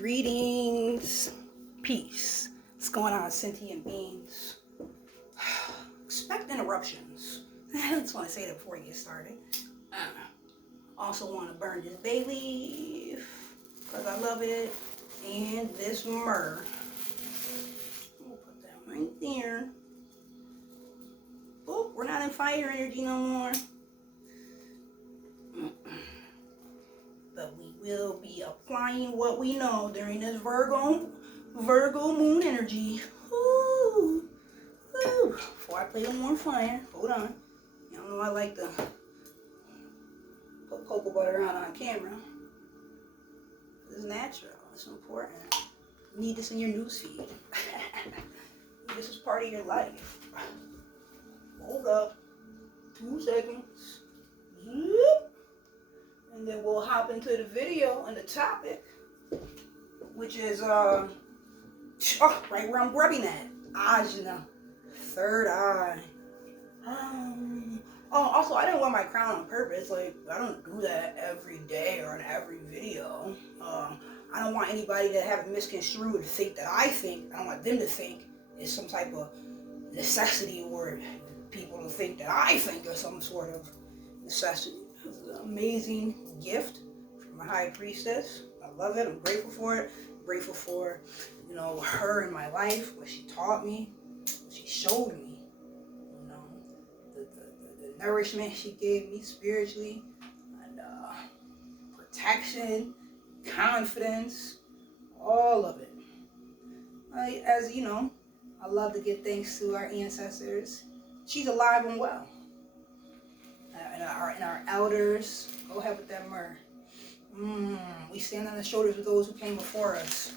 Greetings, peace. What's going on, sentient beings? Expect interruptions. I just want to say that before we get started. Also want to burn this bay leaf because I love it, and this myrrh. We'll put that right there. Oh, we're not in fire energy no more. But we will be applying what we know during this Virgo moon energy. Ooh, ooh. Before I play the more fire, hold on. Y'all know I like to put cocoa butter on camera. It's natural. It's important. You need this in your newsfeed. This is part of your life. Hold up. 2 seconds. Zoop. And then we'll hop into the video and the topic, which is right where I'm grubbing at. AJNA, third eye. Also, I didn't wear my crown on purpose. Like, I don't do that every day or in every video. I don't want anybody to have it misconstrued or think that I don't want them to think it's some type of necessity, or people to think that I think of some sort of necessity. It's an amazing gift from my high priestess. I love it. I'm grateful for it. I'm grateful for, her in my life, what she taught me, what she showed me, the nourishment she gave me spiritually, and protection, confidence, all of it. As you know, I love to give thanks to our ancestors. She's alive and well. And our elders. Go ahead with that myrrh. We stand on the shoulders of those who came before us.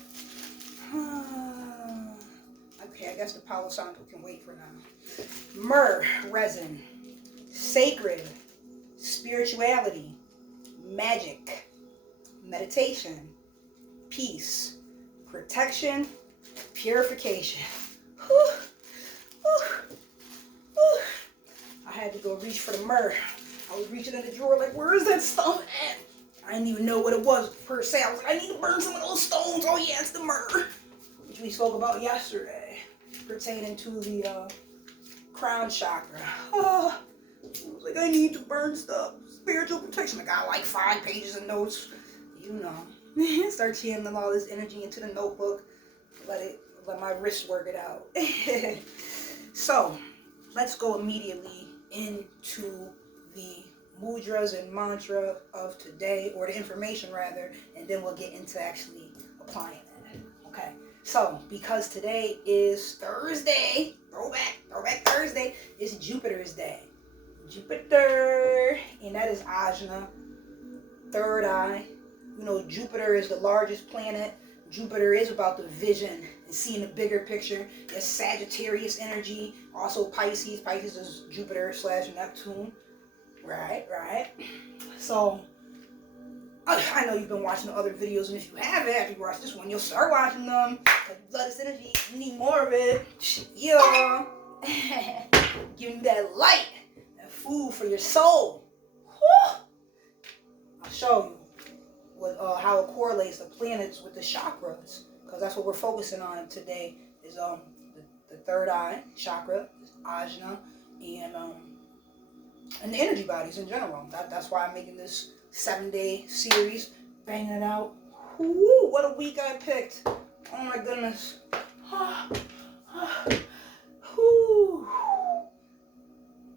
Okay, I guess the Palo Santo can wait for now. Myrrh resin. Sacred. Spirituality. Magic. Meditation. Peace. Protection. Purification. Whew. Whew. Whew. I had to go reach for the myrrh. I was reaching in the drawer like, where is that stuff at? I didn't even know what it was per se. I was like, I need to burn some of those stones. Oh yeah, it's the myrrh, which we spoke about yesterday, pertaining to the crown chakra. I was like, I need to burn stuff. Spiritual protection. I got like 5 pages of notes. Start channeling all this energy into the notebook. Let my wrist work it out. So, let's go immediately into the mudras and mantra of today, or the information rather, and then we'll get into actually applying it. Okay, so because today is Thursday, throwback Thursday, it's Jupiter's day. Jupiter, and that is Ajna, third eye. Jupiter is the largest planet. Jupiter is about the vision and seeing the bigger picture. It's Sagittarius energy. Also Pisces. Pisces is Jupiter / Neptune. Right. So, I know you've been watching the other videos, and if you haven't, after you watch this one, you'll start watching them. Because you love this energy. You need more of it. Yeah. Giving you that light. That food for your soul. Whew. I'll show you how it correlates the planets with the chakras, because that's what we're focusing on today is the third eye chakra, Ajna, and the energy bodies in general. That's why I'm making this 7-day series, banging it out. Woo, what a week I picked. Oh my goodness.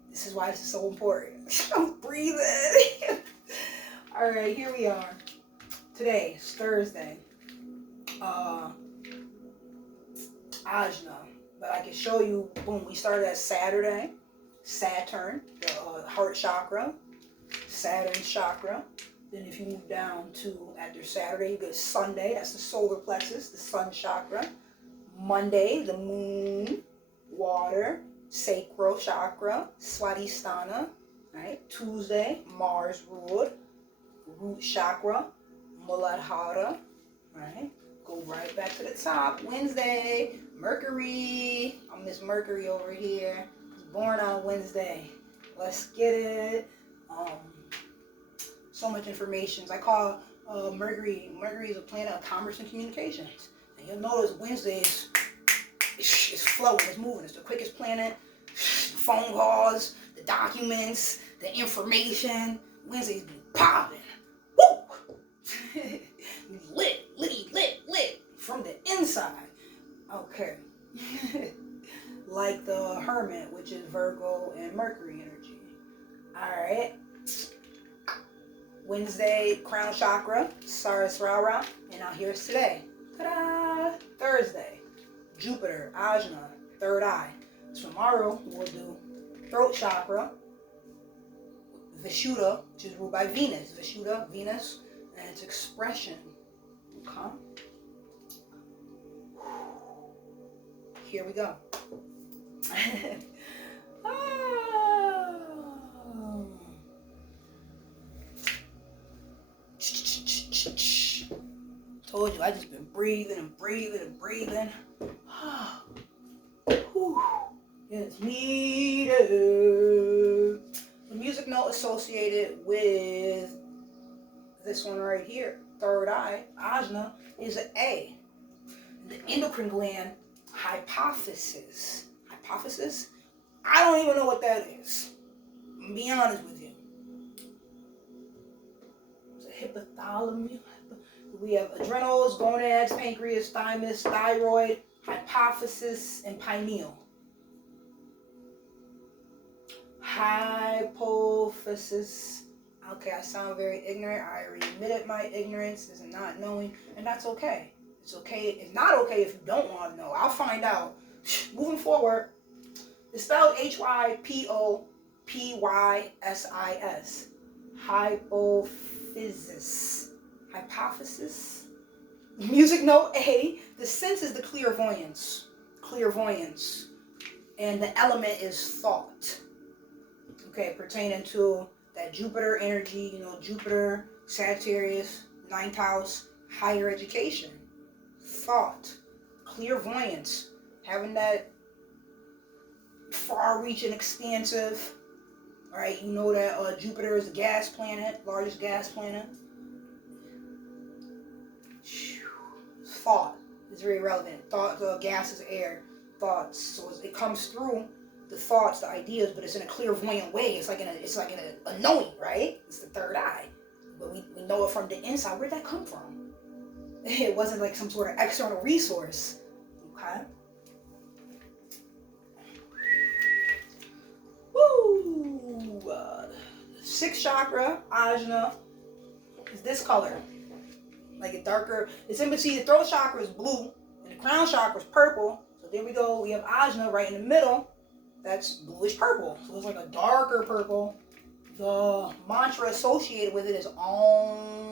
This is why this is so important. I'm breathing. All right, here we are. Today is Thursday, Ajna, but I can show you, boom, we started at Saturday, Saturn, the heart chakra, Saturn chakra. Then if you move down to after Saturday, you get Sunday, that's the solar plexus, the sun chakra. Monday, the moon, water, sacral chakra, Swadhisthana, right? Tuesday, Mars ruled, root chakra, Muladhara, right? Go right back to the top. Wednesday, Mercury. I'm Miss Mercury over here. I was born on Wednesday. Let's get it. So much information. I call Mercury is a planet of commerce and communications. And you'll notice Wednesdays, it's flowing, it's moving. It's the quickest planet. The phone calls, the documents, the information. Wednesdays be popping. Woo! lit from the inside. Okay. Like the Hermit, which is Virgo and Mercury energy. Alright. Wednesday, crown chakra, Sarasrara. And now here's today. Ta-da! Thursday, Jupiter, Ajna, third eye. Tomorrow we'll do throat chakra, Vishuddha, which is ruled by Venus. Vishuddha, Venus, and its expression. Okay. Here we go. Told you, I just been breathing and breathing and breathing. It's needed. The music note associated with this one right here, third eye, Ajna, is an A. The endocrine gland, hypophysis. Hypophysis? I don't even know what that is. I'm being honest with you. It's a hypothalamus. We have adrenals, gonads, pancreas, thymus, thyroid, hypophysis, and pineal. Hypophysis. Okay, I sound very ignorant. I already admitted my ignorance is not knowing, and that's okay. It's okay. It's not okay if you don't want to know. I'll find out. Moving forward, it's spelled Hypopysis. Hypophysis. Hypophysis. Music note A. The sense is the clairvoyance. Clairvoyance. And the element is thought. Okay, pertaining to that Jupiter energy, you know, Jupiter, Sagittarius, 9th house, higher education, thought, clairvoyance, having that far-reaching, expansive, right? You know that Jupiter is a gas planet, largest gas planet. Thought is very relevant. Thought, gas is air. Thoughts, so it comes through the thoughts, the ideas, but it's in a clairvoyant way. It's like in a knowing, right? It's the third eye, but we know it from the inside. Where'd that come from? It wasn't like some sort of external resource. Okay. Woo! Sixth chakra, Ajna, is this color. Like a darker. It's in between. The throat chakra is blue, and the crown chakra is purple. So there we go. We have Ajna right in the middle. That's bluish purple. So it's like a darker purple. The mantra associated with it is Om.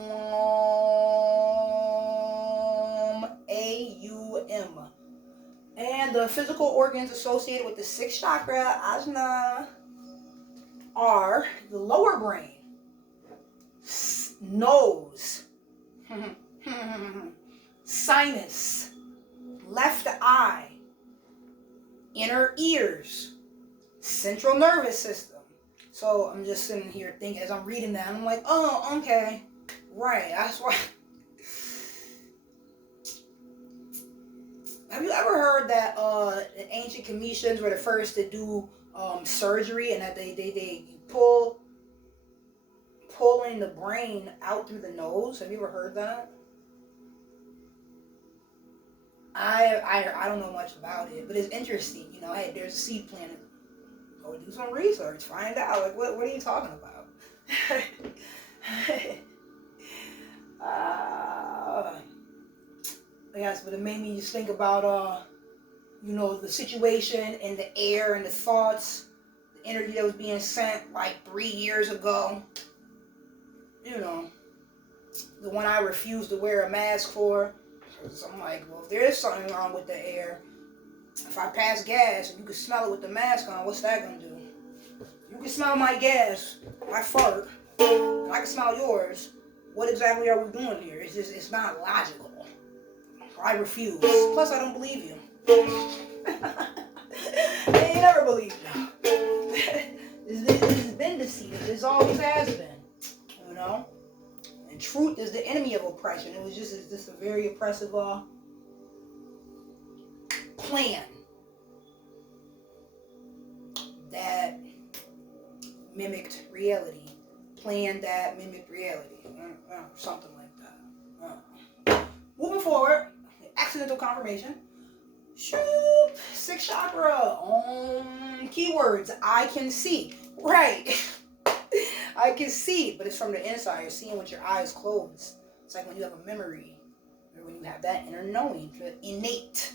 A-U-M. And the physical organs associated with the sixth chakra, Ajna, are the lower brain, nose, sinus, left eye, inner ears, central nervous system. So I'm just sitting here thinking, as I'm reading that, I'm like, oh, okay, right, that's why. Have you ever heard that the ancient Cometians were the first to do surgery, and that they pulling the brain out through the nose? Have you ever heard that? I don't know much about it, but it's interesting. You know, hey, there's a seed planet. Go do some research, find out. Like, what are you talking about? Yes, but it made me just think about, you know, the situation and the air and the thoughts, the energy that was being sent like 3 years ago. You know, the one I refused to wear a mask for. So I'm like, well, if there is something wrong with the air, if I pass gas and you can smell it with the mask on, what's that gonna do? You can smell my gas, I fart, and I can smell yours. What exactly are we doing here? It's not logical. I refuse. Plus, I don't believe you. I ain't never believed you. This has been deceived. This always has been. You know? And truth is the enemy of oppression. It was just a very oppressive plan that mimicked reality. Plan that mimicked reality. Something like that. Moving forward, accidental confirmation. Shoot, sixth chakra. Keywords. I can see. Right. I can see, but it's from the inside. You're seeing with your eyes closed. It's like when you have a memory, or when you have that inner knowing, innate.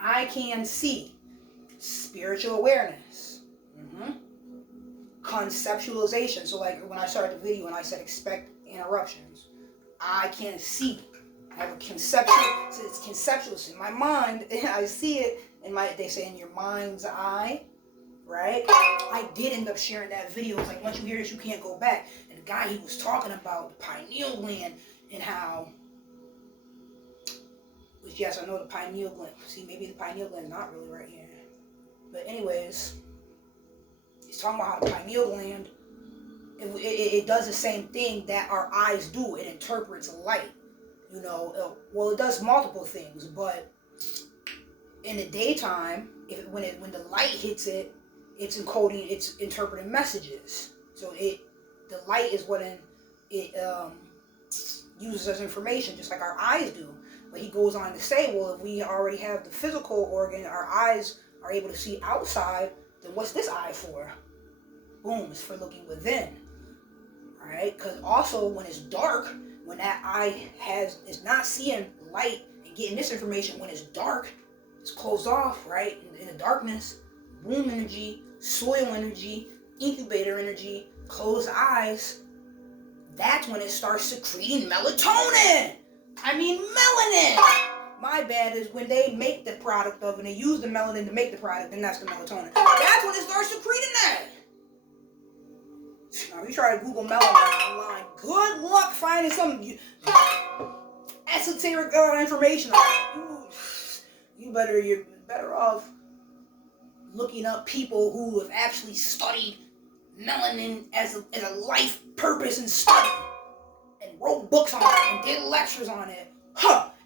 I can see. Spiritual awareness. Conceptualization. So like when I started the video and I said expect interruptions, I can see. I have a conceptual. So it's conceptual. It's in my mind. I see it in my. They say in your mind's eye, right? I did end up sharing that video. It's like once you hear this, you can't go back. And the guy, he was talking about the pineal gland and how. Which yes, I know the pineal gland. See, maybe the pineal gland is not really right here. But anyways, he's talking about how the pineal gland. It does the same thing that our eyes do. It interprets light. You know, well, it does multiple things, but in the daytime, when the light hits it, it's encoding, it's interpreting messages. So the light is what it uses as information, just like our eyes do. But he goes on to say, well, if we already have the physical organ, our eyes are able to see outside, then what's this eye for? Boom, it's for looking within. All right, because also when it's dark, when that eye is not seeing light and getting this information, when it's dark, it's closed off, right? In the darkness, womb energy, soil energy, incubator energy, closed eyes, that's when it starts secreting melatonin. I mean melanin. My bad is when they make the product of, and they use the melanin to make the product, and that's the melatonin. That's when it starts secreting that. Now, if you try to Google melanin online, good luck finding some esoteric information on it. You're better off looking up people who have actually studied melanin as a life purpose and study, and wrote books on it and did lectures on it.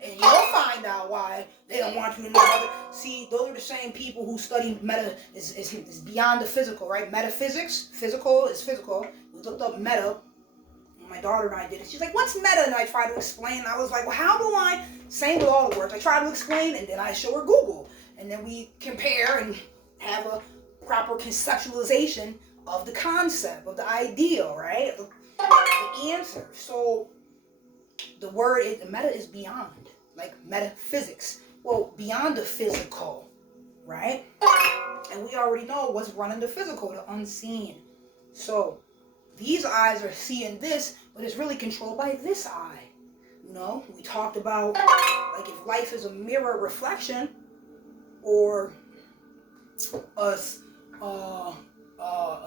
And you'll find out why they don't want you to know about it. See, those are the same people who study is beyond the physical, right? Metaphysics, physical is physical. We looked up meta. My daughter and I did it. She's like, what's meta? And I tried to explain. And I was like, well, how do I? Same with all the words. I try to explain, and then I show her Google. And then we compare and have a proper conceptualization of the concept, of the ideal, right? The answer. So the word, the meta is beyond, like metaphysics. Well, beyond the physical, right? And we already know what's running the physical, the unseen. So these eyes are seeing this, but it's really controlled by this eye. You know, we talked about, like, if life is a mirror reflection, or a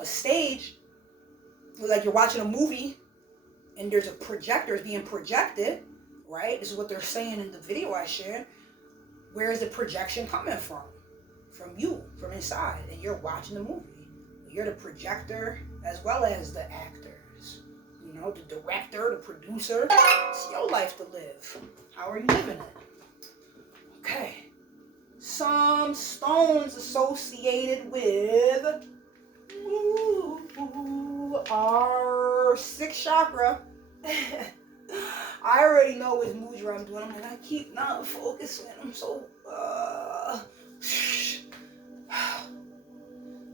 stage, like you're watching a movie, and there's a projector, it's being projected, right? This is what they're saying in the video I shared. Where is the projection coming from? From you, from inside, and you're watching the movie. You're the projector as well as the actors. You know, the director, the producer. It's your life to live. How are you living it? Okay. Some stones associated with our sixth chakra. I already know which mudra I'm doing. I'm like, I keep not focusing. I'm so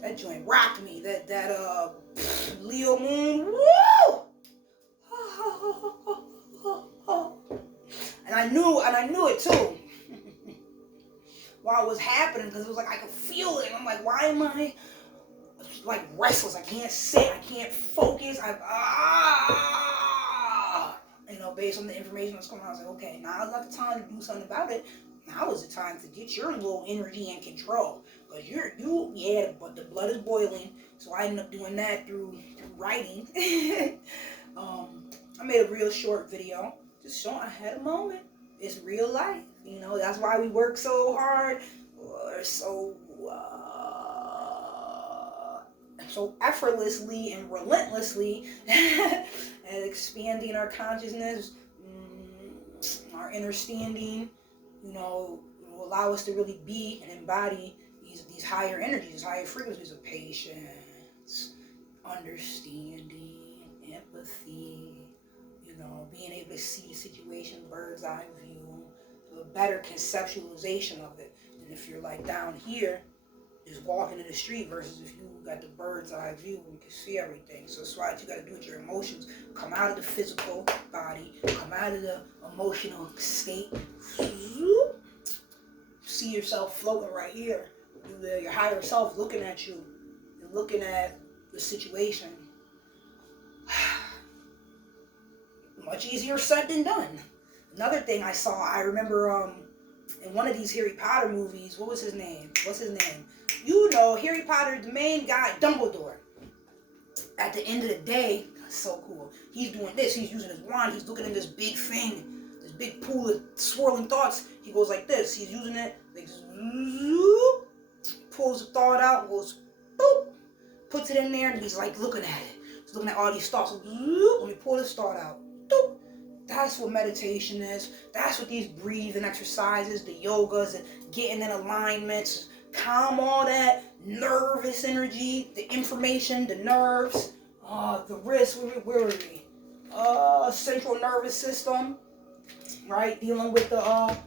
that joint rocked me. That Leo moon. Woo! And I knew it too. While it was happening, because it was like I could feel it. And I'm like, why am I like restless? I can't sit. I can't focus. You know, based on the information that's coming out, I was like, okay, now is not the time to do something about it. Now is the time to get your little energy in control. Because but the blood is boiling. So I ended up doing that through writing. I made a real short video, just showing I had a moment. It's real life. You know, that's why we work so hard. Or so so effortlessly and relentlessly at expanding our consciousness, our understanding, will allow us to really be and embody these higher energies, higher frequencies of patience, understanding, empathy, being able to see the situation bird's eye view, a better conceptualization of it than if you're like down here just walking in the street versus if you got the bird's eye view and you can see everything. So that's why you got to do with your emotions. Come out of the physical body, come out of the emotional state. See yourself floating right here. Your higher self looking at you and looking at the situation. Much easier said than done. Another thing I remember in one of these Harry Potter movies, what's his name? Harry Potter, the main guy, Dumbledore. At the end of the day, so cool. He's doing this, he's using his wand, he's looking at this big thing, this big pool of swirling thoughts. He goes like this, he's using it, like zoop, pulls the thought out, goes boop, puts it in there, and he's like looking at it. He's looking at all these thoughts. Zoop, let me pull this thought out. Doop. That's what meditation is. That's what these breathing exercises, the yogas, and getting in alignments, calm all that nervous energy, the information, the nerves, the wrist, where were we? Central nervous system, right? Dealing with the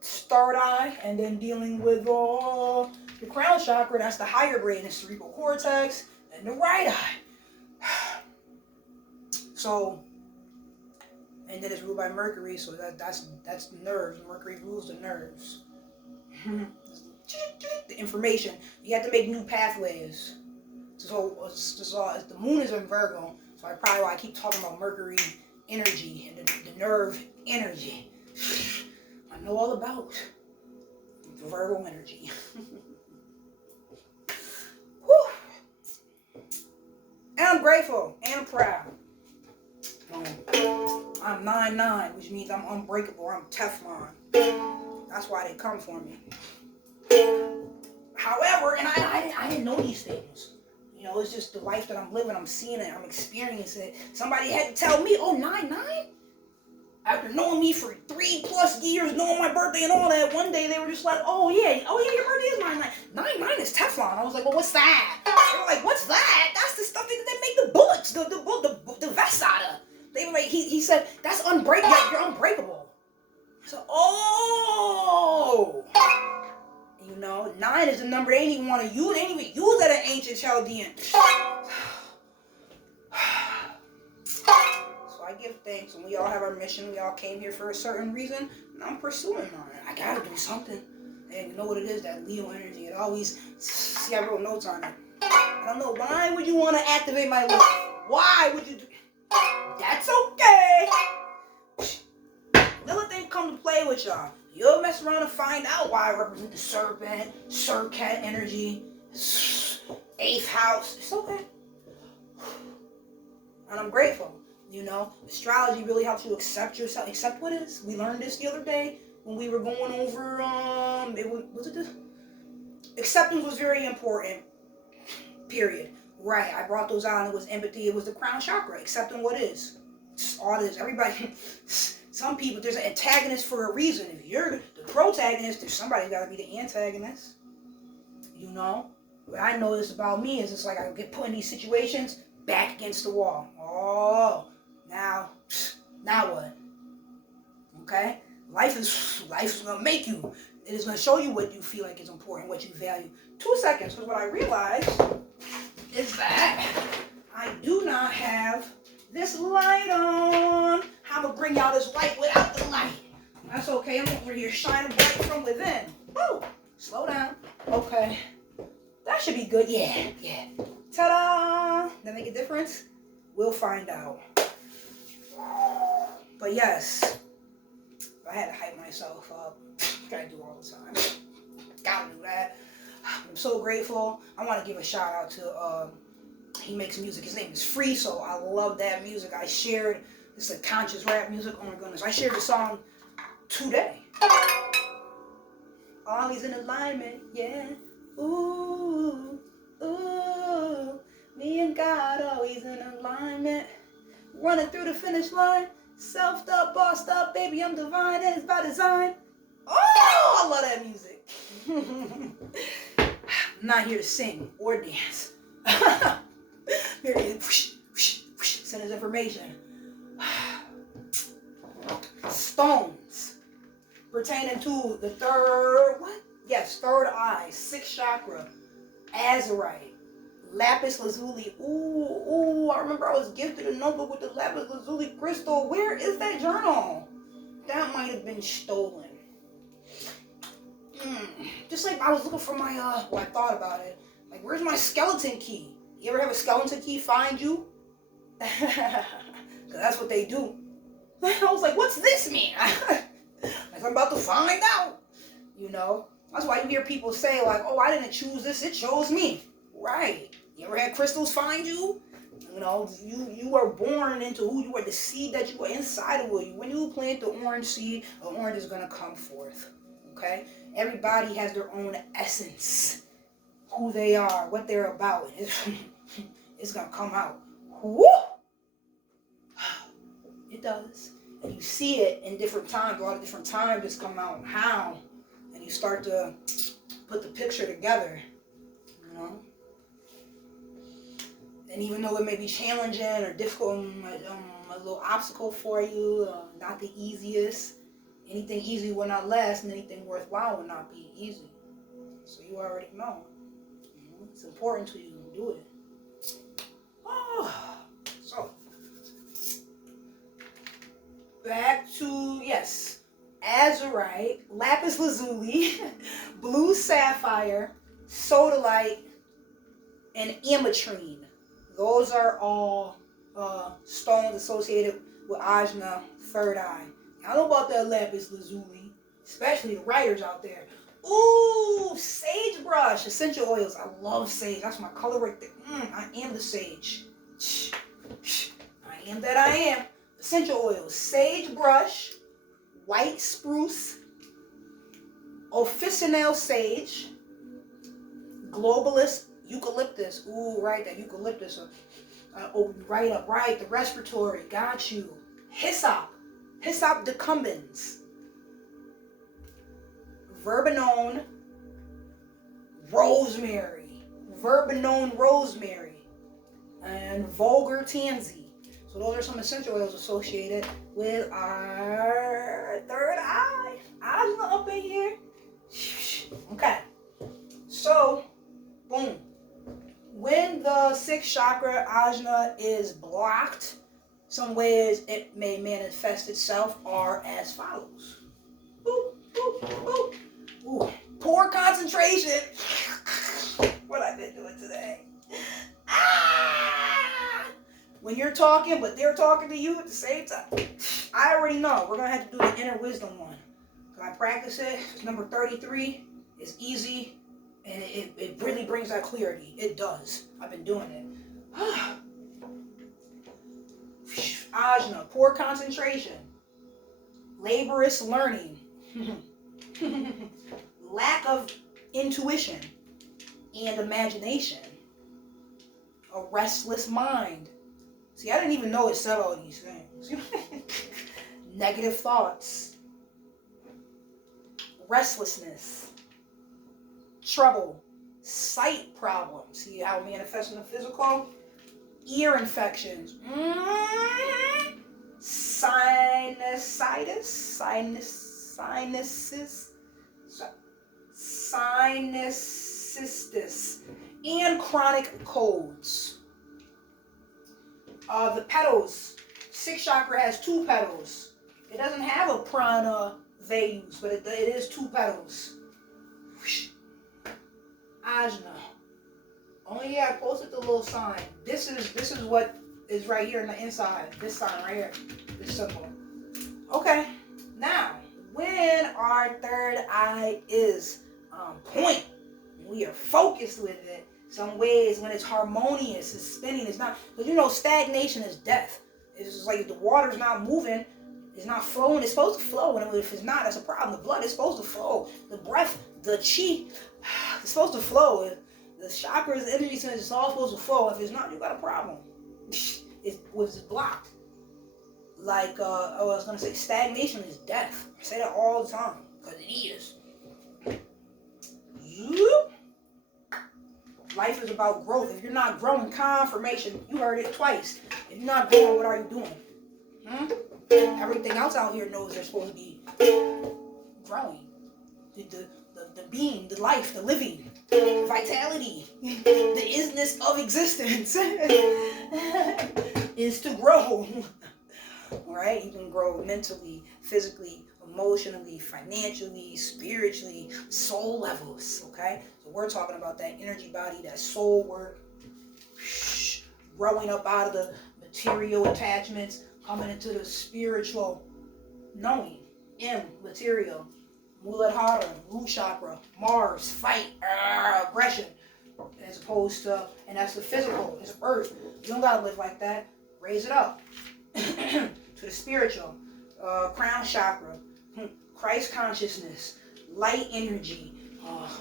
third eye, and then dealing with the crown chakra. That's the higher brain, the cerebral cortex, and the right eye. So, and then it's ruled by Mercury, so that's the nerves. Mercury rules the nerves. The information. You have to make new pathways. So the moon is in Virgo, so I keep talking about Mercury energy and the nerve energy. I know all about the Virgo energy. Whew. And I'm grateful and proud. I'm 9'9", which means I'm unbreakable. I'm Teflon. That's why they come for me. However, and I didn't know these things. It's just the life that I'm living. I'm seeing it. I'm experiencing it. Somebody had to tell me, 9'9"? After knowing me for 3+ years, knowing my birthday and all that, one day they were just like, oh yeah, your birthday is 9'9". 9'9" is Teflon. I was like, well, what's that? They were like, what's that? That's the stuff that make the bullets, the vest out of. They were like, he said, that's unbreakable. You're unbreakable. So, 9 is the number they didn't even want to use. They didn't even use that in ancient Chaldean. So I give thanks, and we all have our mission. We all came here for a certain reason, and I'm pursuing on it. I gotta do something. And you know what it is, that Leo energy. It always, see, I wrote notes on it. I don't know, why would you want to activate my love? Why would you do? That's okay. Little thing come to play with y'all. You'll mess around and find out why I represent the serpent, Sercat energy, 8th house. It's okay. And I'm grateful. Astrology really helps you accept yourself, accept what is. We learned this the other day when we were going over, was it this? Acceptance was very important, period. Right, I brought those out, and it was empathy, it was the crown chakra, accepting what is. All this, everybody, some people, there's an antagonist for a reason. If you're the protagonist, there's somebody got to be the antagonist. What I notice about me is it's like I get put in these situations, back against the wall. Oh, now what? Okay? Life is going to make you. It is going to show you what you feel like is important, what you value. 2 seconds, because what I realized is that I do not have this light on. I'm going to bring y'all this light without the light. That's okay. I'm over here shining bright from within. Woo! Slow down. Okay. That should be good. Yeah. Ta-da! That make a difference? We'll find out. But yes, I had to hype myself up. Gotta do all the time. Gotta do that. I'm so grateful. I want to give a shout out to he makes music. His name is Free, so I love that music. I shared this is conscious rap music. Oh my goodness, I shared the song today. Always in alignment, yeah. Ooh, Ooh, me and God always in alignment. Running through the finish line. Selfed up, bossed up, baby, I'm divine, and it's by design. Oh, I love that music. I'm not here to sing or dance. Here it is. Send us information. Stones pertaining to the third, third eye, sixth chakra, azurite, lapis lazuli. Ooh, I remember I was gifted a notebook with the lapis lazuli crystal. Where is that journal? That might have been stolen. Just like I was looking for my, I thought about it. Like, where's my skeleton key? You ever have a skeleton key find you? Because that's what they do. I was like, what's this mean? Like, I'm about to find out. You know? That's why you hear people say, like, oh, I didn't choose this, it chose me. Right. You ever had crystals find you? You know, you were born into who you were, the seed that you were inside of you. When you plant the orange seed, the orange is going to come forth. Okay? Everybody has their own essence. Who they are, what they're about. It's going to come out. Woo! It does. And you see it in different times. A lot of different times it's come out. How? And you start to put the picture together. You know? And even though it may be challenging or difficult, a little obstacle for you, not the easiest, anything easy will not last, and anything worthwhile will not be easy. So you already know. It's important to you to do it. Oh, so back to, yes, azurite, lapis lazuli, blue sapphire, sodalite, and ametrine. Those are all stones associated with AJNA, third eye. I know about that lapis lazuli, especially the writers out there. Ooh, sagebrush, essential oils. I love sage. That's my color right there. I am the sage. I am that I am. Essential oils. Sagebrush, white spruce, officinal sage, globalist eucalyptus. Ooh, right, that eucalyptus. Right up, right. The respiratory. Got you. Hyssop. Hyssop decumbens. Verbenone, rosemary, and vulgar tansy. So those are some essential oils associated with our third eye. Ajna up in here. Okay. So, boom. When the sixth chakra, Ajna, is blocked, some ways it may manifest itself are as follows. Boop, boop, boop. Ooh, poor concentration. What I've been doing today. When you're talking, but they're talking to you at the same time. I already know. We're going to have to do the inner wisdom one. Can I practice it? It's number 33. It's easy. And it really brings that clarity. It does. I've been doing it. Ajna, poor concentration. Laborious learning. Lack of intuition and imagination. A restless mind. See, I didn't even know it said all these things. Negative thoughts. Restlessness. Trouble. Sight problems. See how it manifests in the physical? Ear infections. Sinusitis. Sinusitis, and chronic colds. The petals. Sixth chakra has 2 petals. It doesn't have a prana vayus, but it is 2 petals. Ajna. Oh yeah, I posted the little sign. This is what is right here in the inside. This sign right here. This symbol. Okay. Now, when our third eye is on point, we are focused with it, some ways when it's harmonious, it's spinning, it's not, because stagnation is death. It's just like if the water's not moving, it's not flowing, it's supposed to flow, and if it's not, that's a problem. The blood is supposed to flow, the breath, the chi, it's supposed to flow. The chakras, the energy centers, it's all supposed to flow. If it's not, you got a problem. It was blocked. Like, I was going to say, stagnation is death. I say that all the time, because it is. Life is about growth. If you're not growing, confirmation. You heard it twice. If you're not growing, what are you doing? Everything else out here knows they're supposed to be growing. The being, the life, the living, vitality, the isness of existence is to grow. Right? You can grow mentally, physically, emotionally, financially, spiritually, soul levels. Okay? So we're talking about that energy body, that soul work, growing up out of the material attachments, coming into the spiritual knowing, material. Muladhara, root chakra, Mars, fight, aggression, as opposed to, and that's the physical, it's earth. You don't gotta live like that. Raise it up to the spiritual, crown chakra, Christ consciousness, light energy,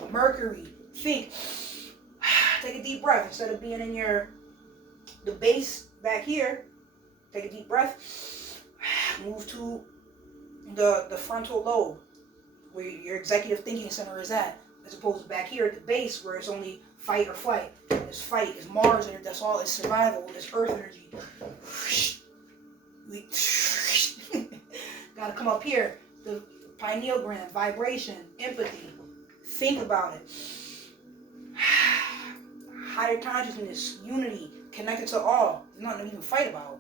Mercury. Think. Take a deep breath instead of being in the base back here. Take a deep breath. Move to the frontal lobe, where your executive thinking center is at, as opposed to back here at the base where it's only fight or flight. It's fight, it's Mars energy, that's all, it's survival, it's earth energy. We gotta come up here, the pineal gland, vibration, empathy. Think about it. Higher consciousness, unity, connected to all. There's nothing to even fight about.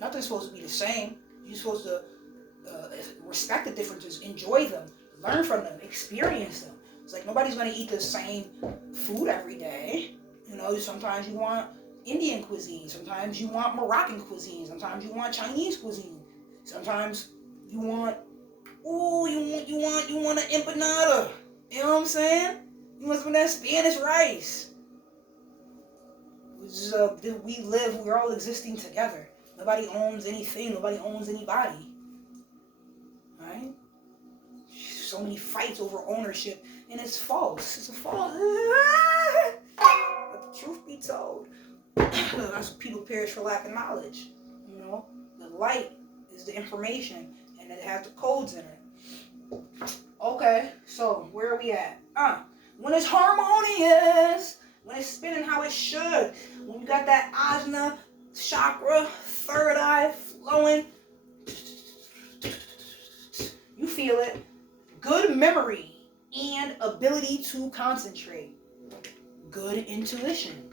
Nothing's supposed to be the same. You're supposed to respect the differences, enjoy them, learn from them, experience them. It's like nobody's going to eat the same food every day. You know, sometimes you want Indian cuisine, sometimes you want Moroccan cuisine, sometimes you want Chinese cuisine, sometimes you want, you want an empanada. You know what I'm saying? You want some of that Spanish rice. We live, we're all existing together. Nobody owns anything, nobody owns anybody. Right? So many fights over ownership, and it's false. It's a false. But the truth be told, that's what people perish for lack of knowledge. You know, the light is the information, and it has the codes in it. Okay, so where are we at? When it's harmonious, when it's spinning how it should, when you got that AJNA chakra, third eye flowing, you feel it. Good memory and ability to concentrate. Good intuition.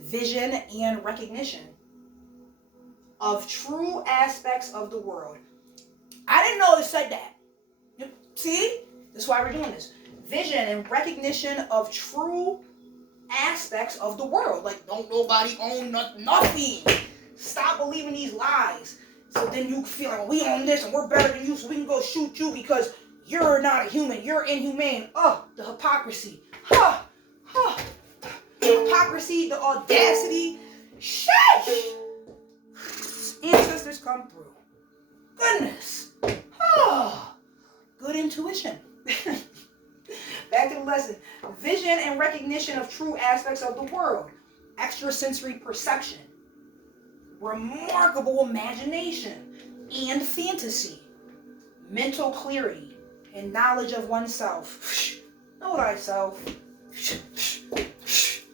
Vision and recognition of true aspects of the world. I didn't know it said that. See? That's why we're doing this. Vision and recognition of true aspects of the world. Like, don't nobody own nothing. Stop believing these lies. So then you feel like, well, we own this and we're better than you, so we can go shoot you because you're not a human. You're inhumane. The hypocrisy. The hypocrisy, the audacity. Sheesh! Ancestors come through. Goodness. Good intuition. Back to the lesson. Vision and recognition of true aspects of the world. Extrasensory perception. Remarkable imagination and fantasy. Mental clarity and knowledge of oneself. Know thyself.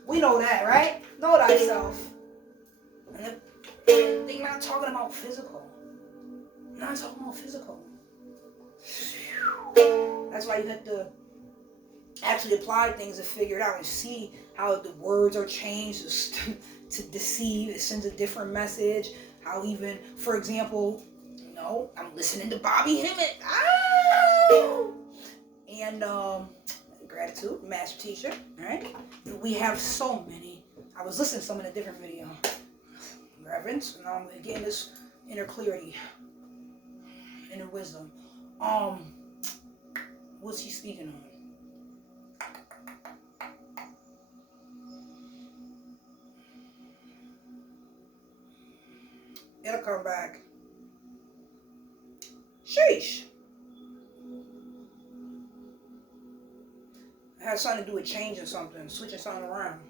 We know that, right? Know thyself. And they're not talking about physical. Not talking about physical. That's why you have to actually apply things and figure it out and see how the words are changed to deceive. It sends a different message. How even, for example, I'm listening to Bobby Hemmett. And gratitude, master teacher, right? We have so many. I was listening to some in a different video. Reverence, and I'm getting this inner clarity, inner wisdom. What's he speaking on? It'll come back. Sheesh. It has something to do with changing something, switching something around.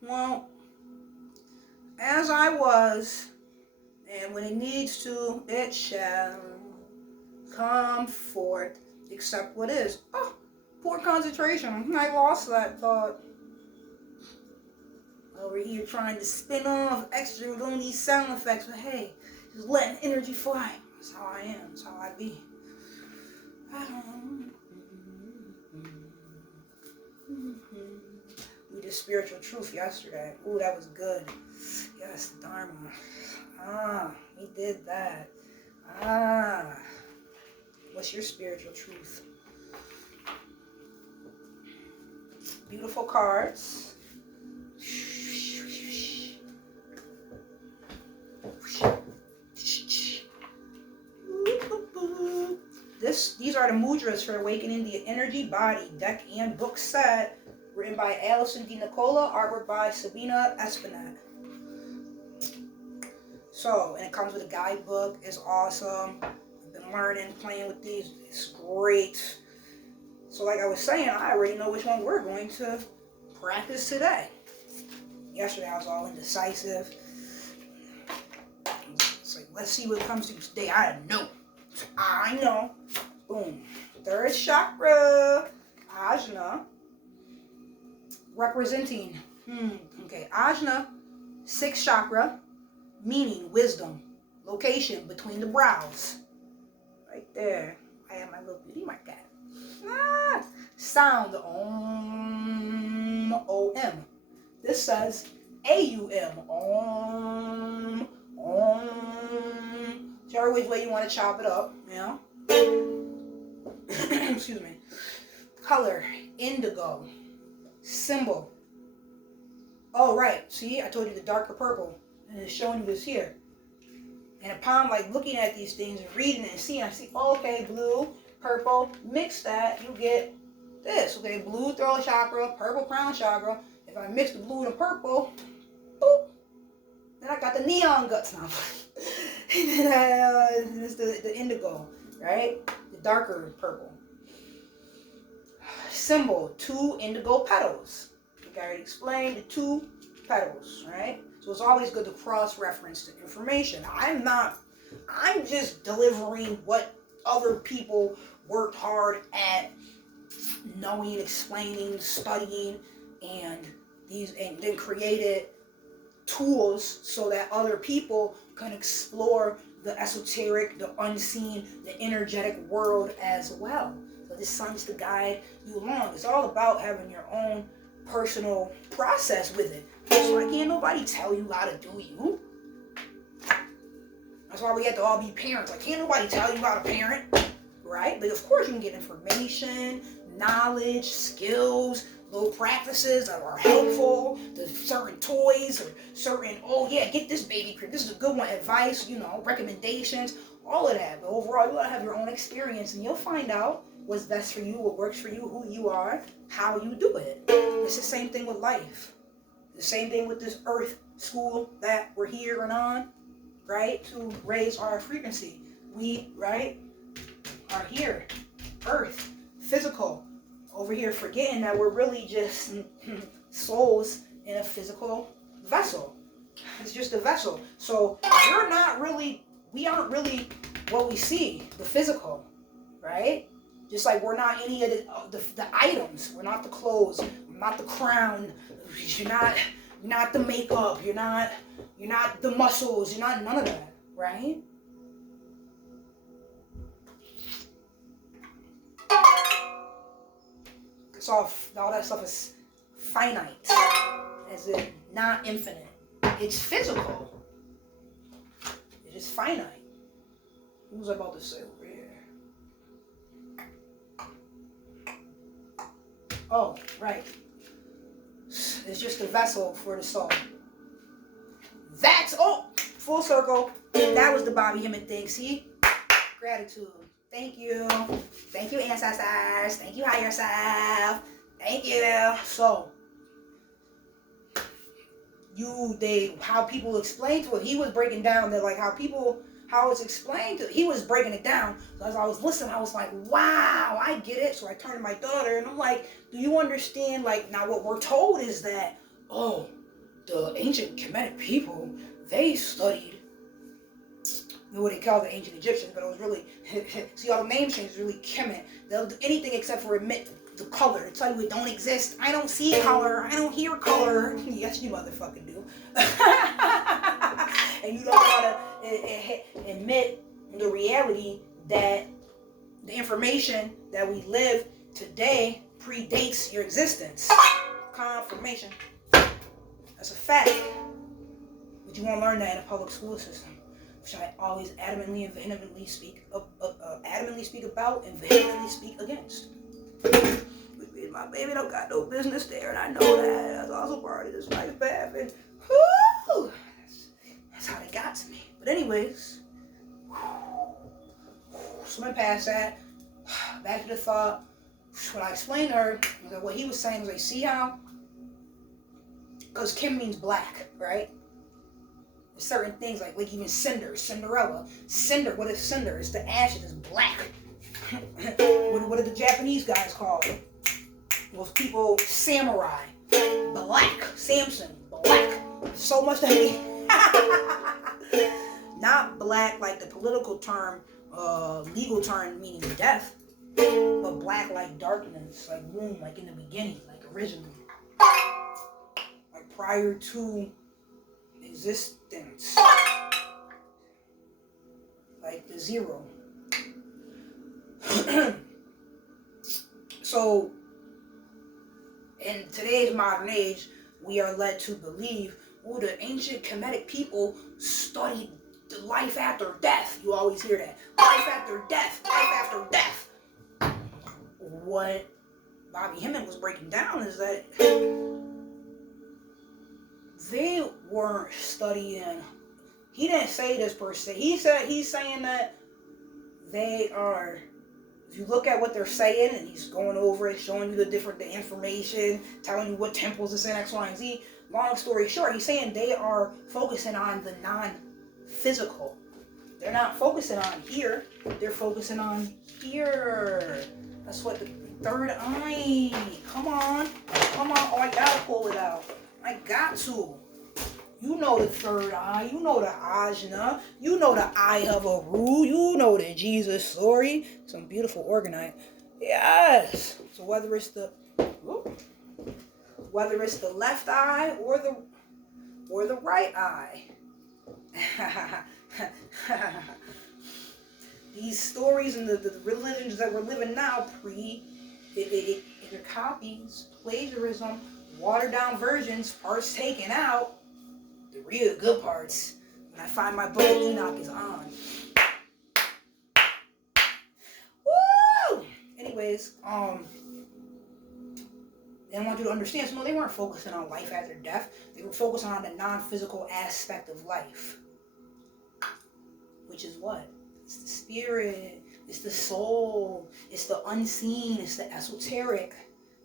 Well, as I was, and when it needs to, it shall come forth, except what is. Oh, poor concentration. I lost that thought. Over here trying to spin off extra with all these sound effects, but hey, just letting energy fly. That's how I am. That's how I be. We did spiritual truth yesterday. Ooh, that was good. Yes, Dharma. We did that. What's your spiritual truth? Beautiful cards. These are the mudras for awakening the energy body, deck and book set, written by Alison D. Nicola, artwork by Sabina Espinette. So, and it comes with a guidebook. It's awesome. I've been learning, playing with these. It's great. So like I was saying, I already know which one we're going to practice today. Yesterday I was all indecisive. It's like, let's see what comes through today. I know. Boom. Third chakra. AJNA. Representing. Okay. AJNA. Sixth chakra. Meaning wisdom. Location between the brows. Right there. I have my little beauty mark at. Sound. Om. O-M. This says A-U-M. Om. Om. Whichever which way you want to chop it up. You know? Excuse me. Color. Indigo. Symbol. Oh, right. See, I told you the darker purple. And it's showing you this here. And upon like looking at these things and reading it and seeing, I see, okay, blue, purple, mix that, you get this. Okay, blue throat chakra, purple crown chakra. If I mix the blue and the purple, boop, then I got the neon guts now. And then it's the indigo, right? The darker purple. Symbol, 2 indigo petals. Like I already explained, the 2 petals, right? So it's always good to cross-reference the information. I'm just delivering what other people worked hard at knowing, explaining, studying, and then created tools so that other people can explore the esoteric, the unseen, the energetic world as well. So this science to guide you along. It's all about having your own personal process with it. So I can't nobody tell you how to do you. That's why we have to all be parents. Like, can't nobody tell you how to parent, right? But of course you can get information, knowledge, skills, little practices that are helpful, the certain toys or certain, oh yeah, get this baby crib, this is a good one, advice, recommendations, all of that. But overall, you gotta have your own experience and you'll find out what's best for you, what works for you, who you are, how you do it. It's the same thing with life. The same thing with this earth school that we're here and on, right? To raise our frequency. We, right, are here. Earth, physical. Over here forgetting that we're really just souls in a physical vessel. It's just a vessel. So we aren't really what we see, the physical, right? Just like we're not any of the items. We're not the clothes. We're not the crown. You're not the makeup. You're not the muscles. You're not none of that, right? It's all that stuff is finite, as in not infinite. It's physical. It is finite. What was I about to say over here? Oh, right. It's just a vessel for the soul. Full circle. That was the Bobby Hemmett thing. See? Gratitude. Thank you. Thank you, ancestors. Thank you, higher self. Thank you. So, how people explain to it. He was breaking down that, like, how it's explained to. He was breaking it down. So as I was listening, I was like, wow, I get it. So I turned to my daughter and I'm like, do you understand? Like, now what we're told is that, oh, the ancient Kemetic people, they studied what they call the ancient Egyptians, but it was really, see, all the name changes really Kemet. They'll do anything except for admit the color. They tell you it don't exist. I don't see color. I don't hear color. Yes, you motherfucking do. And you don't want to admit the reality that the information that we live today predates your existence. Confirmation. That's a fact. But you won't learn that in a public school system, which I always adamantly and vehemently speak about and vehemently speak against. My baby don't got no business there, and I know that. That's also part of this life path, and whoo, that's how they got to me. But anyways, swimming past that, back to the thought. What I explained to her was that what he was saying was, like, see how, because Kim means black, right? There's certain things like even cinder, Cinderella. Cinder, what is cinder? It's the ash that is black. What do the Japanese guys call it? Those people, samurai, black. Samson, black. So much that he, not black like the political term, legal term meaning death, but black like darkness, like womb, like in the beginning, like originally, like prior to existence, like the zero. So in today's modern age, we are led to believe, oh, the ancient Kemetic people studied the life after death. You always hear that. Life after death, life after death. What Bobby Hemming was breaking down is that they weren't studying. He didn't say this per se. He's saying that they are. If you look at what they're saying, and he's going over it, showing you the information, telling you what temples it's in, X, Y, and Z. Long story short, he's saying they are focusing on the non-physical. They're not focusing on here. They're focusing on here. That's what the third eye. Come on. Oh, I gotta pull it out. I got to. You know the third eye. You know the AJNA. You know the Eye of Aru. You know the Jesus story. Some beautiful organite. Yes. So whether it's the left eye or the right eye. These stories and the religions that we're living now they're copies, plagiarism, watered down versions, parts taken out. The real good parts, when I find my book Enoch is on. Woo! Anyways, they want you to understand, so they weren't focusing on life after death. They were focusing on the non-physical aspect of life. Which is what? It's the spirit, it's the soul, it's the unseen, it's the esoteric.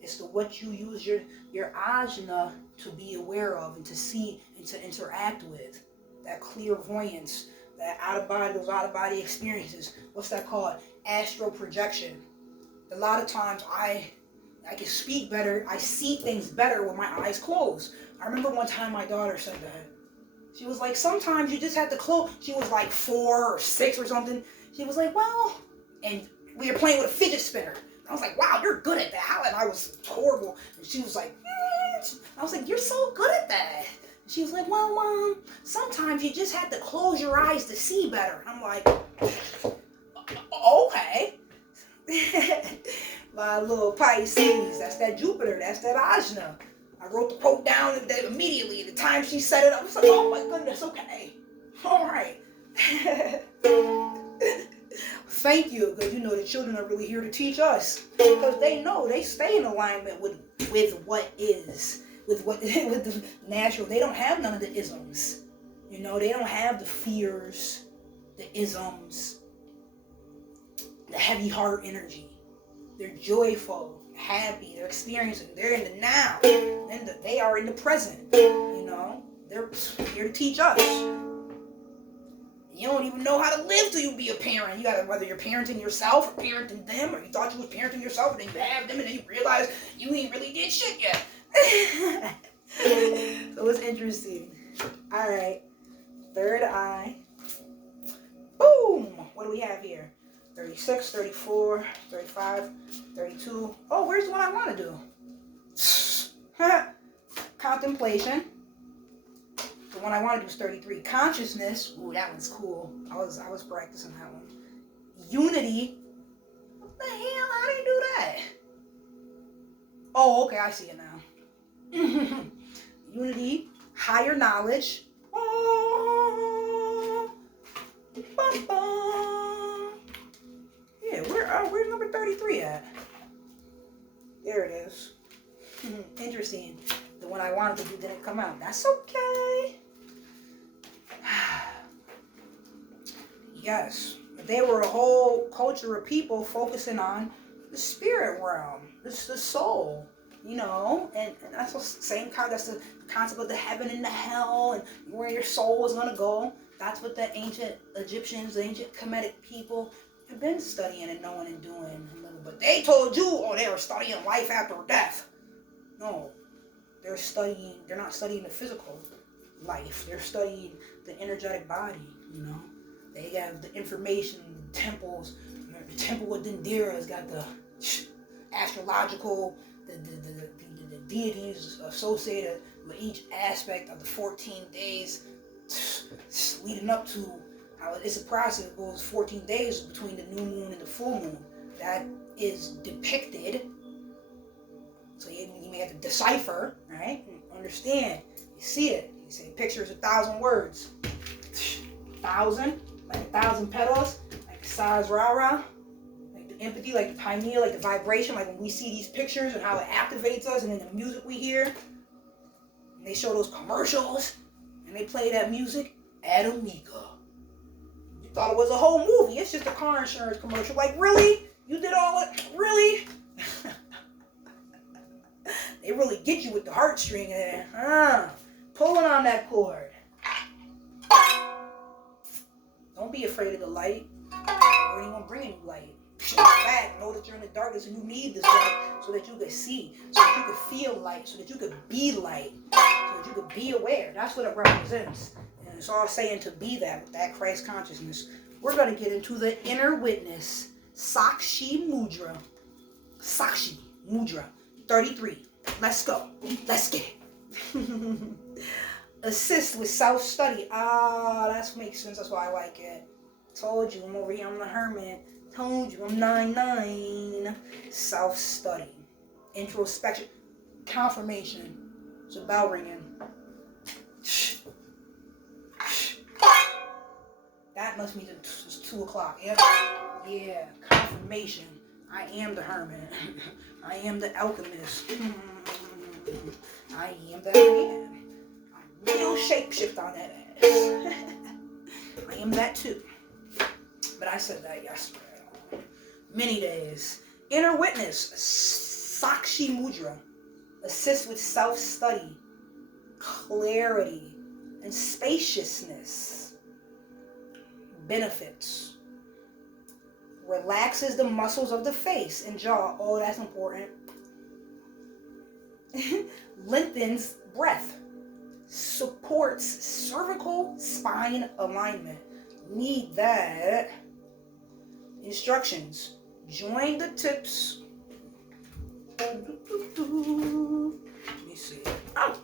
It's the what you use your AJNA to be aware of and to see and to interact with. That clairvoyance, those out-of-body experiences. What's that called? Astral projection. A lot of times I can speak better. I see things better with my eyes closed. I remember one time my daughter said that. She was like, sometimes you just have to close. She was like 4 or 6 or something. She was like, well, and we were playing with a fidget spinner. I was like, wow, you're good at that. How? And I was horrible. And she was like, I was like, you're so good at that. And she was like, well, Mom, sometimes you just have to close your eyes to see better. And I'm like, okay. My little Pisces, that's that Jupiter, that's that AJNA. I wrote the quote down immediately. At the time she said it, I was like, oh my goodness, okay. All right. Thank you, because the children are really here to teach us. Because they know, they stay in alignment with what is, with the natural. They don't have none of the isms. They don't have the fears, the isms, the heavy heart energy. They're joyful, happy, they're experiencing, they're in the now. And they are in the present, They're here to teach us. You don't even know how to live till you be a parent. You gotta, whether you're parenting yourself or parenting them, or you thought you was parenting yourself and then you have them and then you realize you ain't really did shit yet. So it's interesting. Alright. Third eye. Boom! What do we have here? 36, 34, 35, 32. Oh, where's the one I want to do? Contemplation. The one I want to do is 33. Consciousness. Ooh, that one's cool. I was practicing that one. Unity. What the hell? How do you do that? Oh, okay, I see it now. Unity. Higher knowledge. Oh, bum, bum. Yeah, where's number 33 at? There it is. Interesting. The one I wanted to do didn't come out. That's okay. Yes, there were a whole culture of people focusing on the spirit realm, the soul, you know, and that's the same kind. That's the concept of the heaven and the hell, and where your soul is gonna go. That's what the ancient Egyptians, the ancient Kemetic people have been studying and knowing and doing a little bit. They told you, oh, they were studying life after death. No, they're not studying the physical life. They're studying the energetic body, you know. They have the information, the temples. The temple with Dendera has got the astrological, the deities associated with each aspect of the 14 days leading up to how it's a process. It goes 14 days between the new moon and the full moon. That is depicted. So you may have to decipher, right? Understand. You see it. You say pictures 1,000 words. 1,000, like 1,000 petals, like the size rah-rah, like the empathy, like the pineal, like the vibration, like when we see these pictures and how it activates us, and then the music we hear. And they show those commercials, and they play that music, Adamika. You thought it was a whole movie. It's just a car insurance commercial. Like, really? You did all it? Really? They really get you with the heartstring there. Pulling on that cord. Don't be afraid of the light. Or anyone bringing you light. In fact, know that you're in the darkness and you need this light so that you can see, so that you can feel light, so that you can be light, so that you can be aware. That's what it represents. And it's all saying to be that with that Christ consciousness. We're going to get into the inner witness. Sakshi Mudra. Sakshi Mudra. 33. Let's go. Let's get it. Assist with self-study. That makes sense. That's why I like it. Told you I'm over here. I'm the hermit. Told you I'm 9-9. Self-study. Introspection. Confirmation. It's a bell ringing. That must mean it's 2 o'clock. Yep. Yeah. Confirmation. I am the hermit. I am the alchemist. I am that man. Real shapeshift on that ass. I am that too. But I said that yesterday. Many days. Inner witness. Sakshi Mudra. Assist with self-study. Clarity. And spaciousness. Benefits. Relaxes the muscles of the face and jaw. Oh, that's important. Lengthens breath. Supports cervical spine alignment. Need that. Instructions. Join the tips. Let me see. Oh.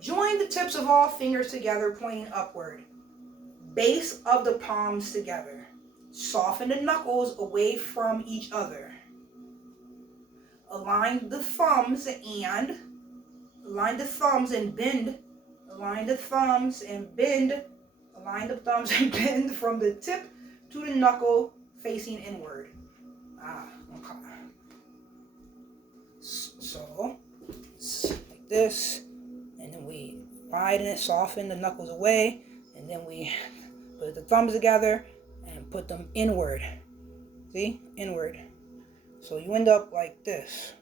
Join the tips of all fingers together, pointing upward. Base of the palms together. Soften the knuckles away from each other. Align the thumbs and bend. Align the thumbs and bend from the tip to the knuckle facing inward. Okay. So, like this, and then we widen it, soften the knuckles away, and then we put the thumbs together and put them inward. See? Inward. So you end up like this.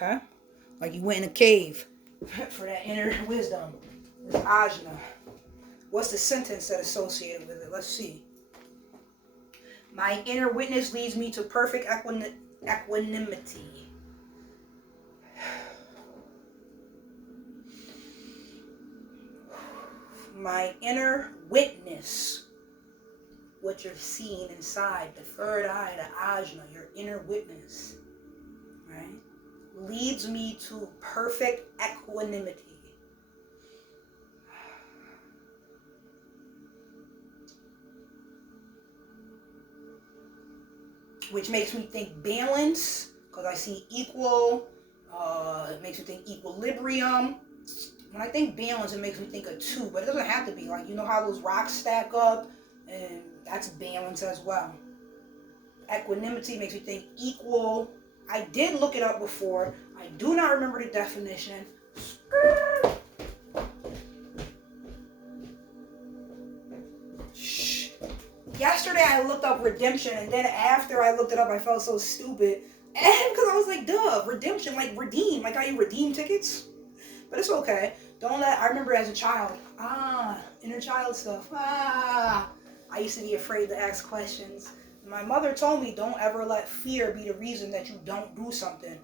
Okay? Like you went in a cave for that inner wisdom. It's AJNA. What's the sentence that's associated with it? Let's see. My inner witness leads me to perfect equanimity. My inner witness, what you're seeing inside, the third eye, the AJNA, your inner witness, right, leads me to perfect equanimity. Which makes me think balance, because I see equal. It makes me think equilibrium. When I think balance, it makes me think of two, but it doesn't have to be. Like, you know how those rocks stack up? And that's balance as well. Equanimity makes me think equal. I did look it up before. I do not remember the definition. Shh. Yesterday I looked up redemption, and then after I looked it up, I felt so stupid. And because I was like, duh, redemption, like redeem, like how you redeem tickets. But it's okay. I remember as a child, inner child stuff. I used to be afraid to ask questions. My mother told me, don't ever let fear be the reason that you don't do something.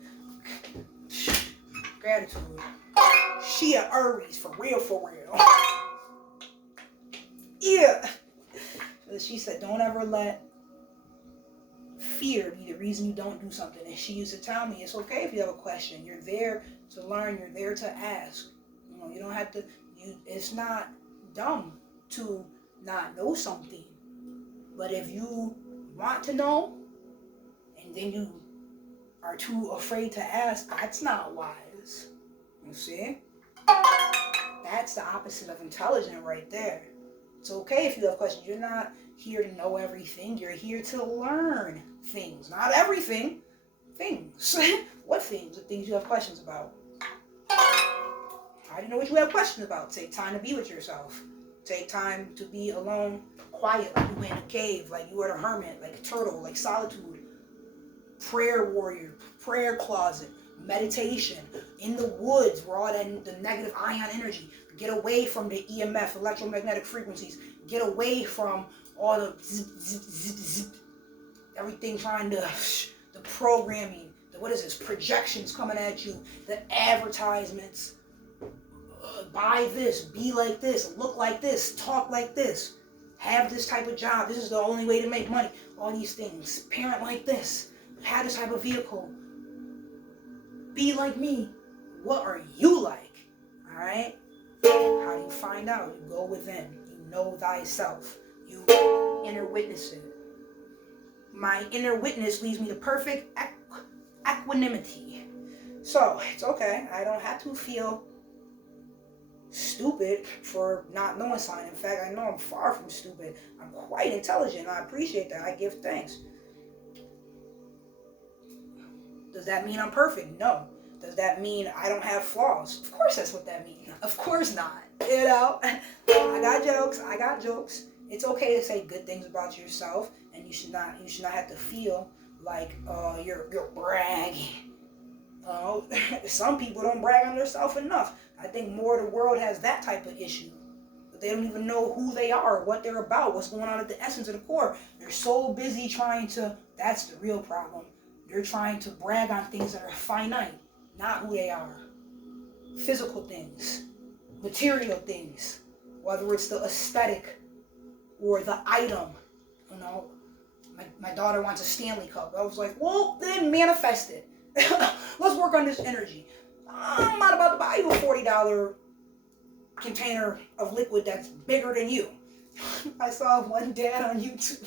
Gratitude. She a Aries, for real, for real. Yeah. She said, don't ever let fear be the reason you don't do something. And she used to tell me, it's okay if you have a question. You're there to learn. You're there to ask. You don't have to. It's not dumb to not know something. But if you want to know, and then you are too afraid to ask, that's not wise. You see? That's the opposite of intelligent right there. It's okay if you have questions. You're not here to know everything. You're here to learn things. Not everything. Things. What things? The things you have questions about. I didn't know what you have questions about. Take time to be with yourself. Take time to be alone, quiet, like you went in a cave, like you were a hermit, like a turtle, like solitude. Prayer warrior, prayer closet, meditation, in the woods where all that the negative ion energy. Get away from the EMF, electromagnetic frequencies. Get away from all the zip, zip, zip, zip. Everything trying to, the programming, what is this, projections coming at you, the advertisements. Buy this, be like this, look like this, talk like this, have this type of job, this is the only way to make money, all these things, parent like this, have this type of vehicle, be like me. What are you like? Alright? How do you find out? You go within. You know thyself. You inner witness it. My inner witness leads me to perfect equanimity. So, it's okay. I don't have to feel stupid for not knowing something. In fact, I know I'm far from stupid. I'm quite intelligent. I appreciate that. I give thanks. Does that mean I'm perfect? No. Does that mean I don't have flaws? Of course that's what that means. Of course not. You know, I got jokes. It's okay to say good things about yourself, and you should not have to feel like you're bragging. Some people don't brag on themselves enough. I think more of the world has that type of issue. But they don't even know who they are, what they're about, what's going on at the essence of the core. They're so busy trying to, that's the real problem. They're trying to brag on things that are finite, not who they are. Physical things, material things, whether it's the aesthetic or the item. You know, my daughter wants a Stanley Cup. I was like, well, then manifest it. Let's work on this energy. I'm not about to buy you a $40 container of liquid that's bigger than you. I saw one dad on YouTube.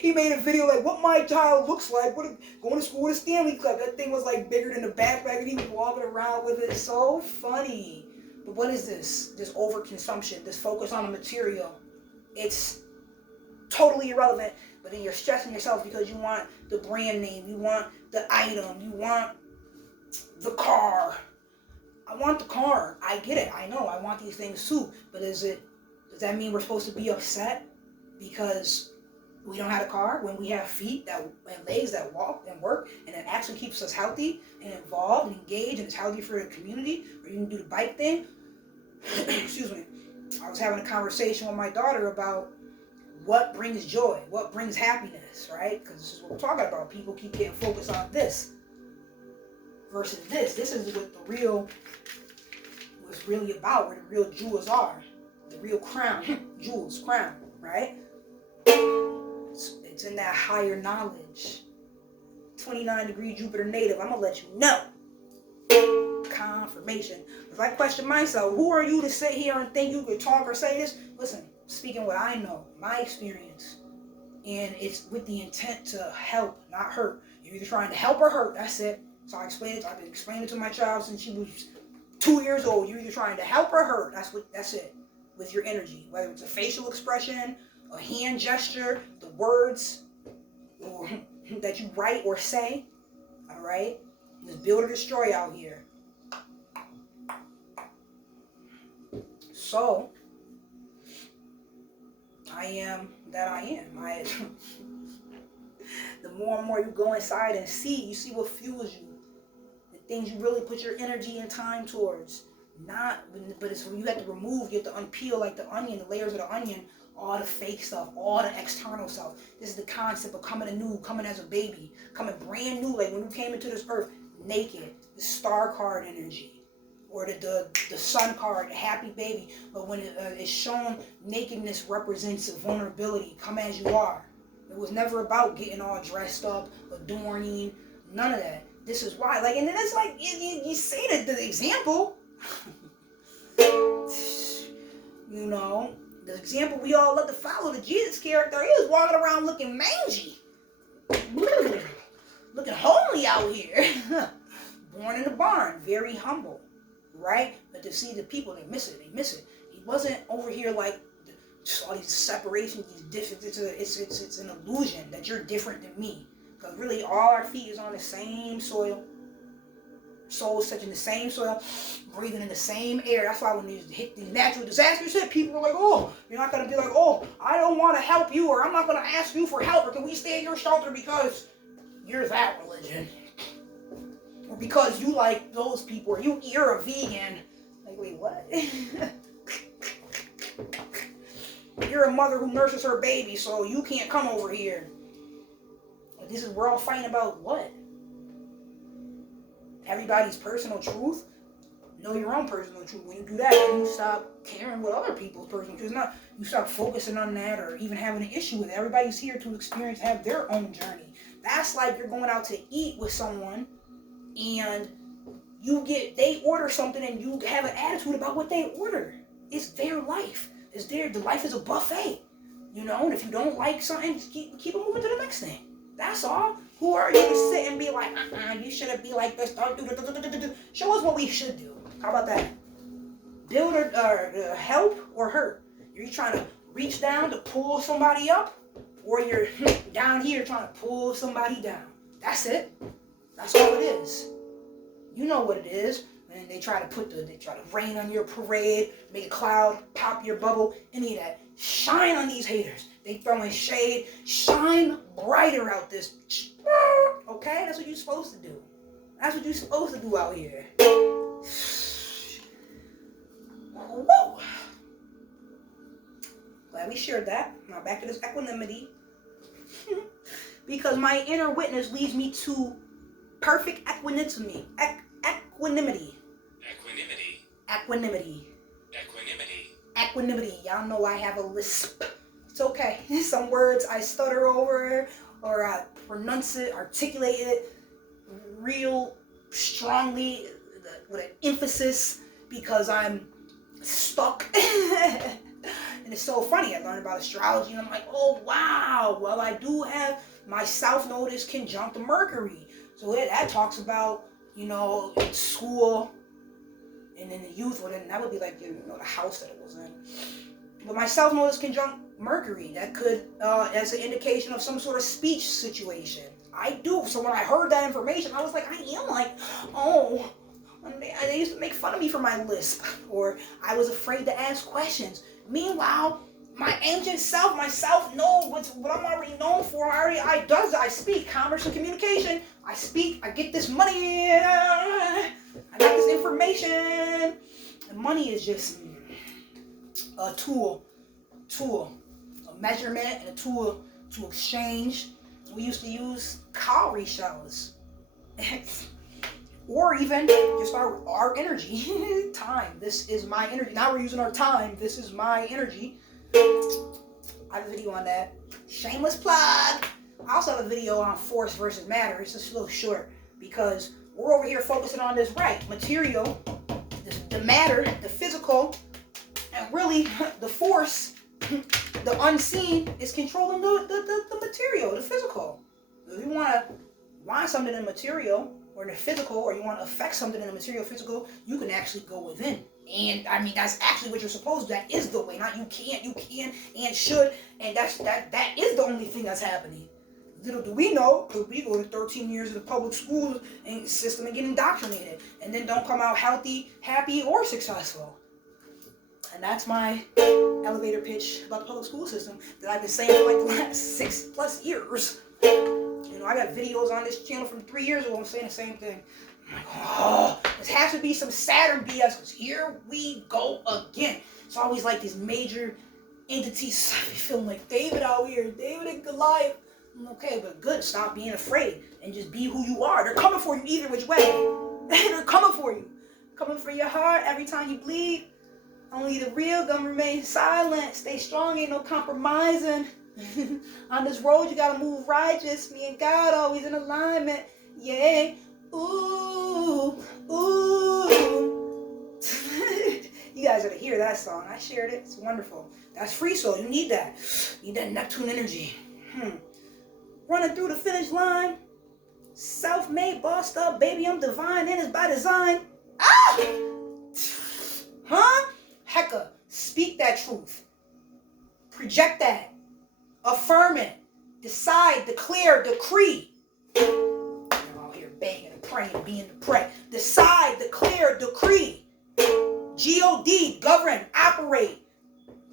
He made a video like what my child looks like. Going to school with a Stanley Cup. That thing was like bigger than the backpack, and he was walking around with it. So funny. But what is this? This overconsumption, this focus on the material. It's totally irrelevant, but then you're stressing yourself because you want the brand name, you want the item, you want the car. I want the car. I get it. I know. I want these things too. But does that mean we're supposed to be upset because We don't have a car, when we have feet that and legs that walk and work, and it actually keeps us healthy and involved and engaged, and it's healthy for the community, or you can do the bike thing. Excuse me. I was having a conversation with my daughter about what brings joy, what brings happiness, right? Because this is what we're talking about. People keep getting focused on this versus this. This is what the real, what's really about, where the real jewels are. The real crown, jewels, crown, right? It's in that higher knowledge. 29-degree Jupiter native, I'm going to let you know. Confirmation. If I question myself, who are you to sit here and think you could talk or say this? Listen, speaking what I know, my experience, and it's with the intent to help, not hurt. You're either trying to help or hurt. That's it. So I explained it. I've been explaining it to my child since she was 2 years old. You're either trying to help or hurt. That's it. With your energy, whether it's a facial expression, a hand gesture, the words or that you write or say. All right, there's build or destroy out here. So I am that I am. The more and more you go inside and see, you see what fuels you. The things you really put your energy and time towards. But it's when you have to remove, you have to unpeel like the onion, the layers of the onion, all the fake stuff, all the external stuff. This is the concept of coming anew, coming as a baby, coming brand new, like when you came into this earth, naked. The star card energy, or the sun card, the happy baby. But when it's shown, nakedness represents vulnerability. Come as you are. It was never about getting all dressed up, adorning, none of that. This is why, like, and then it's like you see the example. You know, the example we all love to follow, the Jesus character, he was walking around looking mangy, looking homely out here. Born in the barn, very humble, right? But to see the people, they miss it. He wasn't over here like all these separations, these differences. It's an illusion that you're different than me, because really all our feet is on the same soil. Souls touching the same soil, breathing in the same air. That's why when these natural disasters hit, people are like, oh, you're not going to be like, oh, I don't want to help you, or I'm not going to ask you for help, or can we stay in your shelter because you're that religion, or because you like those people, or you're a vegan. Like, wait, what? You're a mother who nurses her baby, so you can't come over here. We're all fighting about what? Everybody's personal truth. Know your own personal truth. When you do that, then you stop caring what other people's personal truth is. Not you stop focusing on that or even having an issue with it. Everybody's here to experience, have their own journey. That's like you're going out to eat with someone and they order something and you have an attitude about what they order. It's their life. The life is a buffet. You know, and if you don't like something, just keep it moving to the next thing. That's all. Who are you to sit and be like, you shouldn't be like this. Don't do. Show us what we should do. How about that? Build or help or hurt? Are you trying to reach down to pull somebody up? Or you're down here trying to pull somebody down? That's it. That's all it is. You know what it is. And they try to rain on your parade, make a cloud, pop your bubble, any of that. Shine on these haters. They throwing shade. Shine brighter out this. Okay? That's what you're supposed to do. That's what you're supposed to do out here. Woo! Glad we shared that. Now back to this equanimity. Because my inner witness leads me to perfect equanimity. Equanimity. Y'all know I have a lisp. It's okay. Some words I stutter over or I articulate it real strongly with an emphasis because I'm stuck. And it's so funny. I learned about astrology and I'm like, oh wow. Well, I do have my South Node is conjunct Mercury. So that talks about, in school and in the youth, well, then that would be like, the house that it was in. But my South Node is conjunct Mercury. That could, as an indication of some sort of speech situation. I do. So when I heard that information, I was like, I am like, oh, they used to make fun of me for my lisp. Or I was afraid to ask questions. Meanwhile, my ancient self, myself, know what I'm already known for. I speak commerce and communication. I speak, I get this money, I got this information. And money is just a tool, a measurement and a tool to exchange. We used to use cowrie shells. Or even just our energy. Time. This is my energy. Now we're using our time. This is my energy. I have a video on that. Shameless plug. I also have a video on force versus matter. It's just a little short because we're over here focusing on this material, the matter, the physical, and really the force, the unseen, is controlling the material, the physical. If you want something in the material or in the physical, or you want to affect something in the material, physical, you can actually go within. And I mean, that's actually what you're supposed to. That is the way. Not you can and should. And that is the only thing that's happening. Little do we know, because we go to 13 years of the public school and system and get indoctrinated, and then don't come out healthy, happy, or successful. And that's my elevator pitch about the public school system that I've been saying for like the last 6+ years. You know, I got videos on this channel from 3 years ago. I'm saying the same thing. I'm like, oh, this has to be some Saturn BS, because here we go again. It's always like these major entities feeling like David out here, David and Goliath. Okay, but good. Stop being afraid and just be who you are. They're coming for you either which way. They're coming for you. Coming for your heart every time you bleed. Only the real gonna remain silent. Stay strong, ain't no compromising. On this road, you gotta move righteous. Me and God always in alignment. Yeah. Ooh. Ooh. You guys gotta hear that song. I shared it. It's wonderful. That's free soul. You need that. You need that Neptune energy. Running through the finish line. Self-made, bossed up, baby, I'm divine, and it's by design. Ah! Huh? Hecka, speak that truth. Project that. Affirm it. Decide, declare, decree. I'm out here banging and praying, being the prey. Decide, declare, decree. G-O-D, govern, operate.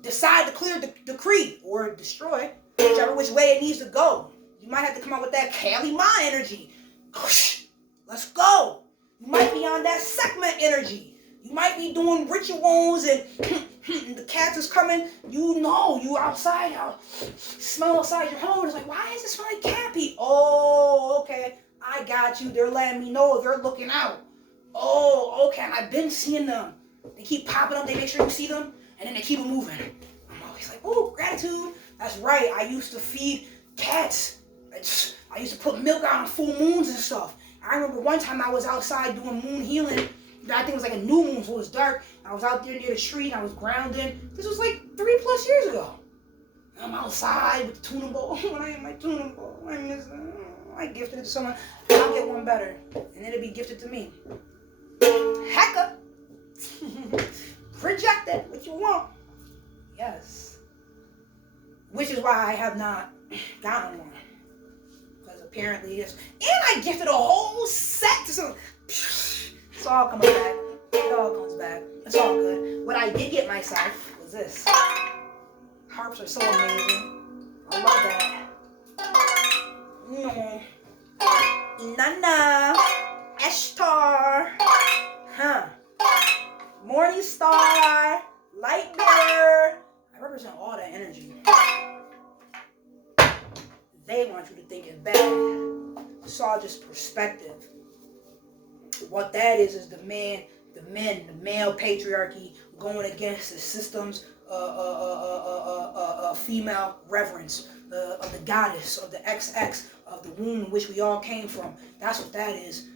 Decide, declare, decree, or destroy. Whichever which way it needs to go. You might have to come out with that Kali Ma energy. Let's go. You might be on that segment energy. You might be doing rituals and the cats is coming. You know, you outside, smell outside your home. It's like, why does it smell like cat pee? Oh, okay. I got you. They're letting me know. They're looking out. Oh, okay. I've been seeing them. They keep popping up. They make sure you see them. And then they keep moving. I'm always like, oh, gratitude. That's right. I used to feed cats. I used to put milk out on full moons and stuff. I remember one time I was outside doing moon healing. I think it was like a new moon, so it was dark. I was out there near the tree and I was grounding. This was like 3+ years ago. I'm outside with the tuna bowl. When I had my tuna bowl, I miss it. I gifted it to someone. I'll get one better. And then it'll be gifted to me. Hecka. Project it. What you want. Yes. Which is why I have not gotten one. Because apparently it's... And I gifted a whole set to some... It's all coming back. It all comes back. It's all good. What I did get myself was this. Harps are so amazing. I love that. Nana. Ashtar. Morning star. Light bearer. I represent all that energy. They want you to think it's bad. It's all just perspective. What that is the male patriarchy going against the system's female reverence of the goddess, of the XX, of the womb in which we all came from. That's what that is.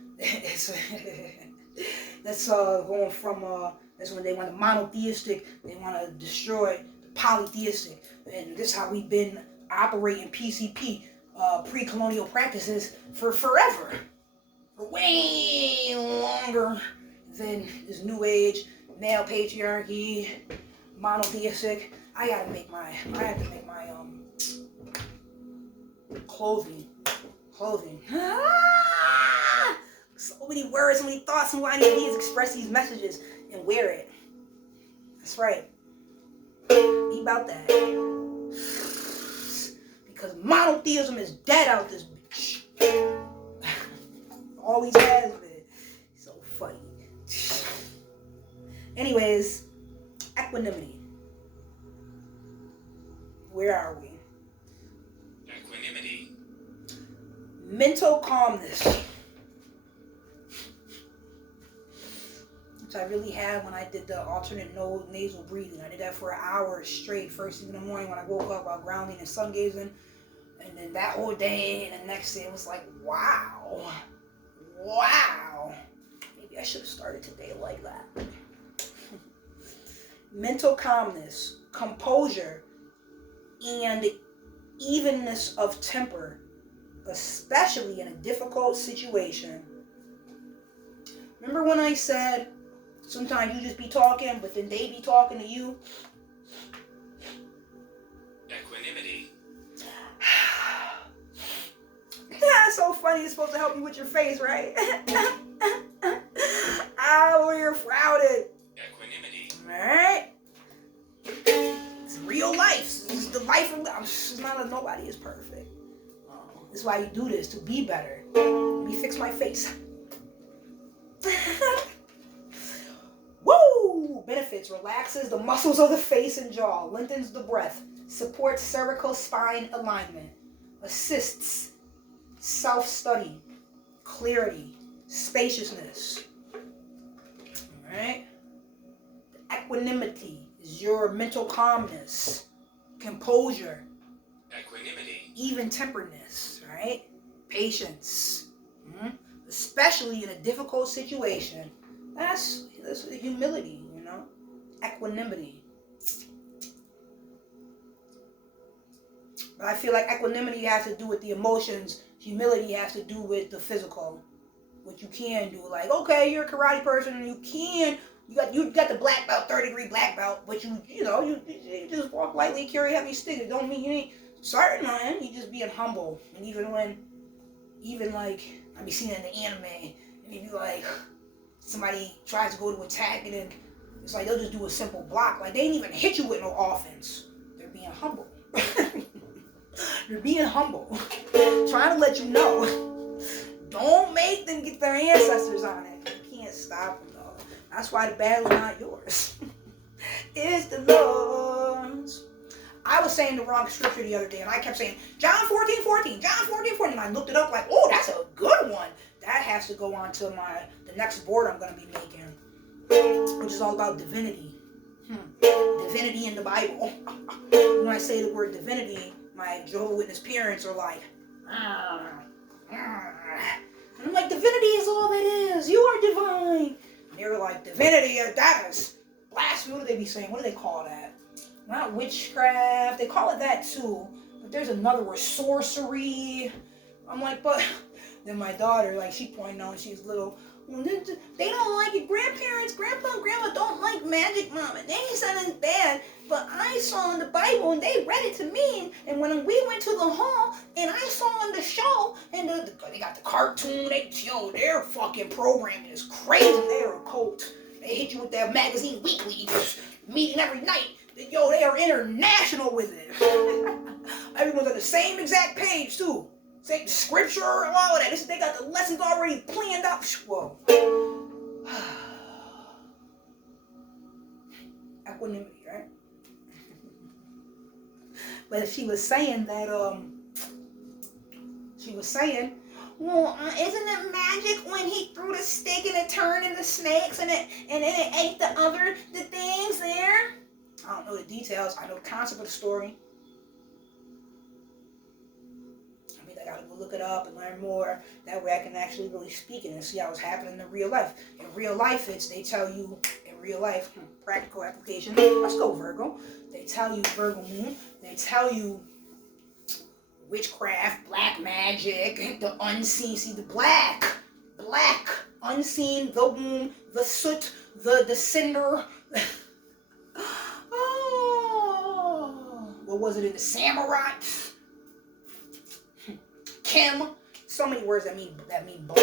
That's going from that's when they want the monotheistic, they want to destroy the polytheistic, and this is how we've been operating PCP, pre-colonial practices for forever. Way longer than this new age male patriarchy, monotheistic. I have to make my clothing. So many words, so many thoughts, and what I need to express these messages and wear it. That's right. Be about that. Because monotheism is dead out this bitch. Always has been. So funny. Anyways, equanimity. Where are we? Equanimity. Mental calmness. Which I really had when I did the alternate nasal breathing. I did that for an hour straight, first thing in the morning when I woke up while grounding and sun gazing. And then that whole day and the next day it was like, wow. Wow. Maybe I should have started today like that. Mental calmness, composure, and evenness of temper, especially in a difficult situation. Remember when I said sometimes you just be talking, but then they be talking to you? Equanimity. That's so funny. It's supposed to help you with your face, right? Oh, you're frowning. Equanimity. Alright? It's real life. It's the life of life. It's not that nobody is perfect. That's why you do this, to be better. Let me fix my face. Woo! Benefits. Relaxes the muscles of the face and jaw. Lengthens the breath. Supports cervical spine alignment. Assists self-study. Clarity. Spaciousness. Alright? Equanimity is your mental calmness. Composure. Equanimity. Even-temperedness. Right? Patience. Especially in a difficult situation. That's humility, you know? Equanimity. But I feel like equanimity has to do with the emotions. Humility has to do with the physical. What you can do. Like, okay, you're a karate person and you got the black belt, 30-degree black belt, but you just walk lightly, carry heavy sticks. It don't mean you ain't certain, man. You just being humble. And even like I be seeing it in the anime, and you be like, somebody tries to go to attack, and then it's like they'll just do a simple block. Like they ain't even hit you with no offense. They're being humble. They're being humble. Trying to let you know. Don't make them get their ancestors on it. You can't stop them though. That's why the battle's not yours. It's the Lord's. I was saying the wrong scripture the other day, and I kept saying, John 14:14, John 14:14, and I looked it up like, oh, that's a good one. That has to go on to the next board I'm going to be making, which is all about divinity. Divinity in the Bible. When I say the word divinity, my Jehovah's Witness parents are like, and I'm like, divinity is all that is. You are divine. And they were like, divinity, that is blasphemy. What do they be saying? What do they call that? Not witchcraft. They call it that too. But there's another word, sorcery. I'm like, but then my daughter, like, she pointed out, she's little. They don't like it. Grandparents, grandpa and grandma don't like magic, mom. And they said it's bad. But I saw in the Bible, and they read it to me. And when we went to the hall, and I saw on the show, and they got the cartoon. Their fucking programming is crazy. They're a cult. They hit you with that magazine weekly, meeting every night. They are international with it. Everyone's on the same exact page too. Same scripture and all of that. They got the lessons already planned out. Whoa. Equanimity, right? But she was saying that, well, isn't it magic when he threw the stick and it turned into snakes and then it ate the things there? I don't know the details. I know the concept of the story. I mean, I gotta go look it up and learn more. That way I can actually really speak it and see how it's happening in real life. In real life, they tell you, in real life, practical application. Let's go, Virgo. They tell you, Virgo moon, they tell you witchcraft, black magic, the unseen. See, the black, unseen, the womb, the soot, the cinder. Oh, what was it in the samurai? Kim. So many words that mean black.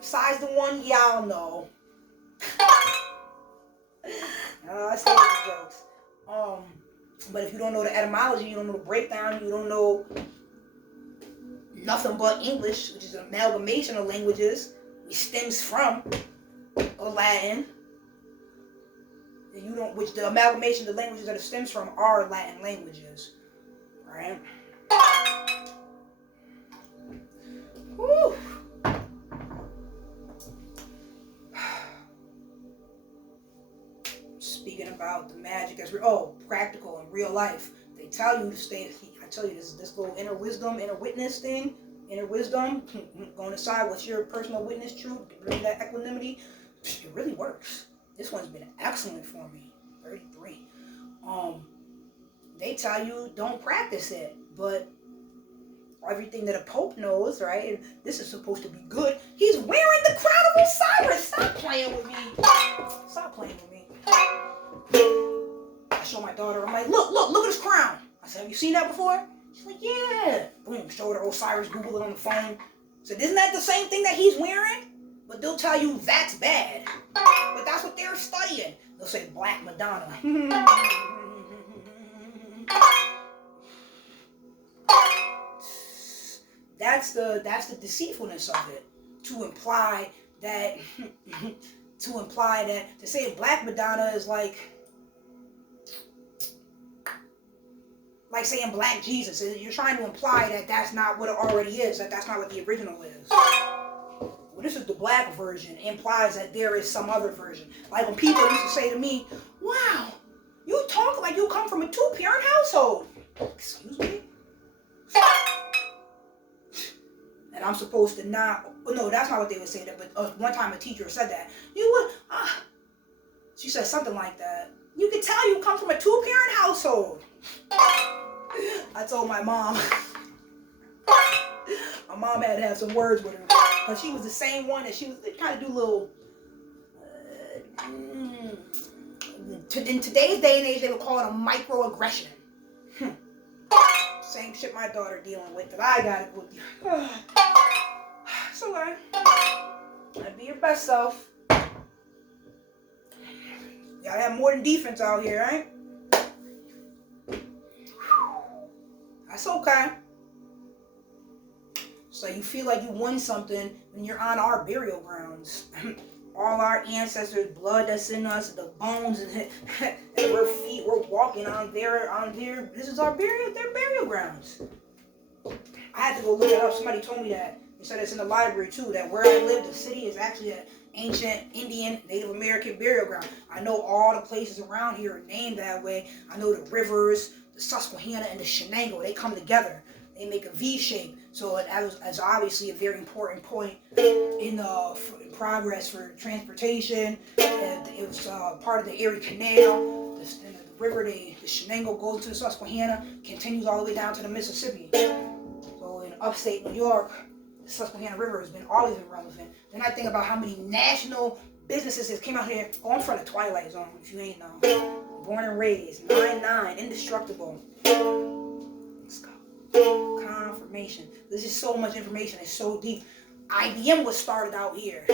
Besides the one y'all know. I say these jokes. But if you don't know the etymology, you don't know the breakdown, you don't know nothing but English, which is an amalgamation of languages, which stems from Latin. You don't, which the amalgamation of the languages that it stems from are Latin languages, right? Whew. Speaking about the magic as practical in real life. They tell you to stay. I tell you this little inner wisdom, inner witness thing. Inner wisdom, going to decide what's your personal witness truth, bring that equanimity. It really works. This one's been excellent for me. 33. They tell you don't practice it, but everything that a pope knows, right? And this is supposed to be good. He's wearing the crown of Osiris. Stop playing with me. Stop playing with me. I show my daughter. I'm like, look at this crown. I said, have you seen that before? She's like, yeah. Boom, showed her Osiris, Google it on the phone. Said, isn't that the same thing that he's wearing? But they'll tell you that's bad. But that's what they're studying. They'll say Black Madonna. That's the deceitfulness of it. To imply that to say Black Madonna is like saying Black Jesus. You're trying to imply that that's not what it already is, that that's not what the original is. Well, this is the black version. It implies that there is some other version. Like when people used to say to me, wow, you talk like you come from a two-parent household. Excuse me? And I'm supposed to not, no, that's not what they would say, but one time a teacher said that. She said something like that. You can tell you come from a two-parent household. I told my mom. My mom had to have some words with her. But she was the same one that she was kind of do little, in today's day and age, they would call it a microaggression. Same shit my daughter dealing with that I gotta go through. It's okay. Gotta be your best self. Gotta have more than defense out here, right? That's okay. So you feel like you won something when you're on our burial grounds. All our ancestors' blood that's in us, the bones and our feet, we're walking on their. This is their burial grounds. I had to go look it up. Somebody told me that. They said it's in the library too. That where I live, the city is actually an ancient Indian, Native American burial ground. I know all the places around here are named that way. I know the rivers, the Susquehanna and the Shenango. They come together. They make a V shape. So it's obviously a very important point in progress for transportation. It was part of the Erie Canal. The river, the Shenango goes to the Susquehanna, continues all the way down to the Mississippi. So in upstate New York, the Susquehanna River has always been relevant. Then I think about how many national businesses that came out here. Oh, I'm from the Twilight Zone, if you ain't know. Born and raised, 9'9", indestructible. Let's go. Confirmation. There's just so much information. It's so deep. IBM was started out here.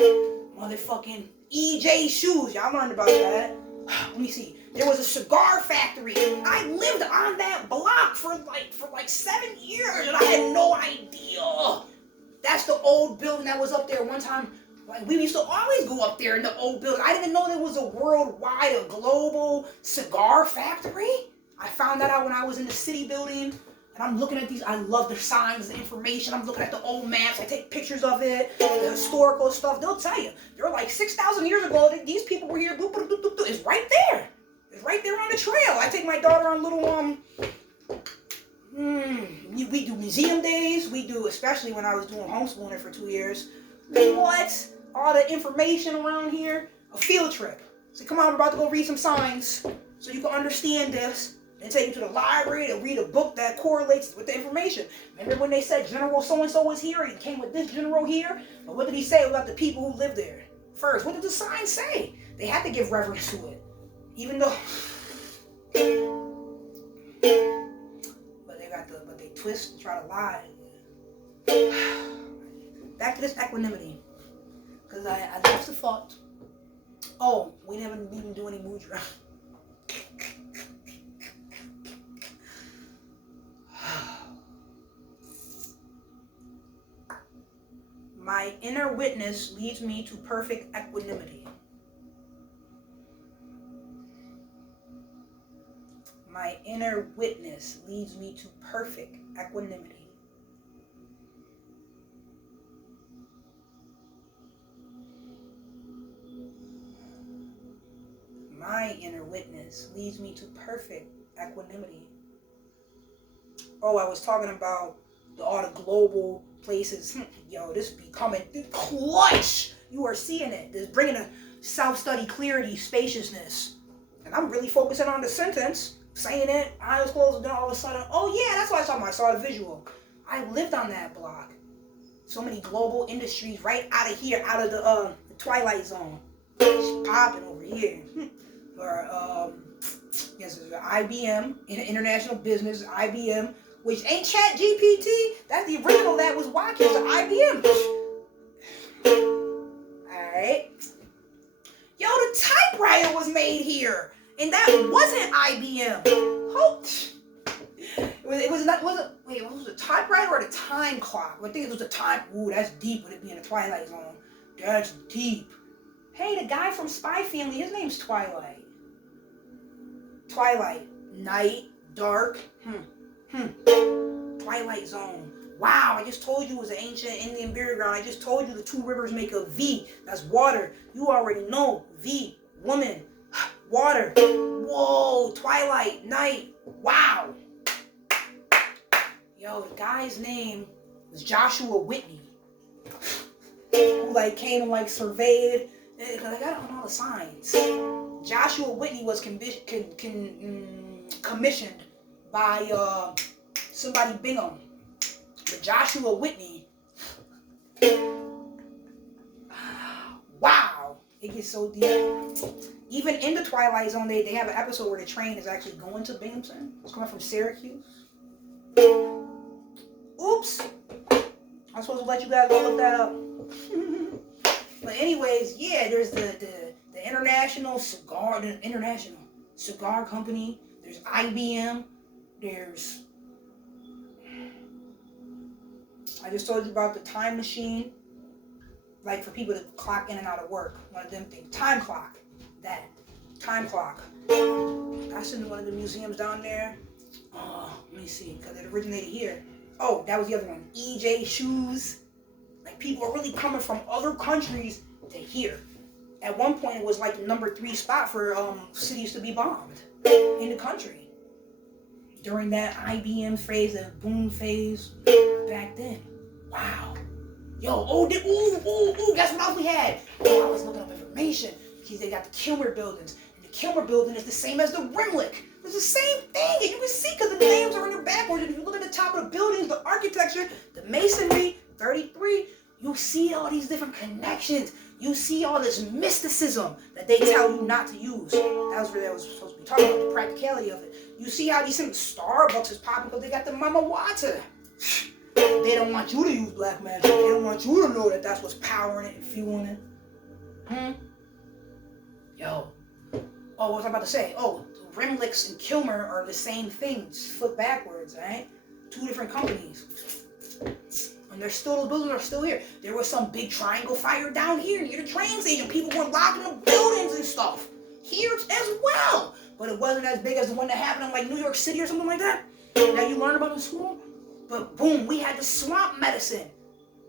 Motherfucking EJ shoes. Y'all learned about that. Let me see. There was a cigar factory. I lived on that block for like 7 years, and I had no idea. That's the old building that was up there one time. Like we used to always go up there in the old building. I didn't even know there was a worldwide, a global cigar factory. I found that out when I was in the city building. And I'm looking at these, I love the signs, the information. I'm looking at the old maps. I take pictures of it, the historical stuff. They'll tell you. They're like 6,000 years ago, these people were here. It's right there. It's right there on the trail. I take my daughter on little, we do museum days. We do, especially when I was doing homeschooling for 2 years. What? All the information around here. A field trip. So come on, we're about to go read some signs so you can understand this. And take you to the library to read a book that correlates with the information. Remember when they said General so-and-so was here and he came with this general here? But what did he say about the people who lived there? First, what did the sign say? They had to give reverence to it. Even though... But they twist and try to lie. Back to this equanimity. Because I lost the thought. Oh, we didn't even do any mudra. inner witness leads me to perfect equanimity. My inner witness leads me to perfect equanimity. My inner witness leads me to perfect equanimity. Oh, I was talking about all the global places. Yo, this becoming clutch. You are seeing it. This bringing a self-study, clarity, spaciousness. And I'm really focusing on the sentence, saying it, eyes closed, and then all of a sudden, oh yeah, that's why I saw I saw the visual. I lived on that block. So many global industries right out of here, out of the Twilight Zone. It's popping over here. Or yes, IBM, International Business, IBM, which ain't Chat GPT. That's the original that was watching, the IBM. Alright. Yo, the typewriter was made here. And that wasn't IBM. It was not, wait, what was the typewriter or the time clock? I think it was the time. Ooh, that's deep with it being a Twilight Zone. That's deep. Hey, the guy from Spy Family, his name's Twilight. Twilight. Night. Dark. Twilight Zone. Wow, I just told you it was an ancient Indian burial ground. I just told you the two rivers make a V. That's water. You already know. V. Woman. Water. Whoa. Twilight. Night. Wow. Yo, the guy's name was Joshua Whitney. Who like came and like surveyed. Like, I don't know all the signs. Joshua Whitney was commissioned by somebody Bingham. But Joshua Whitney, wow, it gets so deep. Even in the Twilight Zone, they have an episode where the train is actually going to Binghamton. It's coming from Syracuse. Oops. I'm supposed to let you guys go look that up. But anyways, yeah, there's the international cigar company. There's IBM. There's, I just told you about the time machine. Like for people to clock in and out of work. One of them things. Time clock. That. Time clock. That's in one of the museums down there. Let me see, because it originated here. Oh, that was the other one. EJ shoes. Like people are really coming from other countries to here. At one point, it was like the number 3 spot for cities to be bombed in the country. During that IBM phase, that boom phase back then. Wow. Yo, guess what else we had? Oh, I was looking up information. Because they got the Kilmer buildings. And the Kilmer building is the same as the Rimlick. It's the same thing. And you can see because the names are in there backwards. And if you look at the top of the buildings, the architecture, the masonry, 33, you see all these different connections. You see all this mysticism that they tell you not to use. That was really what I was supposed to be talking about, the practicality of it. You see how these things, Starbucks is popping because they got the mama water. They don't want you to use black magic. They don't want you to know that that's what's powering it and fueling it. Yo. Oh, what was I about to say? Oh, Rimlicks and Kilmer are the same things, flip backwards, right? 2 different companies. And those buildings are still here. There was some big triangle fire down here near the train station. People were locked in the buildings and stuff. Here as well. But it wasn't as big as the one that happened in like New York City or something like that. That you learn about in school. But boom, we had the swamp medicine.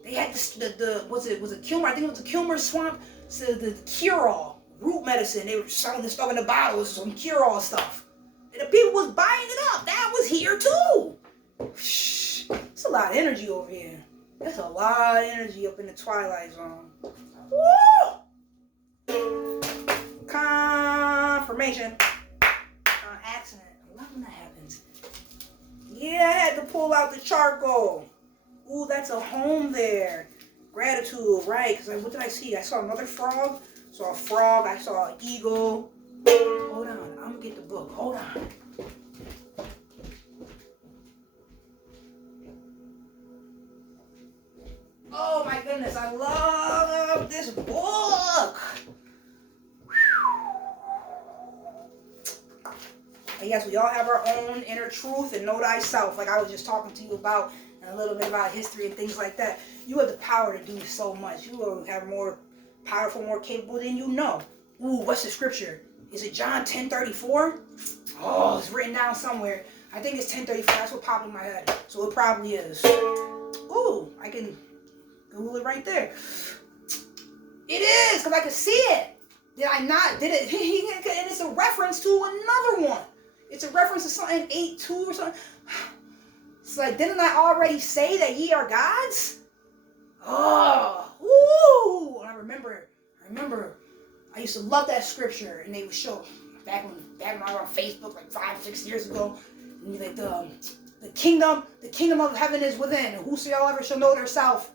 They had was it Kilmer? I think it was the Kilmer swamp. So the cure-all, root medicine. They were selling this stuff in the bottles, some cure-all stuff. And the people was buying it up. That was here too. Shh. It's a lot of energy over here. There's a lot of energy up in the Twilight Zone. Woo! Confirmation. Accident. I love when that happens. Yeah, I had to pull out the charcoal. Ooh, that's a home there. Gratitude, right? Because what did I see? I saw another frog. Saw a frog. I saw an eagle. Hold on. I'm going to get the book. Hold on. Oh my goodness, I love this book. And yes, we all have our own inner truth and know thyself, like I was just talking to you about and a little bit about history and things like that. You have the power to do so much. You will have more powerful, more capable than you know. Ooh, what's the scripture? Is it John 10:34? Oh, it's written down somewhere. I think it's 10:34. That's what popped in my head. So it probably is. Ooh, I can Google it right there. It is, because I can see it. Did I not? Did it? And it's a reference to another one. It's a reference to something 8:2 or something. It's like, didn't I already say that ye are gods? Oh, ooh. And I remember, I used to love that scripture, and they would show back when I was on Facebook like 5-6 years ago. And like the kingdom of heaven is within. Whosoever shall know theirself.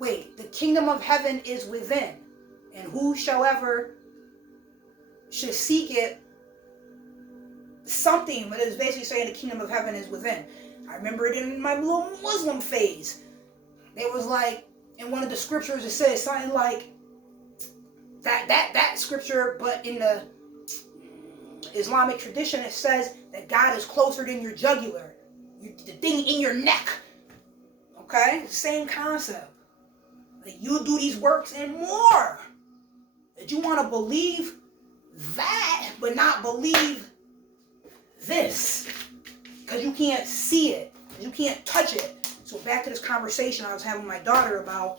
Wait, the kingdom of heaven is within, and whosoever should seek it. Something, but it's basically saying the kingdom of heaven is within. I remember it in my little Muslim phase. It was like in one of the scriptures it says something like that scripture, but in the Islamic tradition it says that God is closer than your jugular, the thing in your neck. Okay, same concept. Like you do these works and more. That you want to believe that, but not believe this, because you can't see it, you can't touch it. So back to this conversation I was having with my daughter about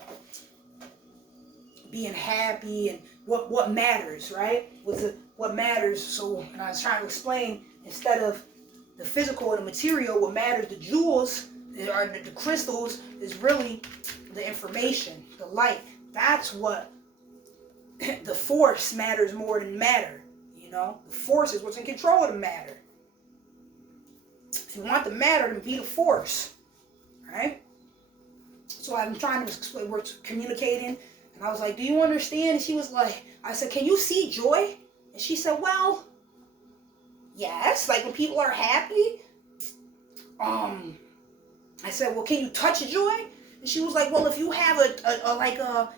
being happy and what matters, right? What matters. So, and I was trying to explain, instead of the physical and the material, what matters, the jewels or the crystals, is really the information, the light. That's what the force matters more than matter. You know, the force is what's in control of the matter. If you want the matter, then be the force, right? So I'm trying to explain, we're communicating, and I was like, do you understand? And she was like, I said, can you see joy? And she said, well, yes, like when people are happy. I said, well, can you touch joy? And she was like, well, if you have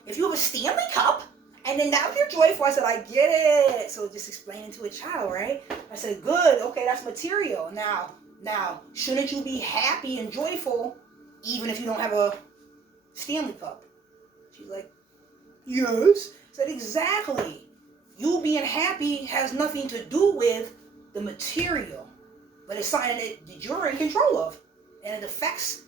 if you have a Stanley Cup, and then now you're joyful. I said, I get it. So just explaining to a child, right? I said, good, okay, that's material. Now, shouldn't you be happy and joyful even if you don't have a Stanley Cup? She's like, yes. I said, exactly. You being happy has nothing to do with the material, but it's something that you're in control of, and it affects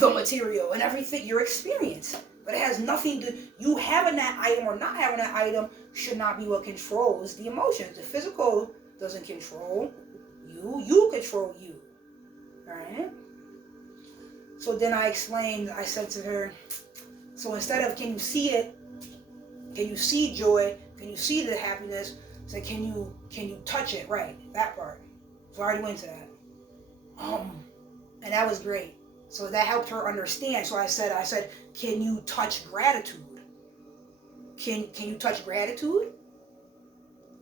the material and everything, your experience. But it has nothing to, you having that item or not having that item should not be what controls the emotions. The physical doesn't control you control you. Alright? So then I explained, I said to her, so instead of can you see it, can you see joy, can you see the happiness, so can you touch it, right? That part. So I already went to that. And that was great. So that helped her understand. So I said, can you touch gratitude? Can you touch gratitude?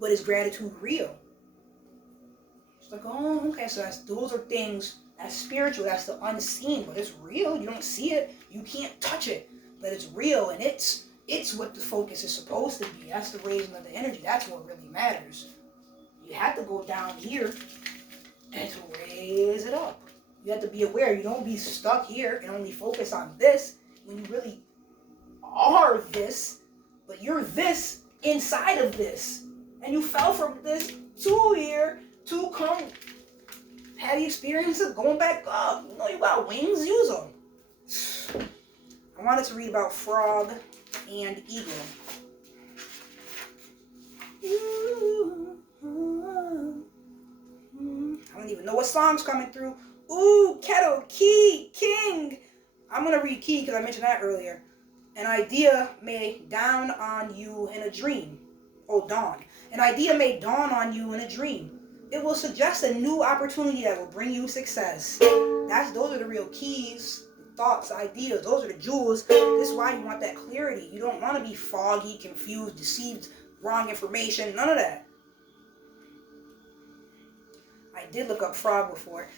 But is gratitude real? She's like, oh, okay. So those are things that's spiritual. That's the unseen, but it's real. You don't see it. You can't touch it, but it's real, and it's what the focus is supposed to be. That's the raising of the energy. That's what really matters. You have to go down here and to raise it up. You have to be aware. You don't be stuck here and only focus on this when you really are this, but you're this inside of this. And you fell from this to here to come have the experience of going back up. You know, you got wings, use them. I wanted to read about frog and eagle. I don't even know what song's coming through. Ooh, kettle, key, king. I'm going to read key because I mentioned that earlier. An idea may dawn on you in a dream. Oh, dawn. An idea may dawn on you in a dream. It will suggest a new opportunity that will bring you success. Those are the real keys, thoughts, ideas. Those are the jewels. This is why you want that clarity. You don't want to be foggy, confused, deceived, wrong information. None of that. I did look up frog before.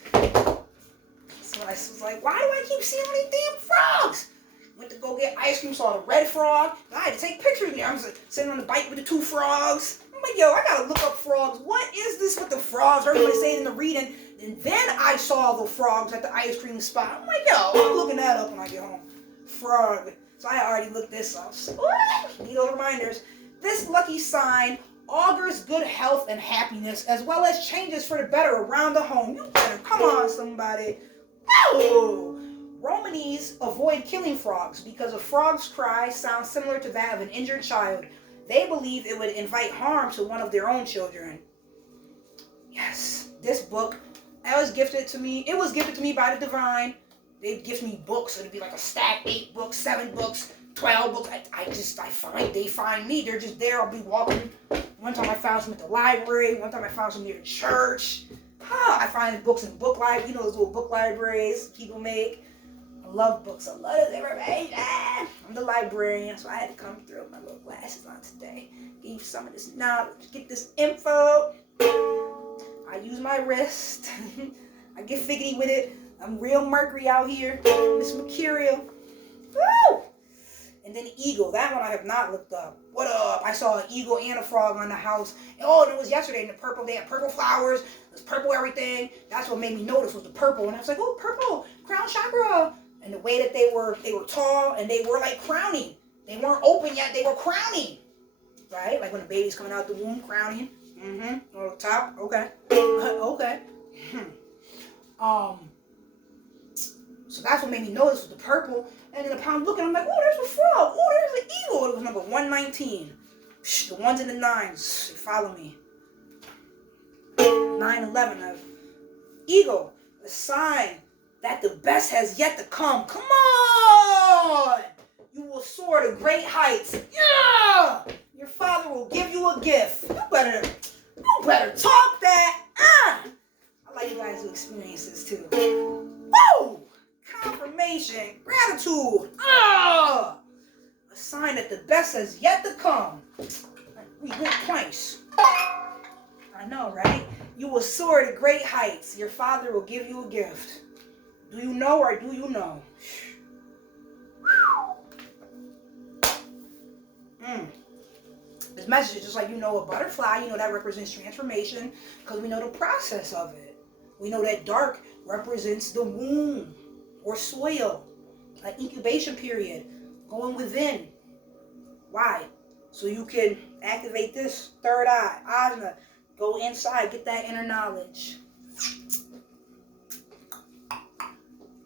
So I was like, why do I keep seeing all these damn frogs? Went to go get ice cream, saw the red frog. I had to take pictures of me. I was like, sitting on the bike with the two frogs. I'm like, yo, I gotta look up frogs. What is this with the frogs? Everybody saying in the reading, And then I saw the frogs at the ice cream spot. I'm like, yo, I'm looking that up when I get home. Frog. So I already looked this up. So, need those reminders. This lucky sign augurs good health and happiness, as well as changes for the better around the home. You better come on, somebody. Woo! Romanese avoid killing frogs because a frog's cry sounds similar to that of an injured child. They believe it would invite harm to one of their own children. Yes, this book, that was gifted to me. It was gifted to me by the divine. They gift me books. It'd be like a stack, 8 books, 7 books, 12 books. They find me. They're just there. I'll be walking. One time I found some at the library. One time I found some near the church. I find books in book library. You know those little book libraries people make. I love books. I love this information. I'm the librarian, so I had to come through with my little glasses on today. Give you some of this knowledge. Get this info. I use my wrist. I get figgity with it. I'm real Mercury out here. Miss Mercurial. Woo! And then eagle. That one I have not looked up. What up? I saw an eagle and a frog on the house. And it was yesterday in the purple. They had purple flowers. It was purple everything. That's what made me notice was the purple. And I was like, oh, purple. Crown chakra. And the way that they were tall and they were like crowning. They weren't open yet. They were crowning. Right? Like when a baby's coming out the womb, crowning. Mm-hmm. On the top. Okay. Okay. So that's what made me notice was the purple. And then upon looking, I'm like, oh, there's a frog. Oh, there's an eagle. It was number 119. The ones in the 9s, they follow me. 911. Eagle, a sign that the best has yet to come. Come on! You will soar to great heights. Yeah! Your father will give you a gift. You better talk that. I like you guys to experience this too. Woo! Confirmation, gratitude. A sign that the best has yet to come. We went twice. I know, right? You will soar to great heights. Your father will give you a gift. Do you know or do you know? This message is just like, you know, a butterfly, you know, that represents transformation because we know the process of it. We know that dark represents the womb or soil, an incubation period, going within. Why? So you can activate this third eye, AJNA, go inside, get that inner knowledge.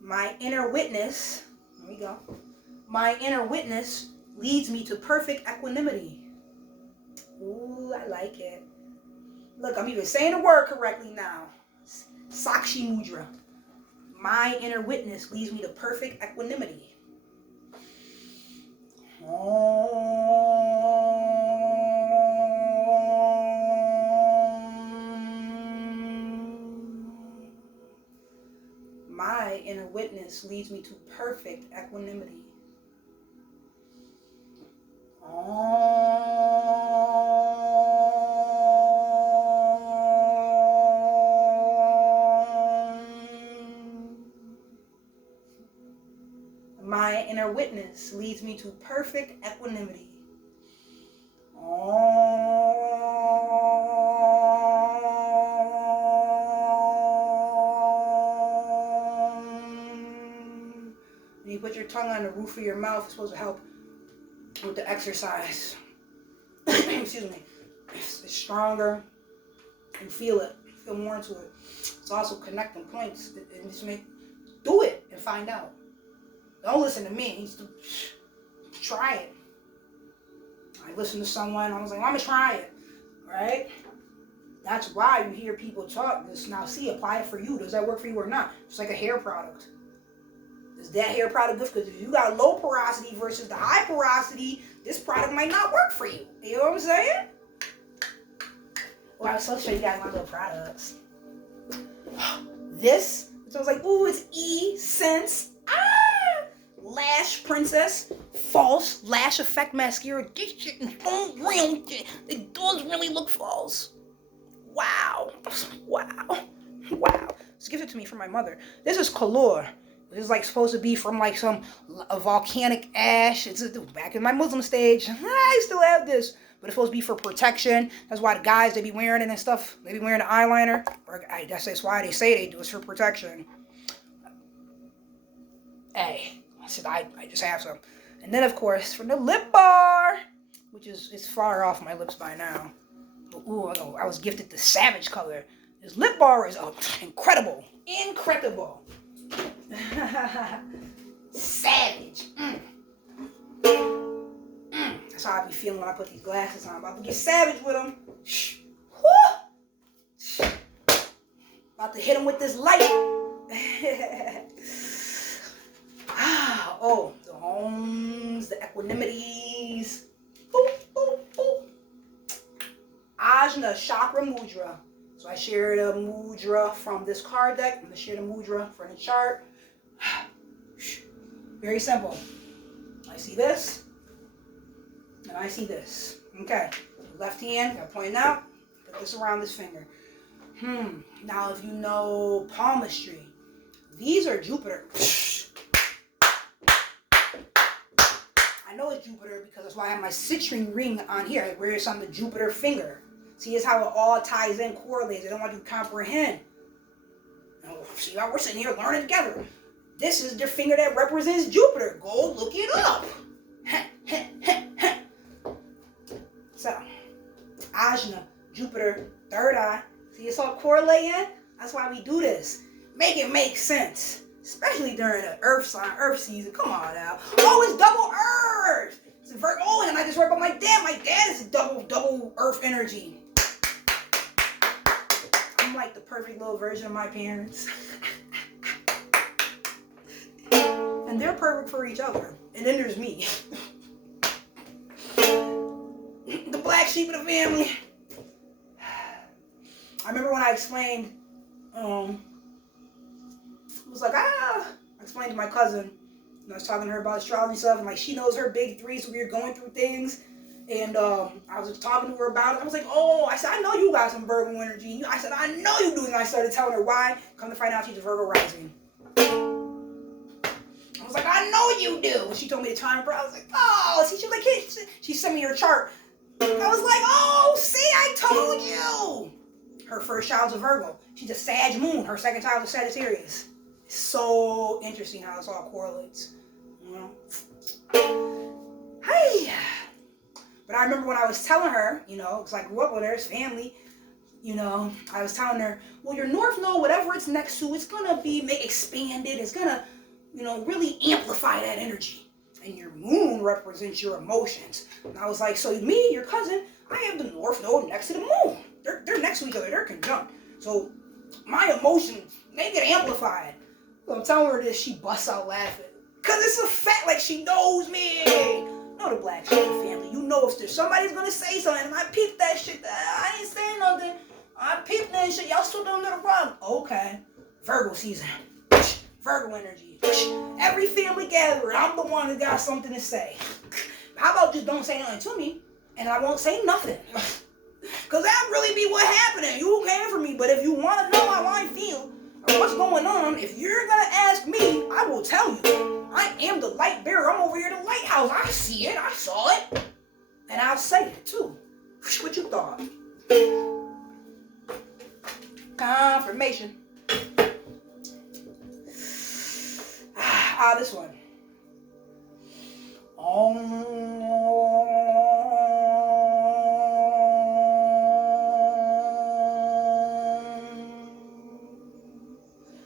My inner witness, there we go. My inner witness leads me to perfect equanimity. Ooh, I like it. Look, I'm even saying the word correctly now. Sakshi Mudra. My inner witness leads me to perfect equanimity. My inner witness leads me to perfect equanimity. My inner witness leads me to perfect equanimity. When you put your tongue on the roof of your mouth, it's supposed to help with the exercise. Excuse me. It's stronger. You feel it. You feel more into it. It's also connecting points. And just do it and find out. Don't listen to me. Try it. I listened to someone. I was like, I'm going to try it. Right? That's why you hear people talk this. Now, see, apply it for you. Does that work for you or not? It's like a hair product. Is that hair product good? Because if you got low porosity versus the high porosity, this product might not work for you. You know what I'm saying? Well, I was supposed to show you guys my little products. This, so I was like, ooh, it's E-Sense. Lash Princess False Lash Effect Mascara. It does really look false. Wow. Just give it to me from my mother. This is Color. This is like supposed to be from like a volcanic ash. It's back in my Muslim stage. I still have this. but it's supposed to be for protection. That's why the guys, they be wearing it and stuff. They be wearing the eyeliner. That's why they say they do. It's for protection. Hey, I said I just have some. And then, of course, from the lip bar, which is it's far off my lips by now. But, ooh, I was gifted the Savage color. This lip bar is incredible. Incredible. Savage. That's how I be feeling when I put these glasses on. I'm about to get savage with them. Woo! About to hit them with this light. Oh, the homes, the equanimities. Boop, boop, boop. AJNA Chakra Mudra. So I shared a mudra from this card deck. I'm going to share the mudra for the chart. Very simple. I see this. And I see this. Okay. Left hand, got pointing out. Put this around this finger. Now if you know palmistry, these are Jupiter. I know it's Jupiter because that's why I have my citrine ring on here. I wear this on the Jupiter finger. See, it's how it all ties in, correlates. I don't want you to comprehend. See how we're sitting here learning together. This is the finger that represents Jupiter. Go look it up. So, AJNA, Jupiter, third eye. See, it's all correlating. That's why we do this. Make it make sense. Especially during the Earth sign, Earth season. Come on now. Oh, it's double Earth. It's a Virgo. Oh, and I just read about my dad. My dad is a double Earth energy. I'm like the perfect little version of my parents. And they're perfect for each other. And then there's me. The black sheep of the family. I remember when I explained, it was like, I explained to my cousin, and I was talking to her about astrology and stuff, and like she knows her big three, so we were going through things, and I was talking to her about it. I was like, I said, I know you got some Virgo energy. I said, I know you do, and I started telling her why. Come to find out she's a Virgo rising. I was like, I know you do. And she told me the time, bro. I was like, see, she was like, hey, she sent me her chart. I was like, see, I told you. Her first child's a Virgo. She's a Sag moon. Her second child is Sagittarius. It's so interesting how this all correlates. You know? Hey. But I remember when I was telling her, because I grew up with her, it's family, I was telling her, well, your North Node, whatever it's next to, it's going to be expanded. It's going to, really amplify that energy. And your moon represents your emotions. And I was like, so me, your cousin, I have the North Node next to the moon. They're next to each other. They're conjunct. So my emotions, they get amplified. So I'm telling her this, she busts out laughing. Because it's a fact, like she knows me. The black sheep family. If there's somebody's going to say something, and I peeped that shit, I ain't saying nothing. I peeped that shit. Y'all still doing the wrong. Okay. Virgo season. Virgo energy. Every family gathering, I'm the one that got something to say. How about just don't say nothing to me, and I won't say nothing? Because that really be what happening. You came for me, but if you want to know how I feel, or what's going on, if you're going to ask me, I will tell you. I am the light bearer. I'm over here at the lighthouse. I see it. I saw it. And I'll say it, too. What you thought? Confirmation. This one.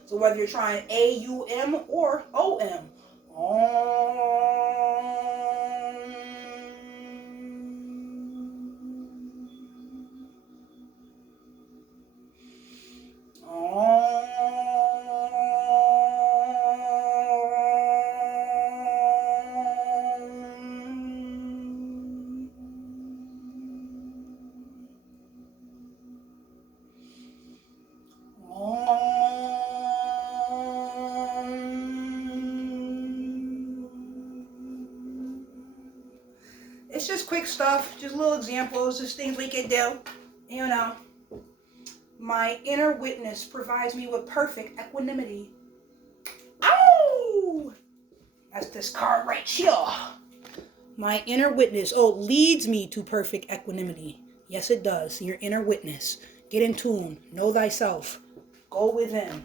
So whether you're trying A-U-M or O-M. It's just quick stuff, just little examples, just things we can do. My inner witness provides me with perfect equanimity. Oh! That's this card right here. My inner witness. Oh, leads me to perfect equanimity. Yes, it does. Your inner witness. Get in tune. Know thyself. Go within.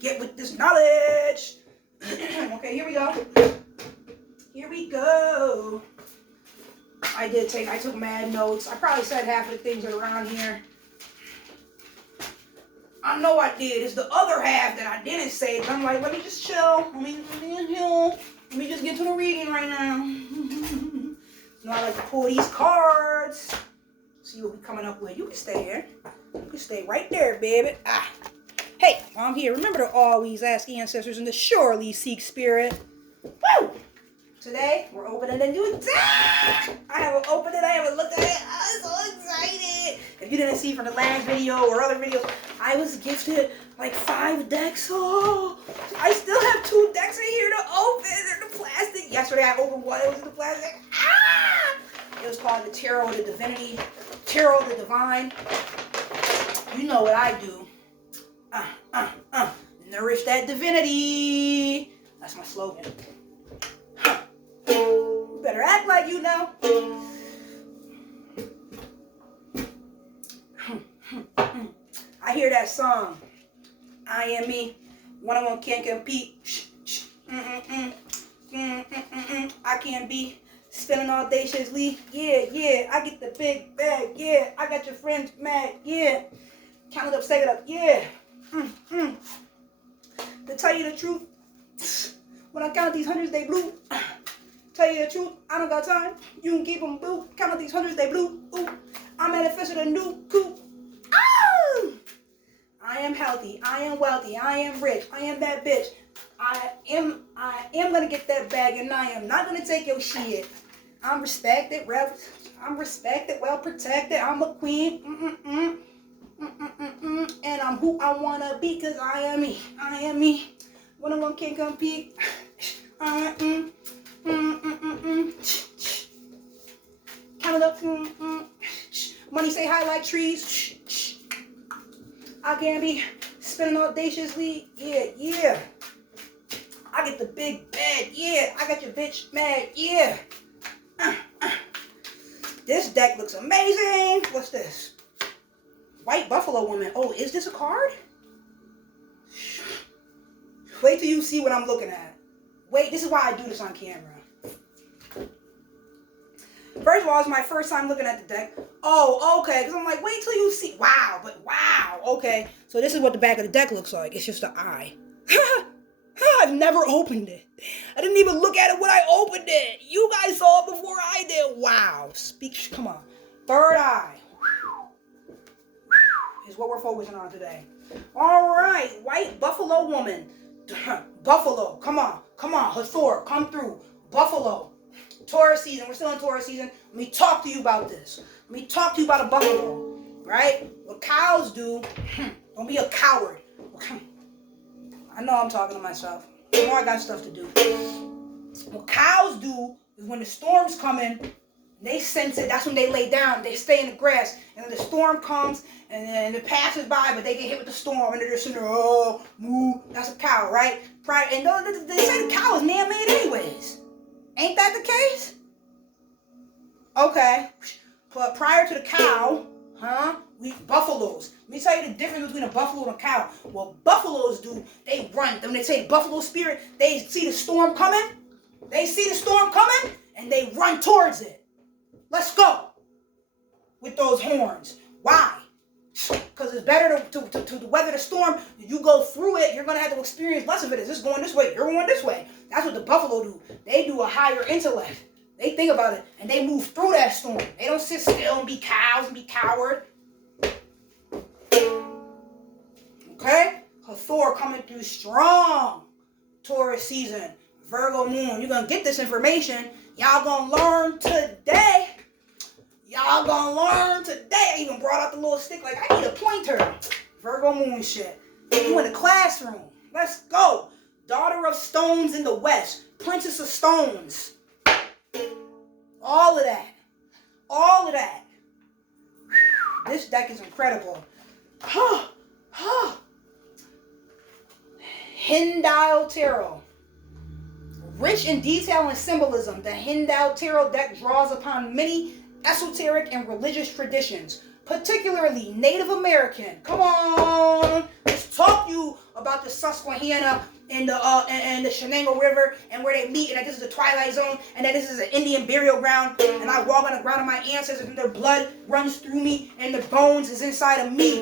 Get with this knowledge. Okay, here we go. Here we go. I took mad notes. I probably said half of the things that are around here. I know I did. It's the other half that I didn't say. I'm like, let me just chill. Let me just get to the reading right now. You know, I like to pull these cards. See what we're coming up with. You can stay here. You can stay right there, baby. Hey, I'm here. Remember to always ask ancestors and to surely seek spirit. Woo! Today, we're opening a new deck. I haven't opened it. I haven't looked at it. I'm so excited. If you didn't see from the last video or other videos, I was gifted like 5 decks. Oh, I still have 2 decks in here to open. They're the plastic. Yesterday, I opened one. It was in the plastic. It was called the Tarot of the Divinity. Tarot of the Divine. You know what I do. Nourish that divinity. That's my slogan. You better act like you know. I hear that song. I am me. One on one can't compete. I can't be spending all day shizly. Yeah. I get the big bag. Yeah. I got your friends mad. Yeah. Count it up, stack it up. Yeah. To tell you the truth, when I count these hundreds, they blue. Tell you the truth, I don't got time. You can keep them blue. Count up these hundreds, they blue. Ooh. I manifested a new coupe. Oh! I am healthy. I am wealthy. I am rich. I am that bitch. I am gonna get that bag, and I am not gonna take your shit. I'm respected, well protected. I'm a queen. And I'm who I wanna be, cause I am me. I am me. One can't compete. Count it up. Money say hi like trees. I can't be spending audaciously. Yeah. I get the big bag. Yeah. I got your bitch mad. Yeah. This deck looks amazing. What's this? White Buffalo Woman. Oh, is this a card? Wait till you see what I'm looking at. Wait, this is why I do this on camera. First of all, it's my first time looking at the deck. Oh, okay. Because I'm like, wait till you see. Wow. Okay. So this is what the back of the deck looks like. It's just an eye. I've never opened it. I didn't even look at it when I opened it. You guys saw it before I did. Wow. Come on. Third eye. Is what we're focusing on today. All right. White Buffalo Woman. Buffalo. Come on. Hathor, come through. Buffalo. Taurus season. We're still in Taurus season. Let me talk to you about this. Let me talk to you about a buffalo. Right? What cows do. Don't be a coward. I know I'm talking to myself. I know I got stuff to do. What cows do is when the storm's coming, they sense it. That's when they lay down. They stay in the grass. And then the storm comes and then it passes by, but they get hit with the storm and they're just sitting there, oh, moo. That's a cow, right? And they say the cow is man-made anyways. Ain't that the case? Okay. But prior to the cow, we buffaloes. Let me tell you the difference between a buffalo and a cow. What buffaloes do, they run. When they say buffalo spirit, they see the storm coming. And they run towards it. Let's go. With those horns. Why? Because it's better to weather the storm. You go through it, you're going to have to experience less of it. Is this going this way? You're going this way. That's what the buffalo do. They do a higher intellect. They think about it, and they move through that storm. They don't sit still and be cows and be coward. Okay? Hathor coming through strong. Taurus season. Virgo moon. You're going to get this information. Y'all going to learn today. I even brought out the little stick like, I need a pointer. Virgo moon shit. You in the classroom. Let's go. Daughter of stones in the west. Princess of stones. All of that. This deck is incredible. Hindile Tarot. Rich in detail and symbolism, the Hindao Tarot deck draws upon many esoteric and religious traditions, particularly Native American. Come on, let's talk to you about the Susquehanna and the Shenango River and where they meet, and that this is the Twilight Zone, and that this is an Indian burial ground, and I walk on the ground of my ancestors, and their blood runs through me, and their bones is inside of me,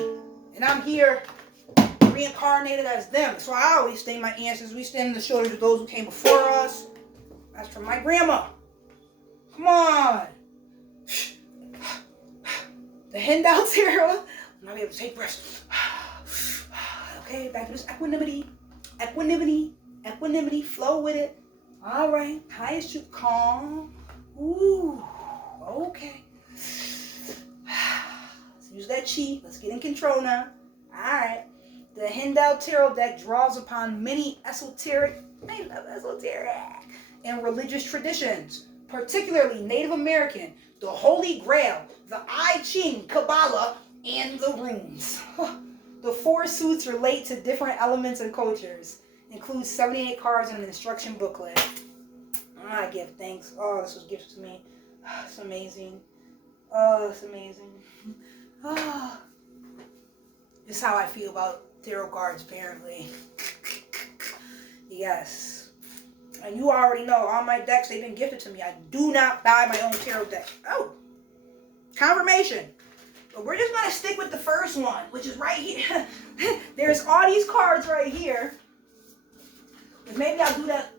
and I'm here reincarnated as them. So I always thank my ancestors. We stand on the shoulders of those who came before us. That's from my grandma. Come on. The Hindao Tarot. I'm not able to take breaths. Okay, back to this equanimity. Equanimity. Flow with it. All right. Highest you calm. Ooh. Okay. Let's use that chi. Let's get in control now. All right. The Hindao Tarot deck draws upon many esoteric, I love esoteric, and religious traditions, particularly Native American, the Holy Grail, the I Ching, Kabbalah, and the runes. The 4 suits relate to different elements and cultures. Includes 78 cards and an instruction booklet. I give thanks. Oh, this was gifted to me. It's amazing. Oh, it's amazing. Oh. This is how I feel about tarot cards, apparently. Yes. And you already know, all my decks, they've been gifted to me. I do not buy my own tarot deck. Oh. Confirmation. But we're just going to stick with the first one, which is right here. There's all these cards right here. And maybe I'll do that.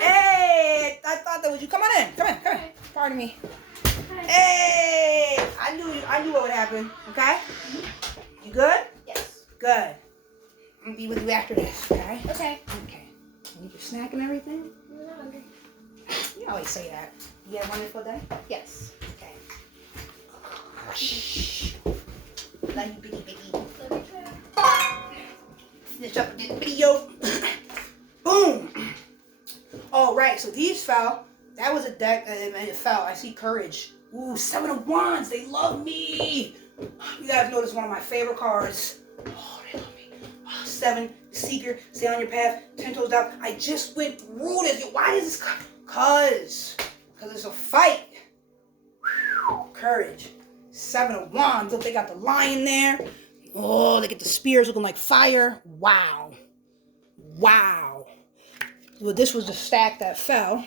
Hey, I thought that was you. Come on in. Come in. Pardon me. Hey, I knew what would happen. Okay? You good? Yes. Good. I'm gonna be with you after this, okay? Okay. Okay. You need your snack and everything? I'm not hungry. You always say that. You had a wonderful day? Yes. Okay. Shh. Love you, bitty. Love you too. Finish up this video. Boom. All right, so these fell. That was a deck, and it fell. I see Courage. Ooh, 7 of Wands. They love me. You guys know this is one of my favorite cards. Oh, they love me. 7, Seeker, stay on your path, 10 toes down. I just went through this. Why is this? Because it's a fight. Courage. 7 of Wands. Look, they got the lion there. Oh, they get the spears looking like fire. Wow. Well, this was the stack that fell.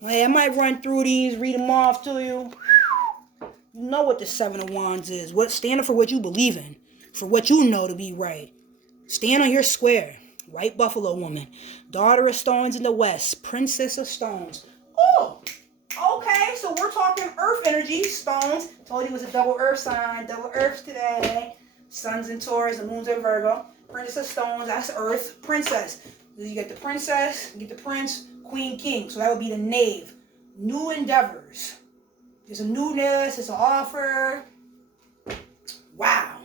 Hey, I might run through these, read them off to you. You know what the 7 of Wands is. Stand up for what you believe in. For what you know to be right. Stand on your square. White buffalo woman. Daughter of stones in the west. Princess of stones. Oh, okay. So we're talking earth energy. Stones. Told you it was a double earth sign. Double earth today. Sun's in Taurus. The moon's in Virgo. Princess of stones. That's earth. Princess. You get the princess. You get the prince. Queen, king. So that would be the knave. New endeavors. There's a newness. It's an offer. Wow.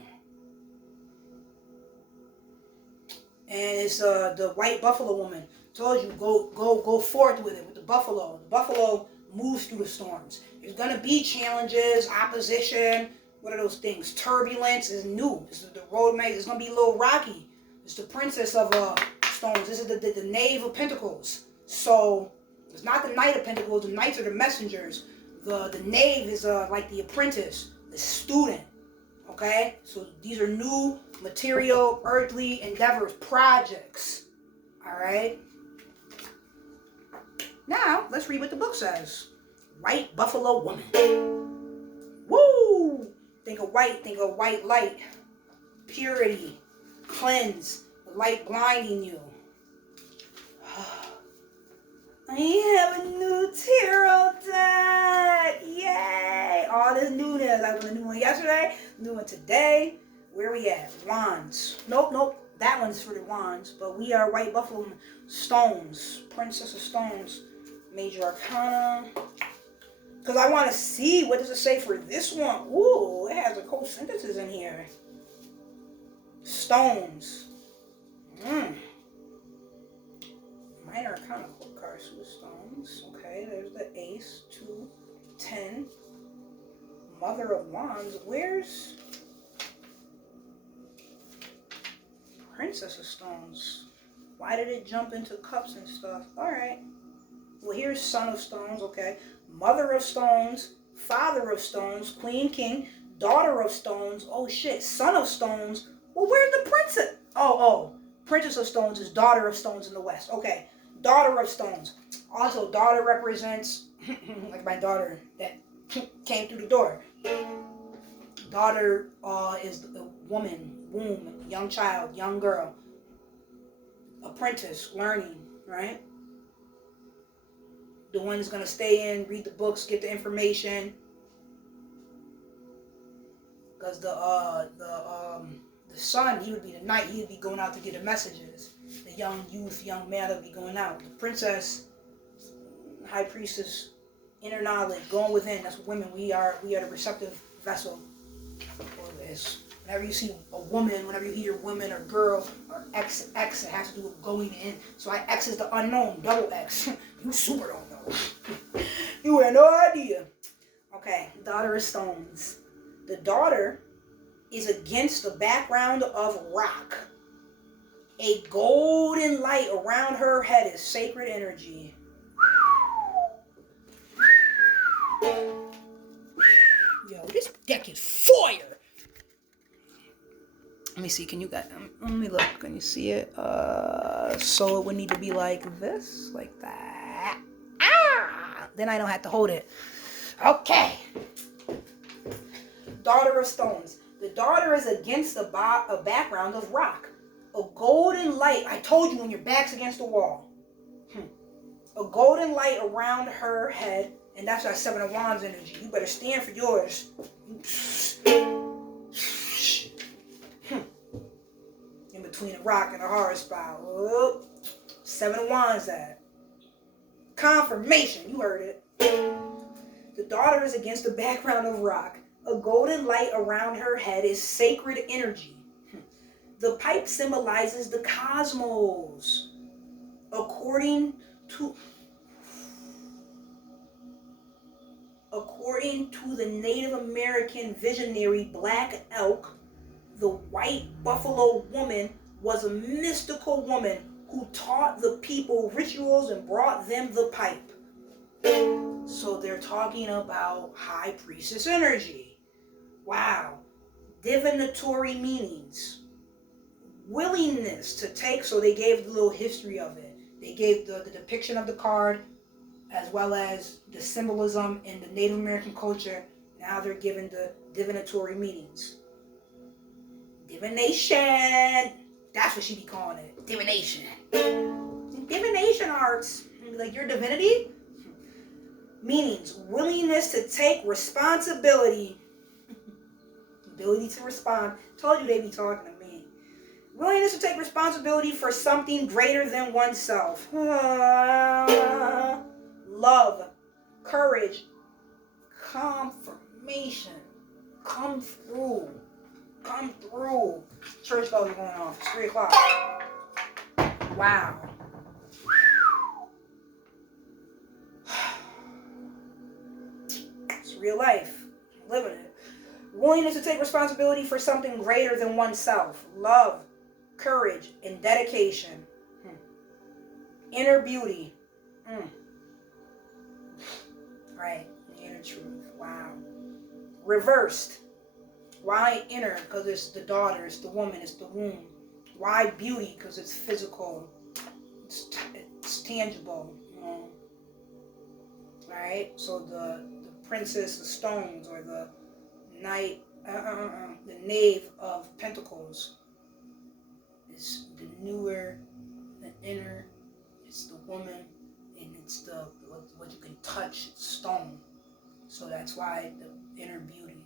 And it's the white buffalo woman. Told you, go forth with it, with the buffalo. The buffalo moves through the storms. There's gonna be challenges, opposition. What are those things? Turbulence is new. This is the road mate. It's gonna be a little rocky. It's the princess of stones. This is the knave of pentacles. So it's not the knight of pentacles. The knights are the messengers. The knave is like the apprentice, the student. Okay, so these are new material, earthly endeavors, projects. All right. Now let's read what the book says. White buffalo woman. Woo! Think of white light, purity, cleanse, the light blinding you. I have a new tarot deck. Yay! All this newness. I was a new one yesterday, new one today. Where we at? Wands. Nope. That one's for the wands. But we are white buffalo stones. Princess of stones. Major arcana. Because I want to see what does it say for this one. Ooh, it has a co-synthesis in here. Stones. Minor arcana cards with stones. Okay, there's the ace, 2, 10. Mother of Wands. Where's Princess of Stones? Why did it jump into cups and stuff? All right. Well, here's Son of Stones, okay. Mother of Stones, Father of Stones, Queen, King, Daughter of Stones. Oh, shit. Son of Stones. Well, where's the Princess? Oh. Princess of Stones is Daughter of Stones in the West. Okay. Daughter of Stones. Also, daughter represents, like my daughter that came through the door. Daughter is a woman, womb, young child, young girl. Apprentice, learning, right? The one that's gonna stay in, read the books, get the information. Because the son, he would be the knight. He would be going out to get the messages. The young youth, young man would be going out. The princess, high priestess, inner knowledge, going within. That's what women. We are the receptive vessel. Whenever you see a woman, whenever you hear woman or girl or X, it has to do with going in. So X is the unknown, double X. You super don't know. You have no idea. Okay, Daughter of Stones. The daughter is against the background of rock. A golden light around her head is sacred energy. Yo, this deck is fire. Let me see, can you guys, let me look, can you see it? So it would need to be like this, like that. Then I don't have to hold it. Okay. Daughter of Stones. The daughter is against a background of rock. A golden light, I told you when your back's against the wall. A golden light around her head, and that's that Seven of Wands energy. You better stand for yours. In between a rock and a hard spot. Whoop. Seven of Wands that. Confirmation. You heard it. The daughter is against the background of rock. A golden light around her head is sacred energy. The pipe symbolizes the cosmos. According to the Native American visionary Black Elk, the white buffalo woman was a mystical woman who taught the people rituals and brought them the pipe. So they're talking about high priestess energy. Wow. Divinatory meanings. Willingness to take, so they gave the little history of it. They gave the depiction of the card as well as the symbolism in the Native American culture. Now they're given the divinatory meanings. Divination. That's what she be calling it. Divination. Divination arts. Like your divinity? Meanings. Willingness to take responsibility. Ability to respond. Told you they be talking to me. Willingness to take responsibility for something greater than oneself. Love. Courage. Confirmation. Come through. Come through. Church bells are going off. It's 3 o'clock. Wow. It's real life. I'm living it. Willingness to take responsibility for something greater than oneself. Love, courage, and dedication. Inner beauty. Right. Inner truth. Wow. Reversed. Why inner? Because it's the daughter, it's the woman, it's the womb. Why beauty? Because it's physical. It's tangible. Right? So the princess of stones, or the knight, the knave of pentacles is the newer, the inner, it's the woman, and it's the what you can touch, it's stone. So that's why the inner beauty.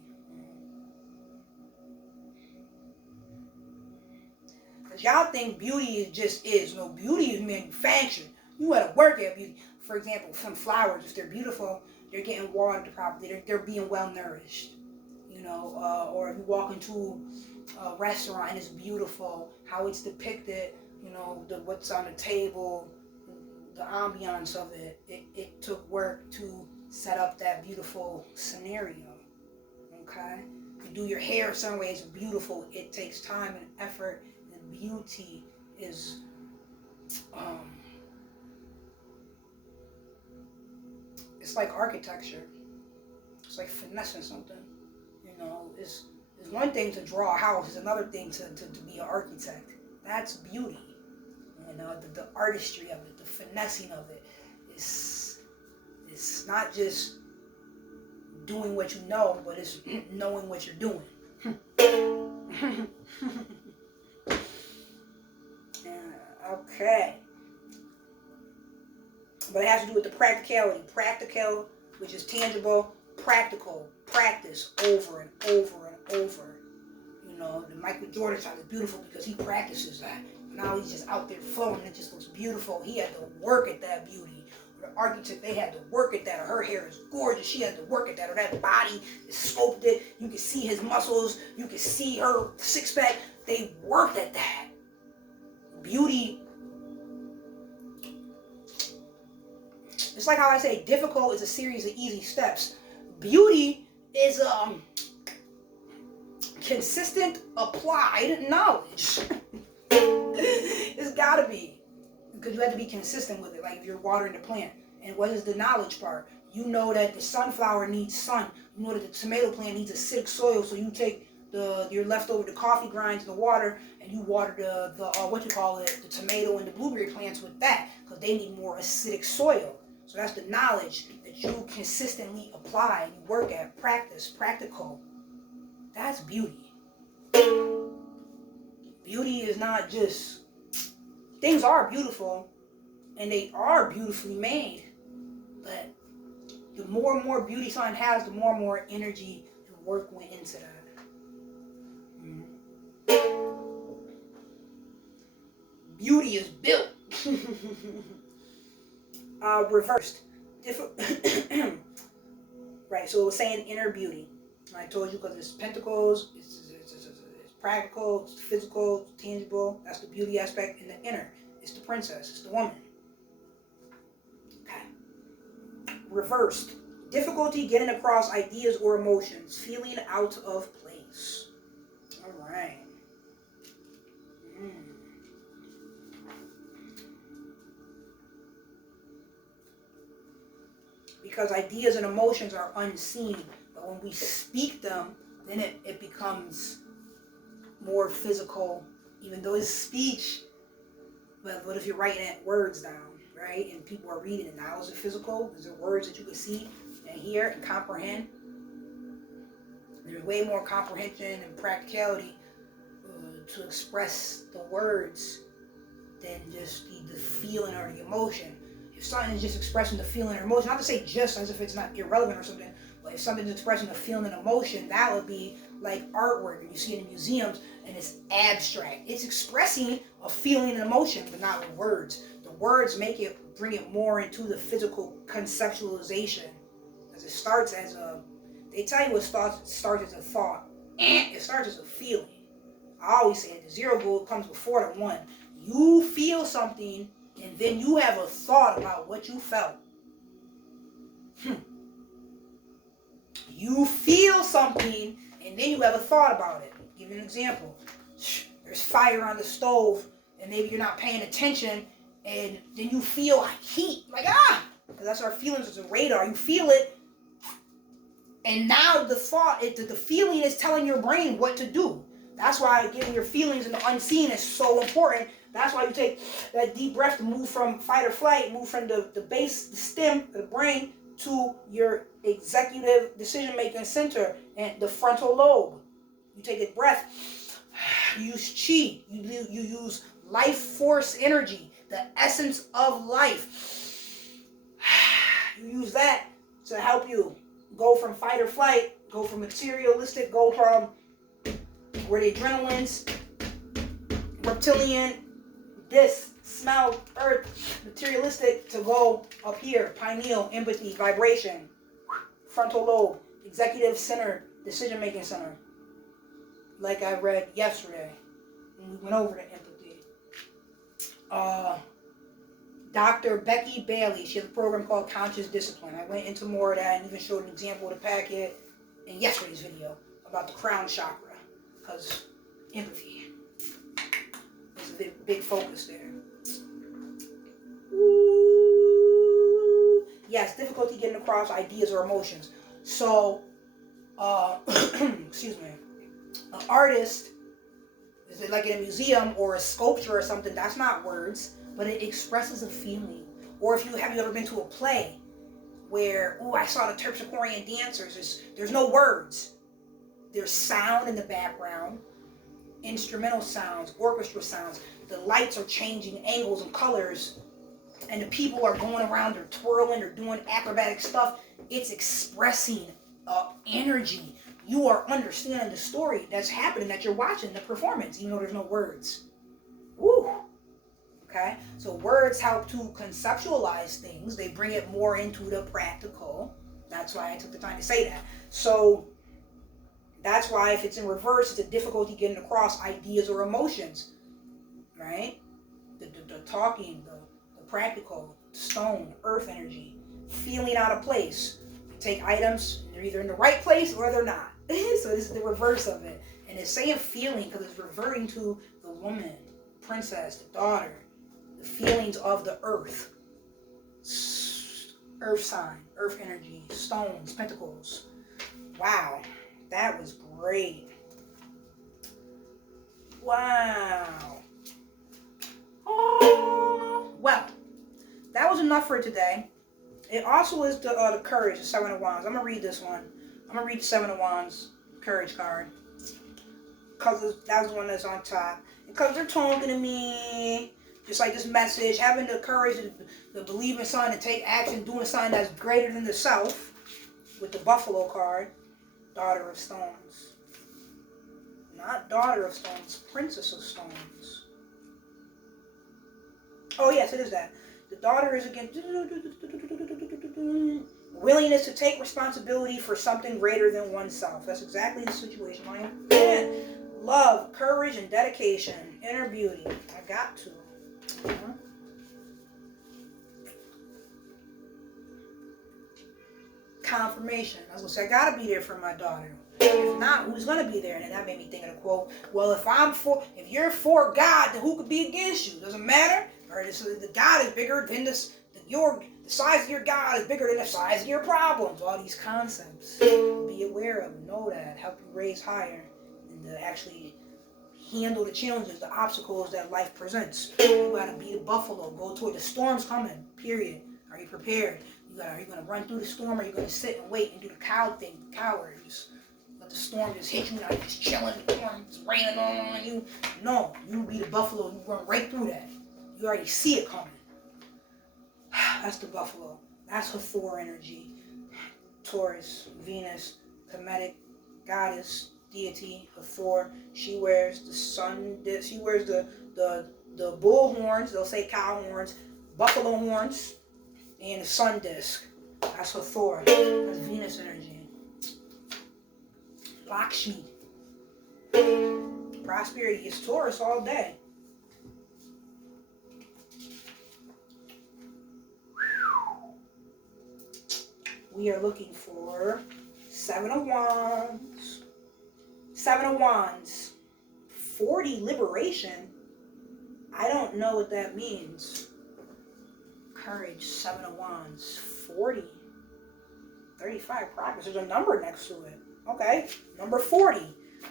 Because y'all think beauty is. No, beauty is manufactured. You gotta work at beauty. For example, some flowers, if they're beautiful, they're getting watered properly. They're being well nourished. Or if you walk into a restaurant and it's beautiful, how it's depicted, what's on the table, the ambiance of it. It took work to set up that beautiful scenario. Okay? You do your hair some way, it's beautiful. It takes time and effort. And beauty is It's like architecture. It's like finessing something. You know, it's one thing to draw a house. It's another thing to be an architect. That's beauty. You know, the artistry of it, the finessing of it. It's not just doing what you know, but it's knowing what you're doing. Okay. But it has to do with the practicality. Practical, which is tangible, practical, practice over and over and over. You know, the Michael Jordan shot is beautiful because he practices that. Now he's just out there flowing. It just looks beautiful. He had to work at that beauty. Or the architect, they had to work at that. Or her hair is gorgeous. She had to work at that. Or that body is sculpted. You can see his muscles. You can see her six-pack. They worked at that. Beauty. It's like how I say difficult is a series of easy steps. Beauty is consistent applied knowledge. It's gotta be. Because you have to be consistent with it. Like if you're watering the plant. And what is the knowledge part? You know that the sunflower needs sun. You know that the tomato plant needs acidic soil. So you take your leftover, the coffee grinds, the water, and you water the tomato and the blueberry plants with that. Because they need more acidic soil. So that's the knowledge that you consistently apply and you work at, practice, practical. That's beauty. Beauty is not just, things are beautiful and they are beautifully made, but the more and more beauty something has, the more and more energy and work went into that. Beauty is built. Reversed. Right, so it was saying inner beauty. I told you because it's pentacles, it's practical, it's physical, it's tangible. That's the beauty aspect. And the inner, it's the princess, it's the woman. Okay. Reversed. Difficulty getting across ideas or emotions, feeling out of place. All right. Because ideas and emotions are unseen, but when we speak them, then it becomes more physical, even though it's speech. But what if you're writing words down, right? And people are reading it now. Is it physical? Is it words that you can see and hear and comprehend? There's way more comprehension and practicality to express the words than just the feeling or the emotion. If something is just expressing the feeling or emotion, not to say just as if it's not irrelevant or something, but if something's expressing a feeling and emotion, that would be like artwork, and you see it in museums, and it's abstract. It's expressing a feeling and emotion, but not with words. The words bring it more into the physical conceptualization. As it starts as they tell you it starts as a thought, and it starts as a feeling. I always say it, the zero goal comes before the one. You feel something, and then you have a thought about what you felt. You feel something, and then you have a thought about it. I'll give you an example. There's fire on the stove, and maybe you're not paying attention, and then you feel heat, like because that's our feelings. It's a radar. You feel it, and now the feeling is telling your brain what to do. That's why getting your feelings in the unseen is so important. That's why you take that deep breath to move from fight or flight, move from the base, the stem, the brain, to your executive decision-making center and the frontal lobe. You take a breath. You use chi. You use life force energy, the essence of life. You use that to help you go from fight or flight, go from materialistic, go from where the adrenaline's reptilian, this, smell, earth, materialistic, to go up here, pineal, empathy, vibration, frontal lobe, executive center, decision-making center. Like I read yesterday, when we went over the empathy. Dr. Becky Bailey, she has a program called Conscious Discipline. I went into more of that and even showed an example of the packet in yesterday's video about the crown chakra, because empathy is a big focus there. Yes, difficulty getting across ideas or emotions. So, excuse me, an artist, is it like in a museum or a sculpture or something, that's not words, but it expresses a feeling. Or if you ever been to a play where, oh, I saw the Terpsichorean dancers, there's no words. There's sound in the background, instrumental sounds, orchestra sounds. The lights are changing angles and colors, and the people are going around, they're twirling, they're doing acrobatic stuff. It's expressing energy. You are understanding the story that's happening, that you're watching, the performance, even though there's no words. Woo! Okay? So words help to conceptualize things. They bring it more into the practical. That's why I took the time to say that. So that's why if it's in reverse, it's a difficulty getting across ideas or emotions. Right? The talking, the practical, stone, earth energy, feeling out of place. You take items, they're either in the right place or they're not. So this is the reverse of it. And it's saying feeling because it's reverting to the woman, princess, the daughter, the feelings of the earth. Earth sign, earth energy, stones, pentacles. Wow, that was great. Wow. Oh, well, that was enough for today. It also is the courage, the Seven of Wands. I'm going to read this one. I'm going to read the Seven of Wands courage card. Because that was the one that's on top. Because they're talking to me. Just like this message, having the courage to believe in something, to take action, doing something that's greater than the self. With the Buffalo card. Daughter of Stones. Not Daughter of Stones, Princess of Stones. Oh yes, it is that. The daughter is again willingness to take responsibility for something greater than oneself. That's exactly the situation I am in. Love, courage, and dedication. Inner beauty. I got to. Confirmation. I was gonna say I gotta be there for my daughter. If not, who's gonna be there? And then that made me think of the quote. Well, if you're for God, then who could be against you? Doesn't matter. Or the God is bigger than the size of your God is bigger than the size of your problems. All these concepts. Be aware of, know that, help you raise higher, and to actually handle the challenges, the obstacles that life presents. You gotta be the buffalo. Go toward the storm's coming. Period. Are you prepared? Are you gonna run through the storm, or are you gonna sit and wait and do the cow thing, coward? Just let the storm just hit you. Now you're just chilling. The storm is raining on you. No, you be the buffalo. You run right through that. You already see it coming. That's the buffalo. That's her Thor energy. Taurus, Venus, Kemetic, goddess, deity, Hathor. She wears the sun. She wears the bull horns. They'll say cow horns, buffalo horns, and the sun disc. That's Hathor. That's Venus energy. Lakshmi. Prosperity is Taurus all day. We are looking for Seven of Wands. Seven of Wands. 40 liberation. I don't know what that means. Courage, Seven of Wands. 40. 35 progress. There's a number next to it. Okay. Number 40.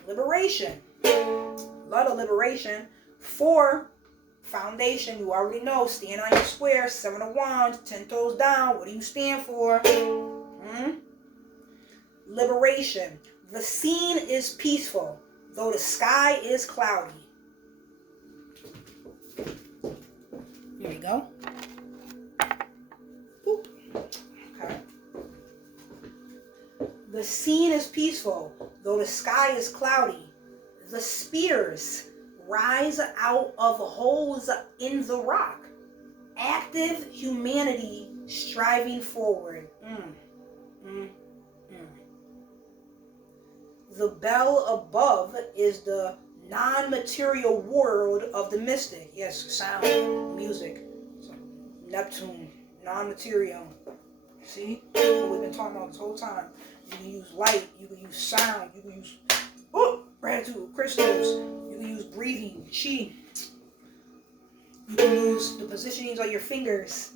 Liberation. Lot of liberation. 4. Foundation. You already know. Stand on your square. Seven of Wands. 10 toes down. What do you stand for? Liberation. The scene is peaceful, though the sky is cloudy. Here we go. Boop. Okay. The scene is peaceful, though the sky is cloudy. The spears rise out of holes in the rock. Active humanity striving forward. The bell above is the non-material world of the mystic. Yes, sound, music, Neptune, non-material. See? What we've been talking about this whole time. You can use light, you can use sound, you can use gratitude, crystals, you can use breathing, chi. You can use the positionings of your fingers.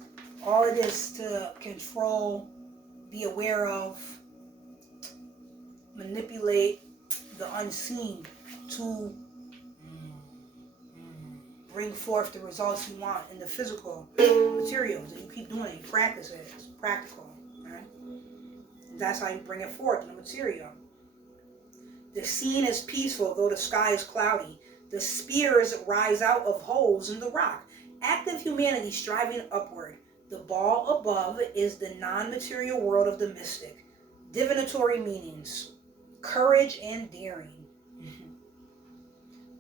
All of this to control, be aware of, manipulate the unseen to bring forth the results you want in the physical materials. And you keep doing it, you practice it, it's practical, right? That's how you bring it forth in the material. The scene is peaceful, though the sky is cloudy. The spears rise out of holes in the rock. Active humanity striving upward. The ball above is the non-material world of the mystic. Divinatory meanings. Courage and daring.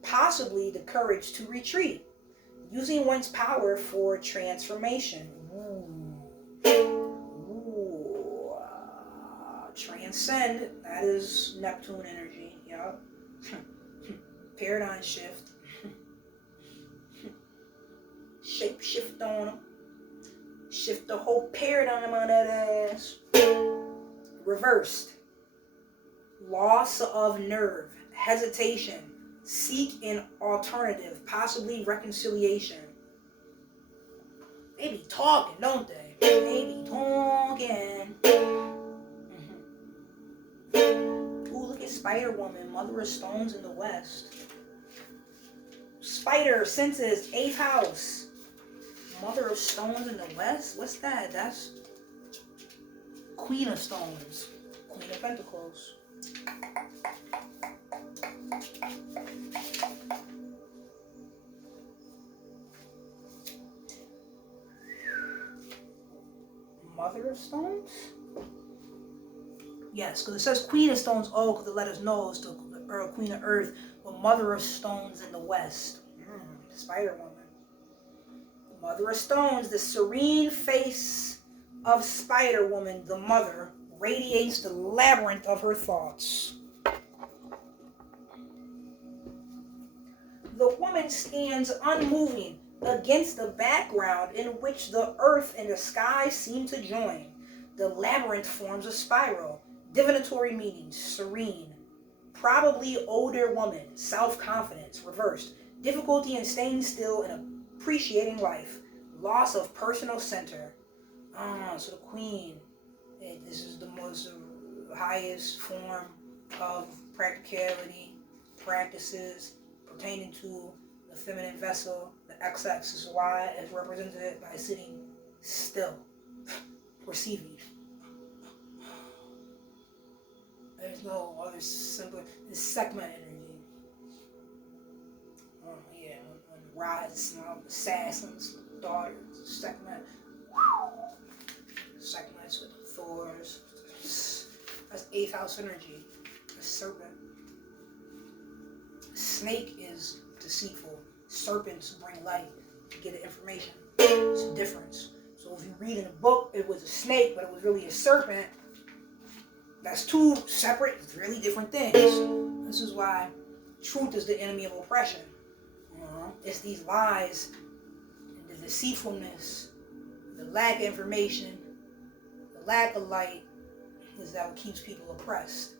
Possibly the courage to retreat. Using one's power for transformation. Transcend, that is Neptune energy. Yup. Paradigm shift. Shape shift on them. Shift the whole paradigm on that ass. Reversed. Loss of nerve. Hesitation. Seek an alternative. Possibly reconciliation. They be talking, don't they? They be talking. Ooh, look at Spider Woman. Mother of Stones in the West. Spider, senses, 8th house. Mother of Stones in the West? What's that? That's Queen of Stones. Queen of Pentacles. Mother of Stones? Yes, because it says Queen of Stones, because it let us know it's the Queen of Earth, but Mother of Stones in the West. Spider Woman. Mother of Stones, the serene face of Spider Woman, the mother, radiates the labyrinth of her thoughts. The woman stands unmoving against the background in which the earth and the sky seem to join. The labyrinth forms a spiral. Divinatory meanings, serene. Probably older woman, self-confidence, reversed. Difficulty in staying still and appreciating life. Loss of personal center. So the queen. This is the most highest form of practicality, practices pertaining to the feminine vessel. The x-axis Y is represented by sitting still, receiving. There's no other simple. It's segment energy. Yeah, when Rod's assassins, daughters, segment. Segments with the Thors. That's 8th house energy. The serpent. Snake is deceitful. Serpents bring light to get the information. It's a difference. So if you read in a book, it was a snake, but it was really a serpent. That's two separate, really different things. This is why truth is the enemy of oppression. It's these lies, and the deceitfulness, the lack of information, the lack of light is that what keeps people oppressed.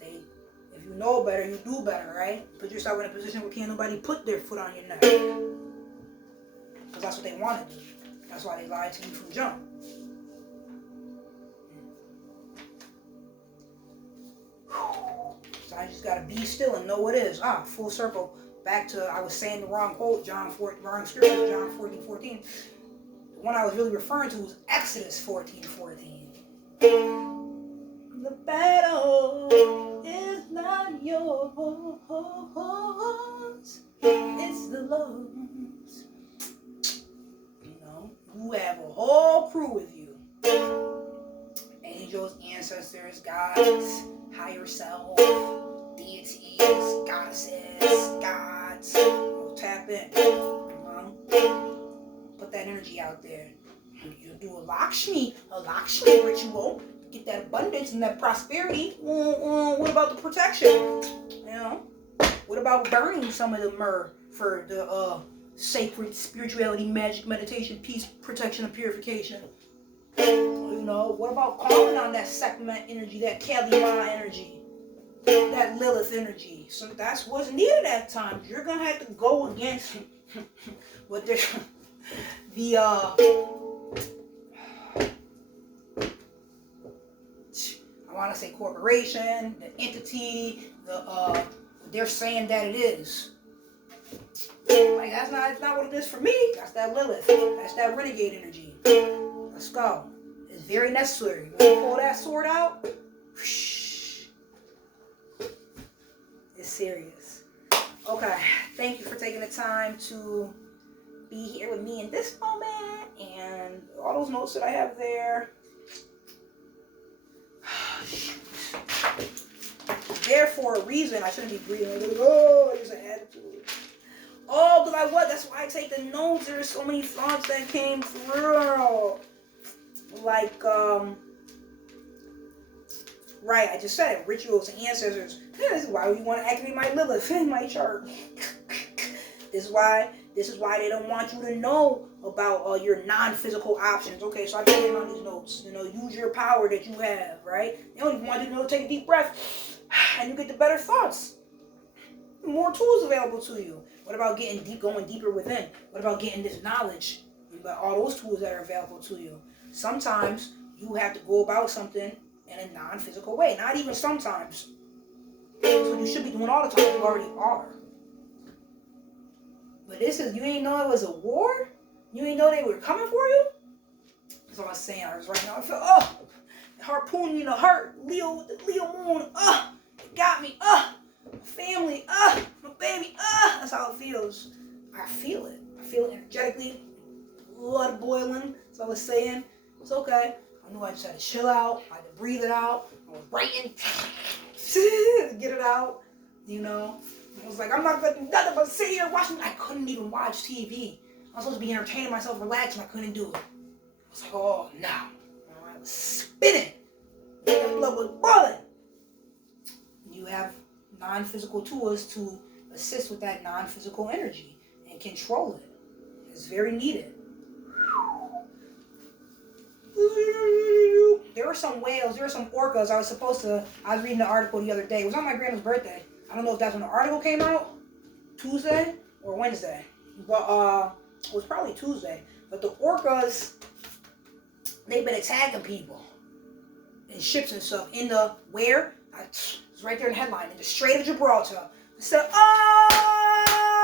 If you know better, you do better, right? Put yourself in a position where can't nobody put their foot on your neck. Because that's what they want to do. That's why they lied to you from jump. So I just gotta be still and know what it is. Full circle. Back to, I was saying the wrong quote, wrong scripture, John 14:14. The one I was really referring to was Exodus 14:14. The battle is not yours, it's the Lord's. You have a whole crew with you. Angels, ancestors, gods, higher self, deities, goddesses, gods. Tap in. Put that energy out there. You do a Lakshmi ritual. Get that abundance and that prosperity. What about the protection? What about burning some of the myrrh for the sacred spirituality, magic, meditation, peace, protection, and purification? What about calling on that segment energy, that Kalima energy, that Lilith energy? So that's what's needed at times. You're gonna have to go against what they're the I want to say corporation, the entity, they're saying that it is. Like that's not what it is for me. That's that Lilith. That's that renegade energy. Let's go. It's very necessary. When you pull that sword out, it's serious. Okay. Thank you for taking the time to be here with me in this moment, and all those notes that I have there. There for a reason. I shouldn't be breathing. Oh, there's an attitude. Oh, because I was. That's why I take the notes. There's so many thoughts that came through. Like, right, I just said it. Rituals and ancestors. This is why we want to activate my Lilith in my chart. This is why they don't want you to know about your non-physical options. Okay, so I put it on these notes. Use your power that you have, right? They don't even want you to take a deep breath, and you get the better thoughts. More tools available to you. What about going deeper within? What about getting this knowledge? About all those tools that are available to you. Sometimes you have to go about something in a non-physical way. Not even sometimes. So you should be doing all the time. You already are. But you ain't know it was a war? You ain't know they were coming for you? That's all I'm saying. I was right now. I feel, harpoon me in the heart. Leo moon. It got me. My family. My baby. That's how it feels. I feel it. I feel it energetically. Blood boiling. That's all I was saying. It's okay. I knew I just had to chill out. I had to breathe it out. I was writing. Get it out. I was like, I'm not going to do nothing but sit here watching. I couldn't even watch TV. I was supposed to be entertaining myself, relaxing. I couldn't do it. I was like, oh, no. I was spinning. The blood was boiling. You have non-physical tools to assist with that non-physical energy and control it. It's very needed. There were some whales, there were some orcas. I was reading the article the other day. It was on my grandma's birthday. I don't know if that's when the article came out, Tuesday or Wednesday. But it was probably Tuesday. But the orcas, they've been attacking people in ships and stuff. In the where? It's right there in the headline. In the Strait of Gibraltar. I said, oh!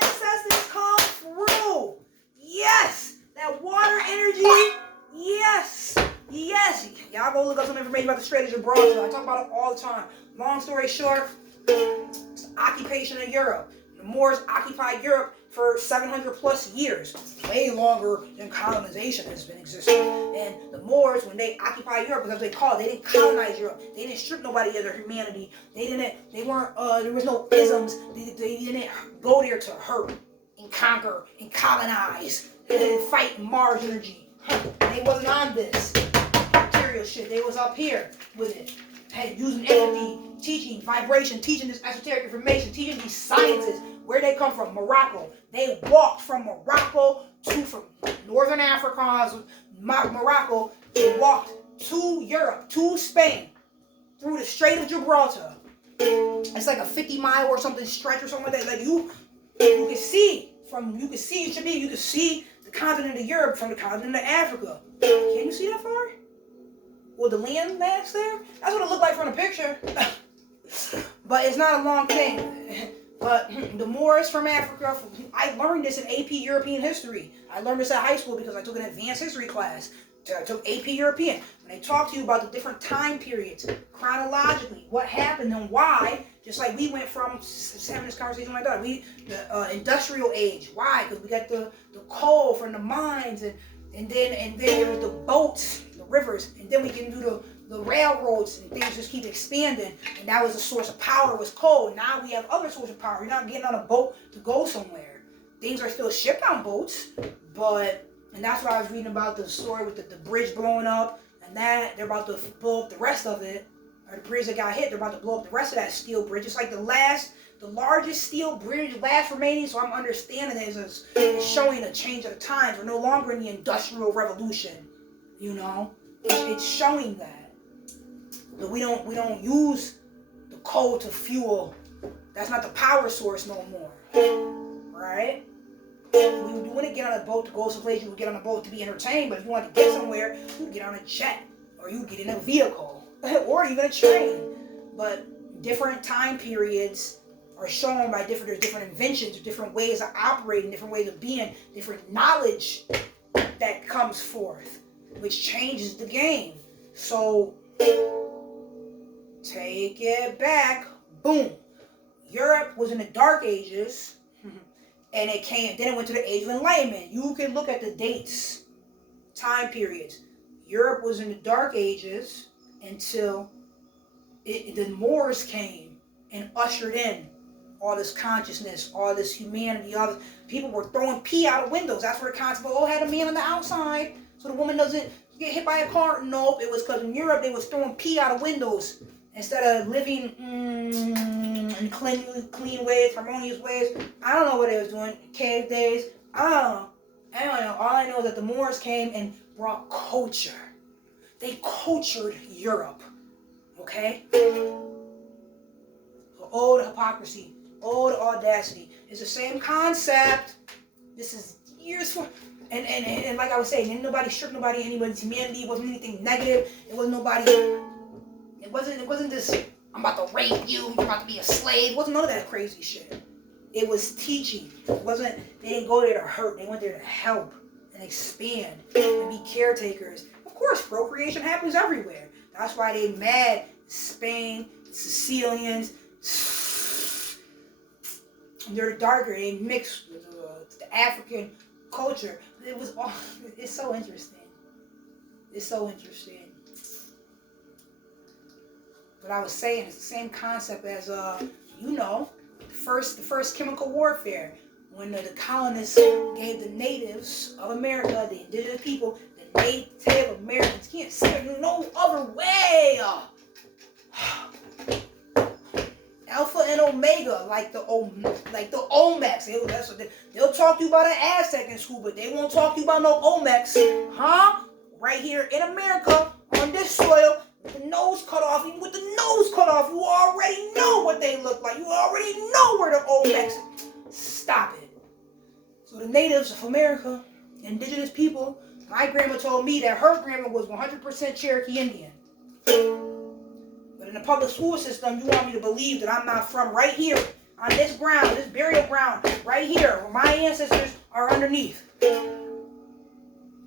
Ancestors come through. Yes! That water energy. Yes. Yes. Y'all go look up some information about the Strait of Gibraltar. I talk about it all the time. Long story short, it's the occupation of Europe. The Moors occupied Europe for 700 plus years. Way longer than colonization has been existing. And the Moors, when they occupied Europe, because they didn't colonize Europe. They didn't strip nobody of their humanity. There was no isms. They didn't go there to hurt and conquer and colonize. They didn't fight Mars energy. They wasn't on this material shit. They was up here with it. Using empathy, teaching, vibration, teaching this esoteric information, teaching these sciences. Where they come from? Morocco. They walked from Morocco from northern Africa, Morocco. They walked to Europe, to Spain, through the Strait of Gibraltar. It's like a 50-mile or something stretch or something like that. Like you can see the continent of Europe from the continent of Africa. Can you see that far? With the land mass there? That's what it looked like from the picture. But it's not a long thing. But the Moors from Africa, I learned this in AP European history. I learned this at high school because I took an advanced history class. I took AP European. When they talk to you about the different time periods, chronologically, what happened and why, just like we went from having this conversation like that, the industrial age. Why? Because we got the coal from the mines, and then there was the boats, the rivers, and then we can do the railroads, and things just keep expanding. And that was the source of power, was coal. Now we have other source of power. You're not getting on a boat to go somewhere. Things are still shipped on boats, and that's what I was reading about, the story with the bridge blowing up, and that they're about to blow up the rest of it, or the bridge that got hit, they're about to blow up the rest of that steel bridge. It's like the largest steel bridge last remaining, so I'm understanding it is showing a change of the times. We're no longer in the Industrial Revolution, It's showing that. But we don't use the coal to fuel. That's not the power source no more, right? You wouldn't get on a boat to go someplace. You would get on a boat to be entertained. But if you wanted to get somewhere, you would get on a jet, or you would get in a vehicle, or even a train. But different time periods are shown by there's different inventions, different ways of operating, different ways of being, different knowledge that comes forth, which changes the game. So take it back. Boom. Europe was in the Dark Ages, and then it went to the Age of Enlightenment. You can look at the dates, time periods. Europe was in the Dark Ages until the Moors came and ushered in all this consciousness, all this humanity. All this, people were throwing pee out of windows. That's where the concept of, had a man on the outside so the woman doesn't get hit by a car. Nope, it was because in Europe they was throwing pee out of windows instead of living in clean ways, harmonious ways. I don't know what they was doing. Cave days. I don't know. All I know is that the Moors came and brought culture. They cultured Europe. Okay? So, oh, the hypocrisy. Oh, the audacity. It's the same concept. This is years for... And like I was saying, ain't nobody stripped nobody, anybody's humanity. It wasn't anything negative. It wasn't nobody... It wasn't this, I'm about to rape you, you're about to be a slave. It wasn't none of that crazy shit. It was teaching. They didn't go there to hurt. They went there to help and expand and be caretakers. Of course, procreation happens everywhere. That's why they mad Spain, Sicilians, they're darker. They mix with the African culture. It's so interesting. It's so interesting. But I was saying, it's the same concept as, the first chemical warfare. When the colonists gave the natives of America, the indigenous people, the Native Americans, can't say it no other way. Alpha and Omega, like the Olmecs. They'll talk to you about an Aztec in school, but they won't talk to you about no Olmecs. Huh? Right here in America, on this soil, with the nose cut off, even with the nose cut off, you already know what they look like. You already know where the Olmecs. Stop it. So the natives of America, indigenous people, my grandma told me that her grandma was 100% Cherokee Indian. But in the public school system, you want me to believe that I'm not from right here, on this ground, this burial ground, right here, where my ancestors are underneath.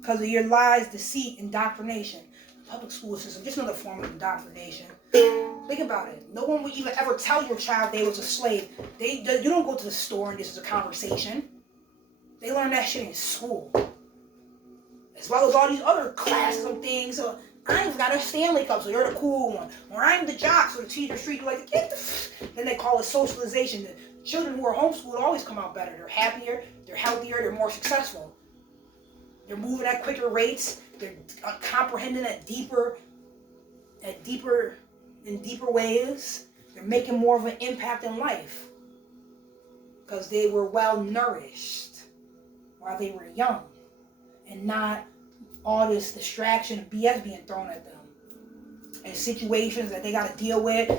Because of your lies, deceit, indoctrination. Public school system, just another form of indoctrination. Think about it. No one would even ever tell your child they was a slave. You don't go to the store and this is a conversation. They learn that shit in school. As well as all these other classes and things. I've got a Stanley Cup, so you're the cool one. Or I'm the jock, so the teacher treat you like then they call it socialization. The children who are homeschooled always come out better. They're happier, they're healthier, they're more successful. They're moving at quicker rates. They're comprehending in deeper ways. They're making more of an impact in life because they were well nourished while they were young, and not all this distraction and BS being thrown at them, and situations that they got to deal with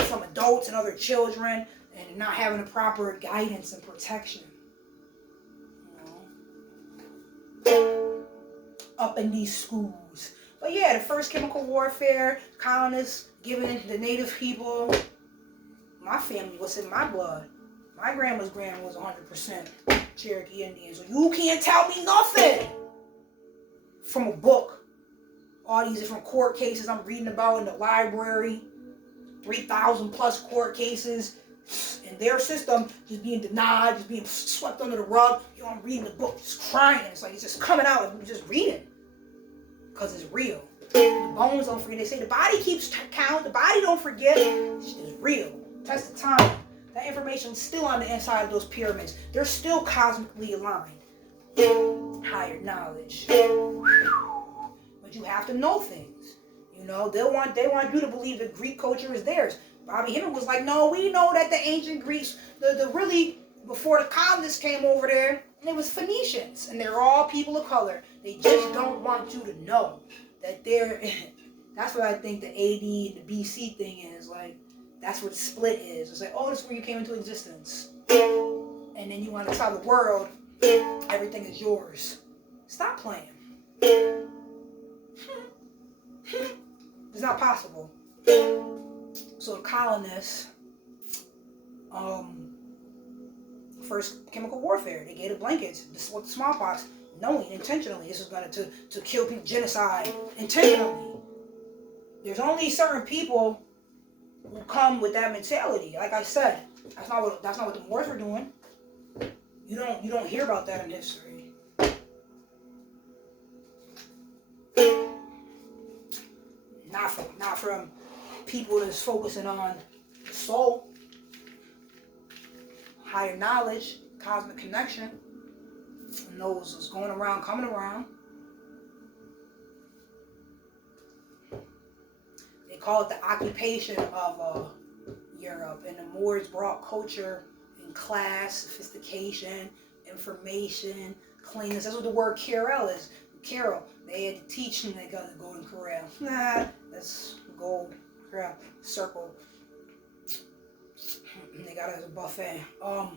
from adults and other children, and not having the proper guidance and protection. Up in these schools. But yeah, the first chemical warfare, colonists giving the native people, my family, what's in my blood. My grandma's grandma was 100% Cherokee Indian. So you can't tell me nothing from a book. All these different court cases I'm reading about in the library. 3,000 plus court cases. And their system just being denied, just being swept under the rug. I'm reading the book, just crying. It's like it's just coming out and just reading. Because it's real. The bones don't forget. They say the body keeps count. The body don't forget. It's real. Test of time. That information's still on the inside of those pyramids. They're still cosmically aligned. Higher knowledge. But you have to know things. They want you to believe that Greek culture is theirs. Bobby Hemming was like, no, we know that the ancient Greeks, the really, before the colonists came over there, it was Phoenicians, and they're all people of color. They just don't want you to know that they're, that's what I think the AD and the BC thing is, like, that's what split is. It's like, oh, that's where you came into existence. and then you want to tell the world everything is yours. Stop playing. It's not possible. So the colonists, first chemical warfare, they gave the blankets. This is what the smallpox, knowing intentionally this is going to kill people, genocide intentionally. There's only certain people who come with that mentality. Like I said, that's not what the Moors were doing. You don't hear about that in history. Not from people that's focusing on the soul, higher knowledge, cosmic connection, and knows what's going around, coming around. They call it the occupation of Europe, and the Moors brought culture and class, sophistication, information, cleanness. That's what the word Carol is. Carol. They had to teach them they got the golden corral. Nah, that's gold corral circle. They got it as a buffet. Or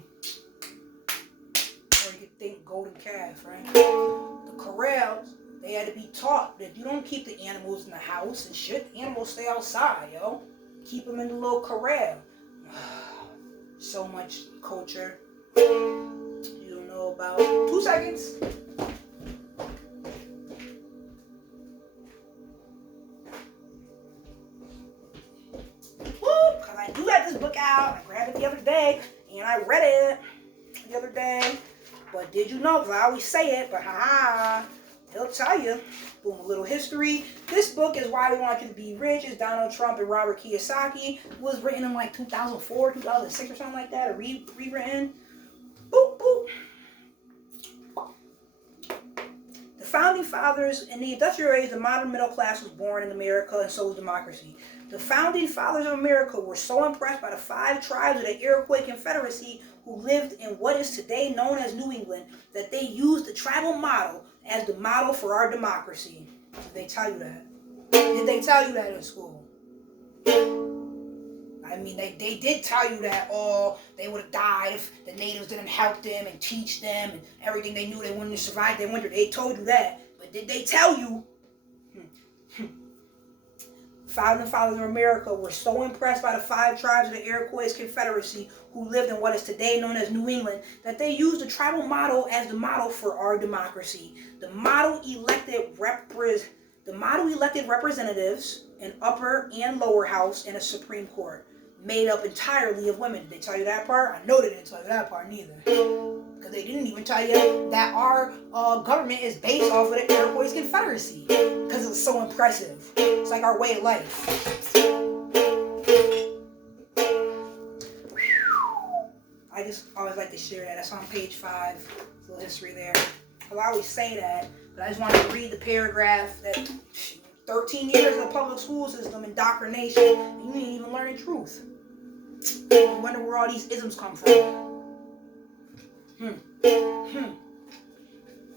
you could think golden calf, right? The corrals, they had to be taught that you don't keep the animals in the house and shit. The animals stay outside, yo. Keep them in the little corral. So much culture you don't know about. 2 seconds. Because I do have this book out. I grabbed it the other day and I read it the other day. But did you know? Because I always say it, but he'll tell you. Boom, a little history. This book is Why We Want You to Be Rich. It's Donald Trump and Robert Kiyosaki. It was written in like 2004, 2006 or something like that. Or rewritten. Boop, boop. The founding fathers, in the industrial age, the modern middle class was born in America, and so was democracy. The founding fathers of America were so impressed by the 5 tribes of the Iroquois Confederacy who lived in what is today known as New England that they used the tribal model as the model for our democracy. Did they tell you that? Did they tell you that in school? I mean, they did tell you that, they would have died if the natives didn't help them and teach them and everything they knew they wanted to survive their winter. They told you that. But did they tell you? Founding fathers of America were so impressed by the 5 tribes of the Iroquois Confederacy who lived in what is today known as New England that they used the tribal model as the model for our democracy. The model elected representatives, an upper and lower house, and a Supreme Court, made up entirely of women. Did they tell you that part? I know they didn't tell you that part neither. Because they didn't even tell you that our government is based off of the Iroquois Confederacy. Because it's so impressive. It's like our way of life. I just always like to share that. That's on page 5. A little history there. I always say that, but I just wanted to read the paragraph that 13 years of the public school system indoctrination, and you ain't even learning truth. You wonder where all these isms come from.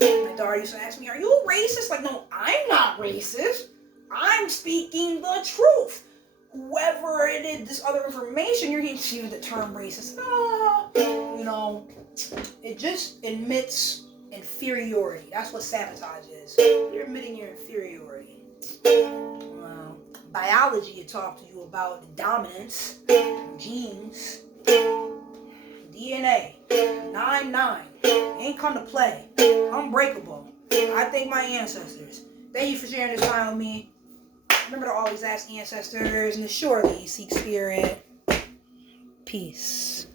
My daughter used to ask me, "Are you a racist?" Like, no, I'm not racist. I'm speaking the truth. Whoever it is, this other information, you're hearing the term racist. It just admits inferiority. That's what sabotage is. You're admitting your inferiority. Biology talk to you about the dominance, genes, DNA, 9-9. Ain't come to play. Unbreakable. I thank my ancestors. Thank you for sharing this time with me. Remember to always ask ancestors and to surely seek spirit. Peace.